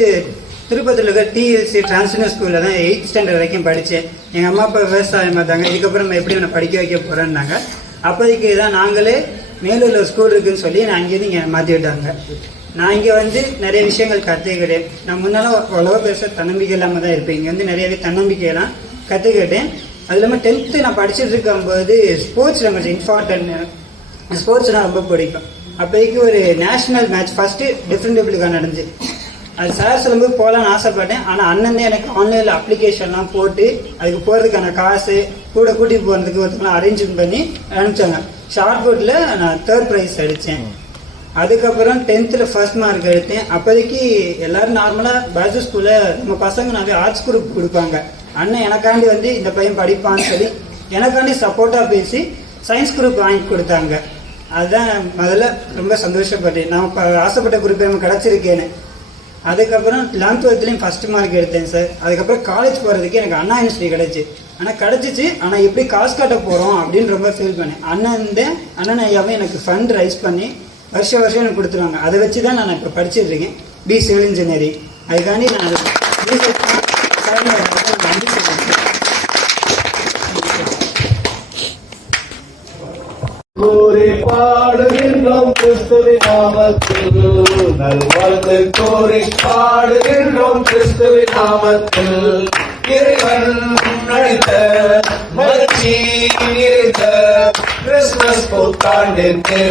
திருப்பதியில் இருக்க TLC டிரான்ஸ்ஜெண்டர் ஸ்கூலில் தான் 8th ஸ்டாண்டர்ட் வரைக்கும் படித்தேன். எங்கள் அம்மா அப்பா விவசாயம் பார்த்தாங்க. இதுக்கப்புறம் நம்ம எப்படி நான் படிக்க வைக்க போகிறேன்னாங்க. அப்போதைக்கு தான் நாங்களே மேலூரில் ஸ்கூல் இருக்குதுன்னு சொல்லி நான் அங்கேருந்து இங்கே மாற்றி விட்டாங்க. நான் இங்கே வந்து நிறைய விஷயங்கள் கற்றுக்கிட்டேன். நான் முன்னாலும் அவ்வளோவா பெருசாக தன்னம்பிக்கை இல்லாமல் தான் இருப்பேன். இங்கே வந்து நிறையவே தன்னம்பிக்கையெல்லாம் கற்றுக்கிட்டேன். அது இல்லாமல் 10th நான் படிச்சுட்டு இருக்கும்போது ஸ்போர்ட்ஸில் கொஞ்சம் இம்பார்ட்டன்ட். ஸ்போர்ட்ஸ்னால் ரொம்ப பிடிக்கும். அப்போதைக்கு ஒரு நேஷ்னல் மேட்ச் ஃபஸ்ட்டு டிஃப்ரெண்ட் நடந்துச்சு. அது சார் சொல்லும்போது போகலான்னு ஆசைப்பட்டேன். ஆனால் அண்ணன் தான் எனக்கு ஆன்லைனில் அப்ளிகேஷன்லாம் போட்டு அதுக்கு போகிறதுக்கான காசு கூட கூட்டிகிட்டு போகிறதுக்கு ஒருத்தங்களாம் அரேஞ்ச்மெண்ட் பண்ணி அனுப்பிச்சாங்க. ஷார்ட் புட்டில் நான் 3rd ப்ரைஸ் அடித்தேன். அதுக்கப்புறம் 10th ஃபர்ஸ்ட் மார்க் எடுத்தேன். அப்போதைக்கு எல்லோரும் நார்மலாக பாய்ஸ் ஸ்கூலில் நம்ம பசங்க நிறைய ஆர்ட்ஸ் குரூப் கொடுப்பாங்க. அண்ணன் எனக்காண்டி வந்து இந்த பையன் படிப்பான்னு சொல்லி எனக்காண்டி சப்போர்ட்டாக பேசி சயின்ஸ் குரூப் வாங்கி கொடுத்தாங்க. அதுதான் முதல்ல ரொம்ப சந்தோஷப்பட்டேன். நான் இப்போ ஆசைப்பட்ட குரூப் எனக்கு கிடச்சிருக்கேன்னு. அதுக்கப்புறம் 11th ஃபர்ஸ்ட் மார்க் எடுத்தேன் சார். அதுக்கப்புறம் காலேஜ் போகிறதுக்கு எனக்கு அண்ணா யூனிவர்சிட்டி கிடச்சி. ஆனால் கிடச்சிச்சு, ஆனால் எப்படி காசு கட்ட போகிறோம் அப்படின்னு ரொம்ப ஃபீல் பண்ணேன். அண்ணன் ஐயாவே எனக்கு ஃபண்ட் ரைஸ் பண்ணி வருஷம் எனக்கு கொடுத்துருவாங்க. அதை வச்சு தான் நான் இப்போ படிச்சுட்டு இருக்கேன், பி சிவில் இன்ஜினியரிங். அதுக்காண்டி நான் நன்றி சொல்லுவேன். கோரி பாடுகின்றோம் கிறிஸ்துவின் நாமத்தில், நல்வாழ்த்து கோரி பாடுகின்றோம் கிறிஸ்துவின் நாமத்தில். இறைவன் அழைத்த மகிழ்ச்சி நிறைந்த கிறிஸ்துமஸ் புத்தாண்டிற்கு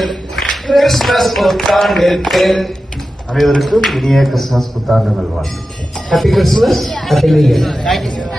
அனைவருக்கும் இனிய கிறிஸ்துமஸ் புத்தாண்டு நல்வாழ்த்து. Happy Christmas, happy new year. Thank you sir.